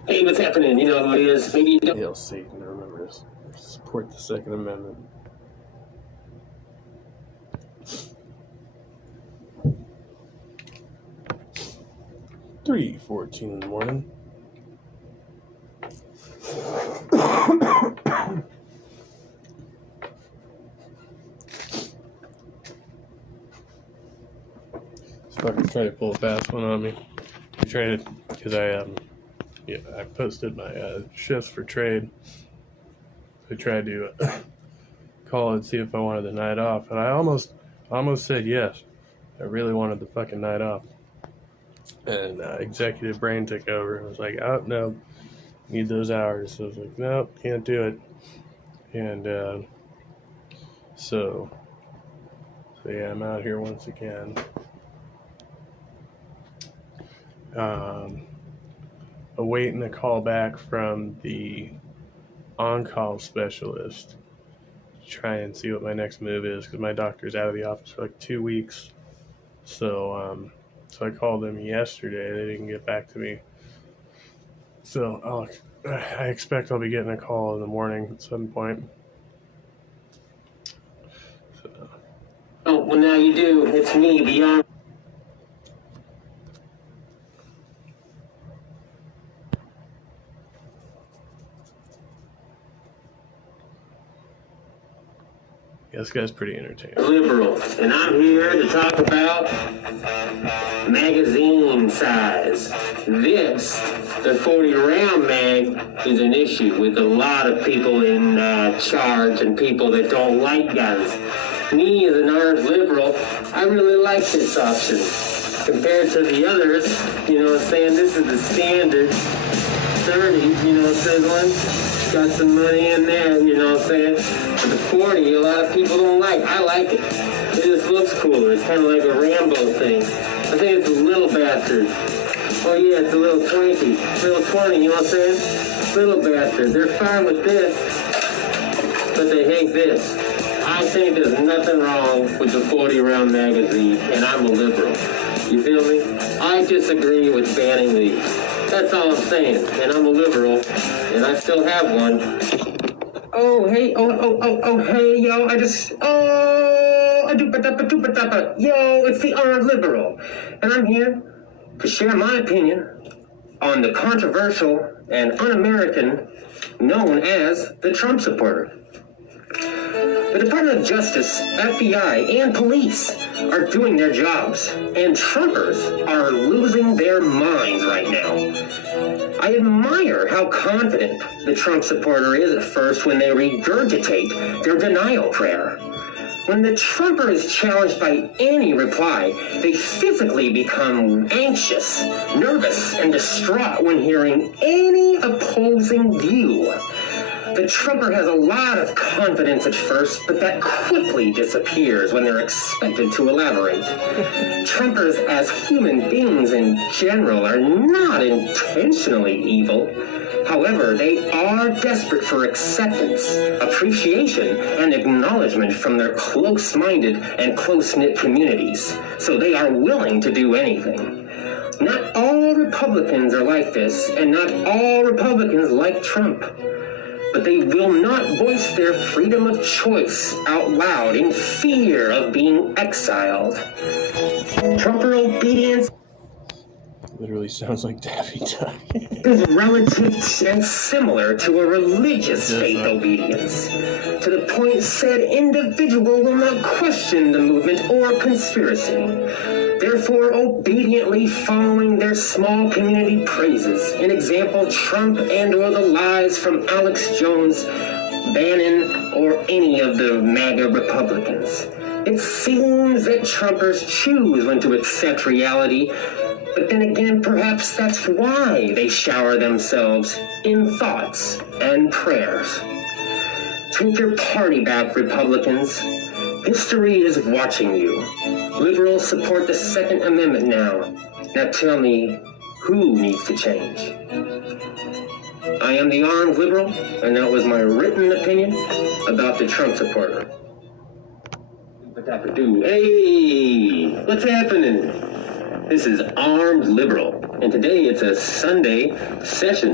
Hey, what's happening? You know who it is? Maybe you don't. Hail Satan, remember to support the Second Amendment. $3:14 in the morning. Fucking try to pull a fast one on me. I tried it because I posted my shifts for trade. I tried to call and see if I wanted the night off, and I almost said yes. I really wanted the fucking night off, and executive brain took over. I was like, oh no, need those hours. So I was like, nope, can't do it. And so yeah, I'm out here once again. Awaiting a call back from the on-call specialist. try and see what my next move is, because my doctor's out of the office for like 2 weeks. So I called them yesterday. They didn't get back to me. So I expect I'll be getting a call in the morning at some point. So. Oh, well, now you do. It's me, Beyond. Yeah, this guy's pretty entertaining. Liberal, and I'm here to talk about magazine size. This, the 40 round mag, is an issue with a lot of people in charge and people that don't like guns. Me, as an armed liberal, I really like this option. Compared to the others, you know what I'm saying, this is the standard 30, you know what I'm saying? Got some money in there, you know what I'm saying? But the 40, a lot of people don't like. I like it. It just looks cooler. It's kind of like a Rambo thing. I think it's a little bastard. Oh yeah, it's a little twanky. Little 20, you know what I'm saying? Little bastard. They're fine with this, but they hate this. I think there's nothing wrong with the 40 round magazine, and I'm a liberal. You feel me? I disagree with banning these. That's all I'm saying. And I'm a liberal, and I still have one. Oh, hey, hey, yo, yo, it's the armed liberal. And I'm here to share my opinion on the controversial and un-American known as the Trump supporter. The Department of Justice, FBI, and police are doing their jobs, and Trumpers are losing their minds right now. I admire how confident the Trump supporter is at first when they regurgitate their denial prayer. When the Trumper is challenged by any reply, they physically become anxious, nervous, and distraught when hearing any opposing view. The Trumper has a lot of confidence at first, but that quickly disappears when they're expected to elaborate. Trumpers, as human beings in general, are not intentionally evil. However, they are desperate for acceptance, appreciation, and acknowledgement from their close-minded and close-knit communities, so they are willing to do anything. Not all Republicans are like this, and not all Republicans like Trump. But they will not voice their freedom of choice out loud in fear of being exiled. Trumper obedience literally sounds like Daffy Duck. is relative and similar to a religious faith obedience. To the point said individual will not question the movement or conspiracy, therefore obediently following their small community praises. An example, Trump and or the lies from Alex Jones, Bannon, or any of the MAGA Republicans. It seems that Trumpers choose when to accept reality, but then again, perhaps that's why they shower themselves in thoughts and prayers. Take your party back, Republicans. History is watching you. Liberals support the Second Amendment now. Now tell me, who needs to change? I am the armed liberal, and that was my written opinion about the Trump supporter. Hey, what's happening? This is Armed Liberal, and today it's a Sunday session.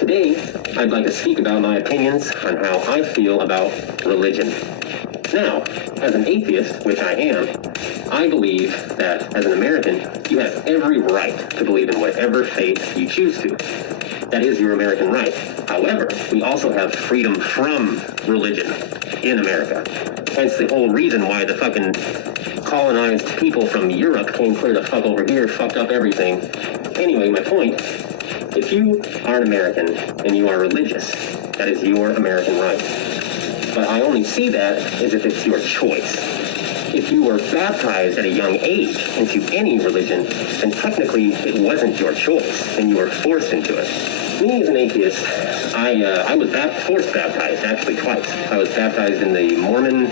Today, I'd like to speak about my opinions on how I feel about religion. Now, as an atheist, which I am, I believe that as an American, you have every right to believe in whatever faith you choose to. That is your American right. However, we also have freedom from religion in America. Hence the whole reason why the fucking colonized people from Europe came clear to fuck over here, fucked up everything. Anyway, my point, if you are an American and you are religious, that is your American right. But I only see that as if it's your choice. If you were baptized at a young age into any religion, then technically it wasn't your choice, and you were forced into it. Me as an atheist, I was forced baptized, actually twice. I was baptized in the Mormon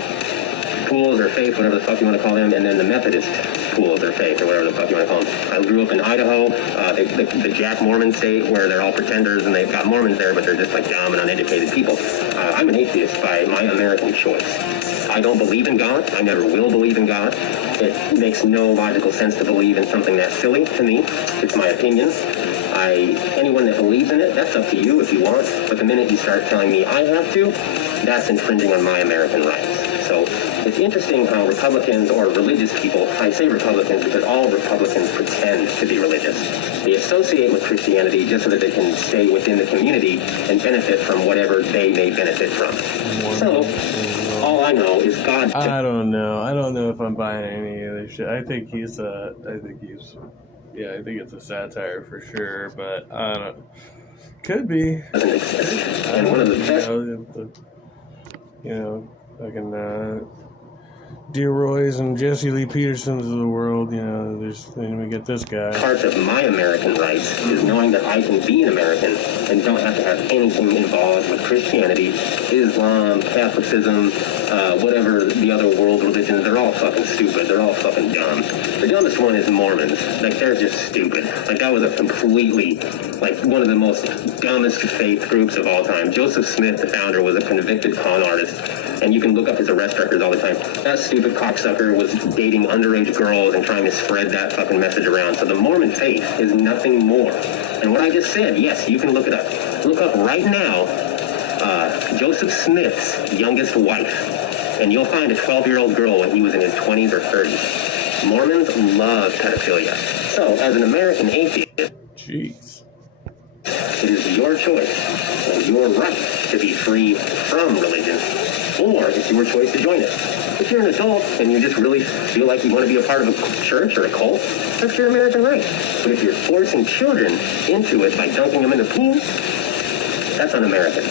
pools or faith, whatever the fuck you want to call them, and then the Methodist pools or faith or whatever the fuck you want to call them. I grew up in Idaho, the Jack Mormon state, where they're all pretenders and they've got Mormons there, but they're just like dumb and uneducated people. I'm an atheist by my American choice. I don't believe in God. I never will believe in God. It makes no logical sense to believe in something that's silly to me. It's my opinion. Anyone that believes in it, that's up to you if you want. But the minute you start telling me I have to, that's infringing on my American rights. So it's interesting how Republicans or religious people, I say Republicans because all Republicans pretend to be religious. They associate with Christianity just so that they can stay within the community and benefit from whatever they may benefit from. So all I know is God. I don't know. I don't know if I'm buying any of this shit. I think it's a satire for sure, but I don't. Could be. Doesn't exist. And one of the best. Fucking DeRoy's and Jesse Lee Petersons of the world, then we get this guy. Part of my American rights is knowing that I can be an American and don't have to have anything involved with Christianity, Islam, Catholicism, whatever the other world religions. They're all fucking stupid. They're all fucking dumb. The dumbest one is Mormons. Like, they're just stupid. Like, that was a completely, one of the most dumbest faith groups of all time. Joseph Smith, the founder, was a convicted con artist. And you can look up his arrest records all the time. That stupid cocksucker was dating underage girls and trying to spread that fucking message around. So the Mormon faith is nothing more. And what I just said, yes, you can look it up. Look up right now, Joseph Smith's youngest wife. And you'll find a 12-year-old girl when he was in his 20s or 30s. Mormons love pedophilia. So, as an American atheist, jeez, it is your choice and your right to be free from religion. Or it's your choice to join it. If you're an adult and you just really feel like you want to be a part of a church or a cult, that's your American right. But if you're forcing children into it by dunking them in the pool, that's un-American.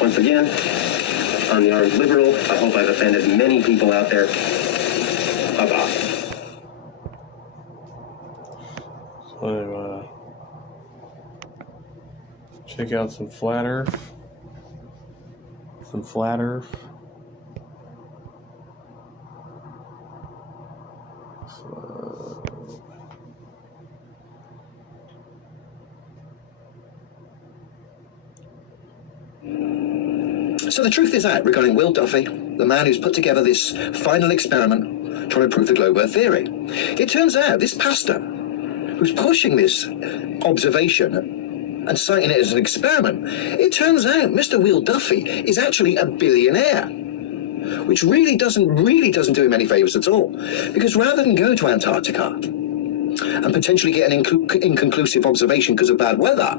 Once again, I'm the armed liberal. I hope I've offended many people out there. Bye-bye. So, check out some Flat Earth. Some Flat Earth. So the truth is out regarding Will Duffy, the man who's put together this final experiment trying to prove the globe Earth theory. It turns out this pastor who's pushing this observation and citing it as an experiment, it turns out Mr. Will Duffy is actually a billionaire, which really doesn't do him any favors at all. Because rather than go to Antarctica and potentially get an inconclusive observation because of bad weather,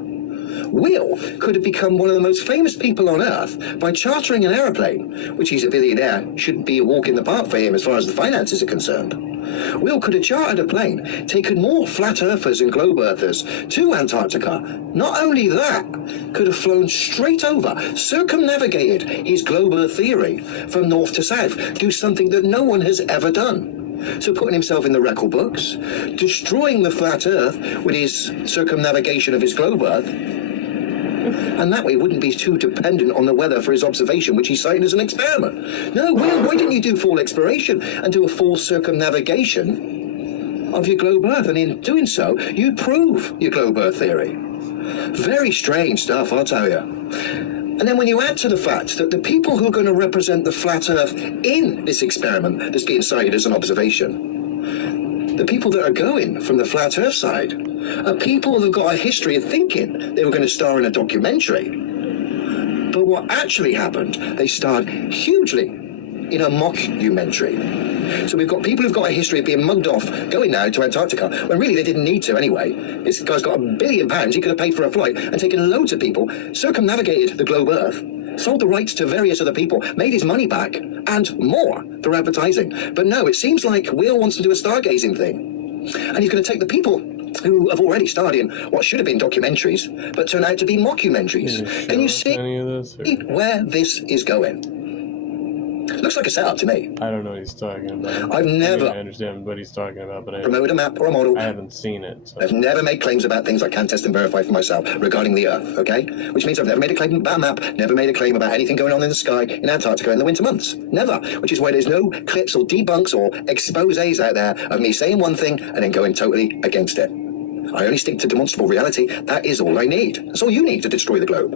Will could have become one of the most famous people on Earth by chartering an aeroplane, which he's a billionaire, shouldn't be a walk in the park for him as far as the finances are concerned. Will could have chartered a plane, taken more flat earthers and globe earthers to Antarctica. Not only that, could have flown straight over, circumnavigated his globe earth theory from north to south, do something that no one has ever done. So putting himself in the record books, destroying the flat earth with his circumnavigation of his globe earth, and that way wouldn't be too dependent on the weather for his observation, which he's citing as an experiment. No, Will, why didn't you do full exploration and do a full circumnavigation of your globe Earth? And in doing so, you'd prove your globe Earth theory. Very strange stuff, I'll tell you. And then when you add to the fact that the people who are going to represent the flat Earth in this experiment that's being cited as an observation, the people that are going from the flat Earth side are people who've got a history of thinking they were going to star in a documentary. But what actually happened, they starred hugely in a mockumentary. So we've got people who've got a history of being mugged off, going now to Antarctica, when really they didn't need to anyway. This guy's got £1 billion, he could have paid for a flight and taken loads of people, circumnavigated the globe Earth, sold the rights to various other people, made his money back, and more for advertising. But no, it seems like Will wants to do a stargazing thing. And he's going to take the people who have already starred in what should have been documentaries, but turn out to be mockumentaries. Can you see where this is going? Looks like a setup to me. I don't know what he's talking about. I've never... I understand what he's talking about, but I promoted a map or a model. I haven't seen it. So. I've never made claims about things I can't test and verify for myself regarding the Earth, okay? Which means I've never made a claim about a map, never made a claim about anything going on in the sky in Antarctica in the winter months. Never. Which is why there's no clips or debunks or exposés out there of me saying one thing and then going totally against it. I only stick to demonstrable reality. That is all I need. That's all you need to destroy the globe.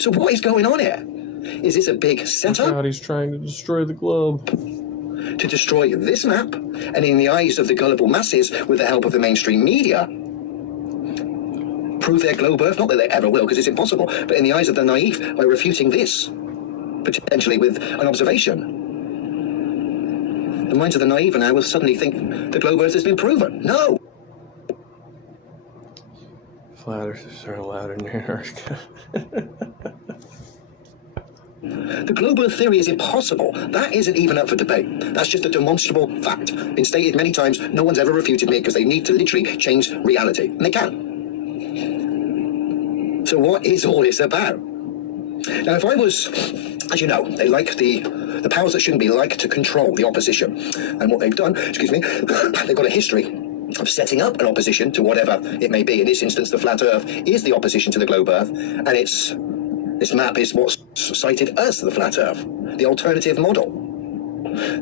So what is going on here? Is this a big setup? God, he's trying to destroy the globe. To destroy this map, and in the eyes of the gullible masses, with the help of the mainstream media, prove their globe Earth, not that they ever will, because it's impossible, but in the eyes of the naive, by refuting this, potentially with an observation. The minds of the naive now will suddenly think the globe Earth has been proven. No! Flat Earthers are allowed in Antarctica. The globe Earth theory is impossible. That isn't even up for debate. That's just a demonstrable fact. Been stated many times, no one's ever refuted me because they need to literally change reality. And they can. So what is all this about? Now, if I was, as you know, they like the powers that shouldn't be like to control the opposition. And what they've done, excuse me, they've got a history of setting up an opposition to whatever it may be. In this instance, the flat Earth is the opposition to the globe Earth, and this map is what's cited as the flat Earth, the alternative model.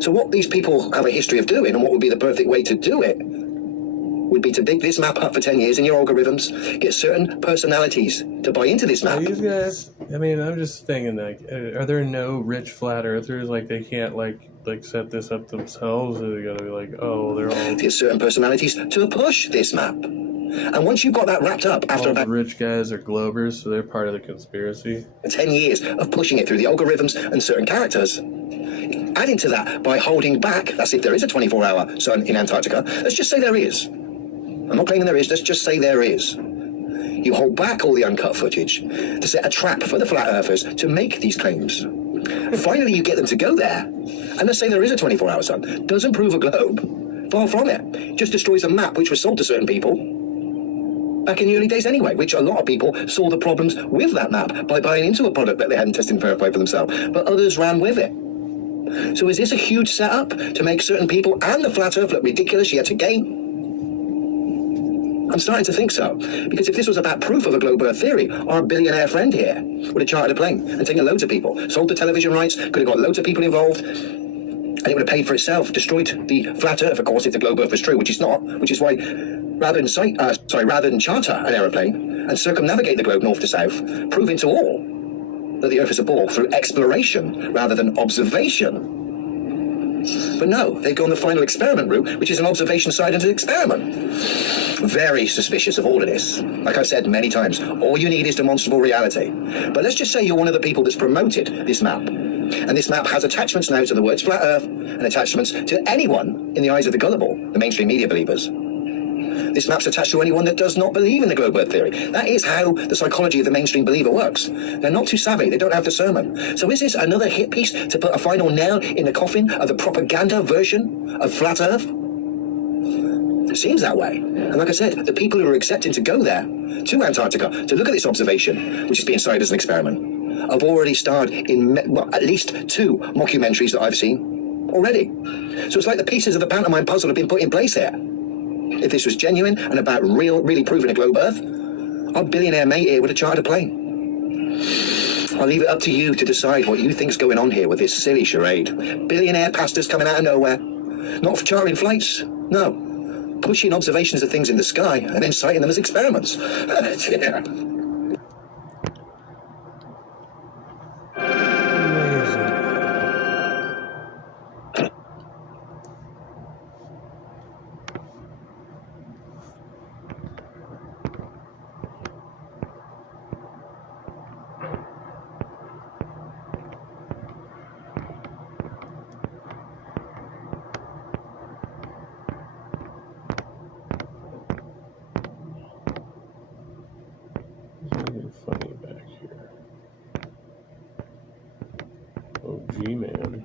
So what these people have a history of doing, and what would be the perfect way to do it, would be to dig this map up for 10 years in your algorithms, get certain personalities to buy into this map. These guys, I mean, I'm just thinking, like, are there no rich flat earthers? Like, they can't, like set this up themselves? Or they gotta be like, oh, they're all... Get certain personalities to push this map. And once you've got that wrapped up, after all about... the rich guys are Globers, so they're part of the conspiracy. 10 years of pushing it through the algorithms and certain characters. Adding to that by holding back, that's if there is a 24-hour sun in Antarctica. Let's just say there is. I'm not claiming there is, let's just say there is. You hold back all the uncut footage to set a trap for the flat earthers to make these claims. Finally, you get them to go there, and let's say there is a 24-hour sun. Doesn't prove a globe. Far from it. Just destroys a map which was sold to certain people back in the early days anyway, which a lot of people saw the problems with that map by buying into a product that they hadn't tested and verified for themselves, but others ran with it. So is this a huge setup to make certain people and the flat earth look ridiculous yet again? I'm starting to think so, because if this was about proof of a globe Earth theory, our billionaire friend here would have chartered a plane and taken loads of people, sold the television rights, could have got loads of people involved, and it would have paid for itself, destroyed the flat Earth, of course, if the globe Earth was true, which is not, which is why rather than charter an aeroplane and circumnavigate the globe north to south, proving to all that the Earth is a ball through exploration rather than observation. But no, they've gone the final experiment route, which is an observation side into experiment. Very suspicious of all of this. Like I've said many times, all you need is demonstrable reality. But let's just say you're one of the people that's promoted this map. And this map has attachments now to the words flat Earth and attachments to anyone in the eyes of the gullible, the mainstream media believers. This map's attached to anyone that does not believe in the globe Earth theory. That is how the psychology of the mainstream believer works. They're not too savvy. They don't have discernment. So is this another hit piece to put a final nail in the coffin of the propaganda version of flat Earth? It seems that way. And like I said, the people who are accepting to go there, to Antarctica, to look at this observation, which is being cited as an experiment, have already starred in, well, at least 2 mockumentaries that I've seen already. So it's like the pieces of the pantomime puzzle have been put in place here. If this was genuine and about really proving a globe Earth, our billionaire mate here would have chartered a plane. I'll leave it up to you to decide what you think's going on here with this silly charade. Billionaire pastors coming out of nowhere. Not for chartering flights, no. Pushing observations of things in the sky and then citing them as experiments. Yeah. Funny back here. Oh, G-Man.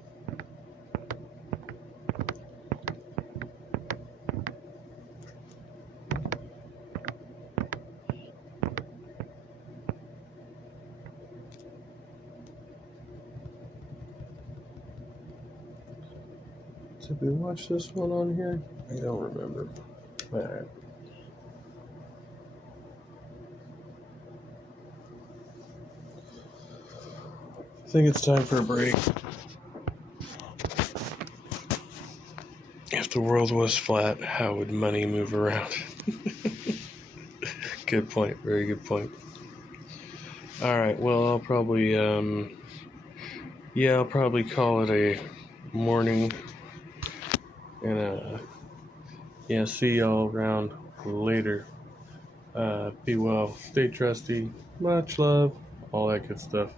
Did we watch this one on here? I don't remember. All right. I think it's time for a break. If the world was flat, how would money move around? Good point. Very good point. All right. Well, I'll probably yeah, I'll probably call it a morning. And yeah, see y'all around later. Be well, stay trusty, much love, all that good stuff.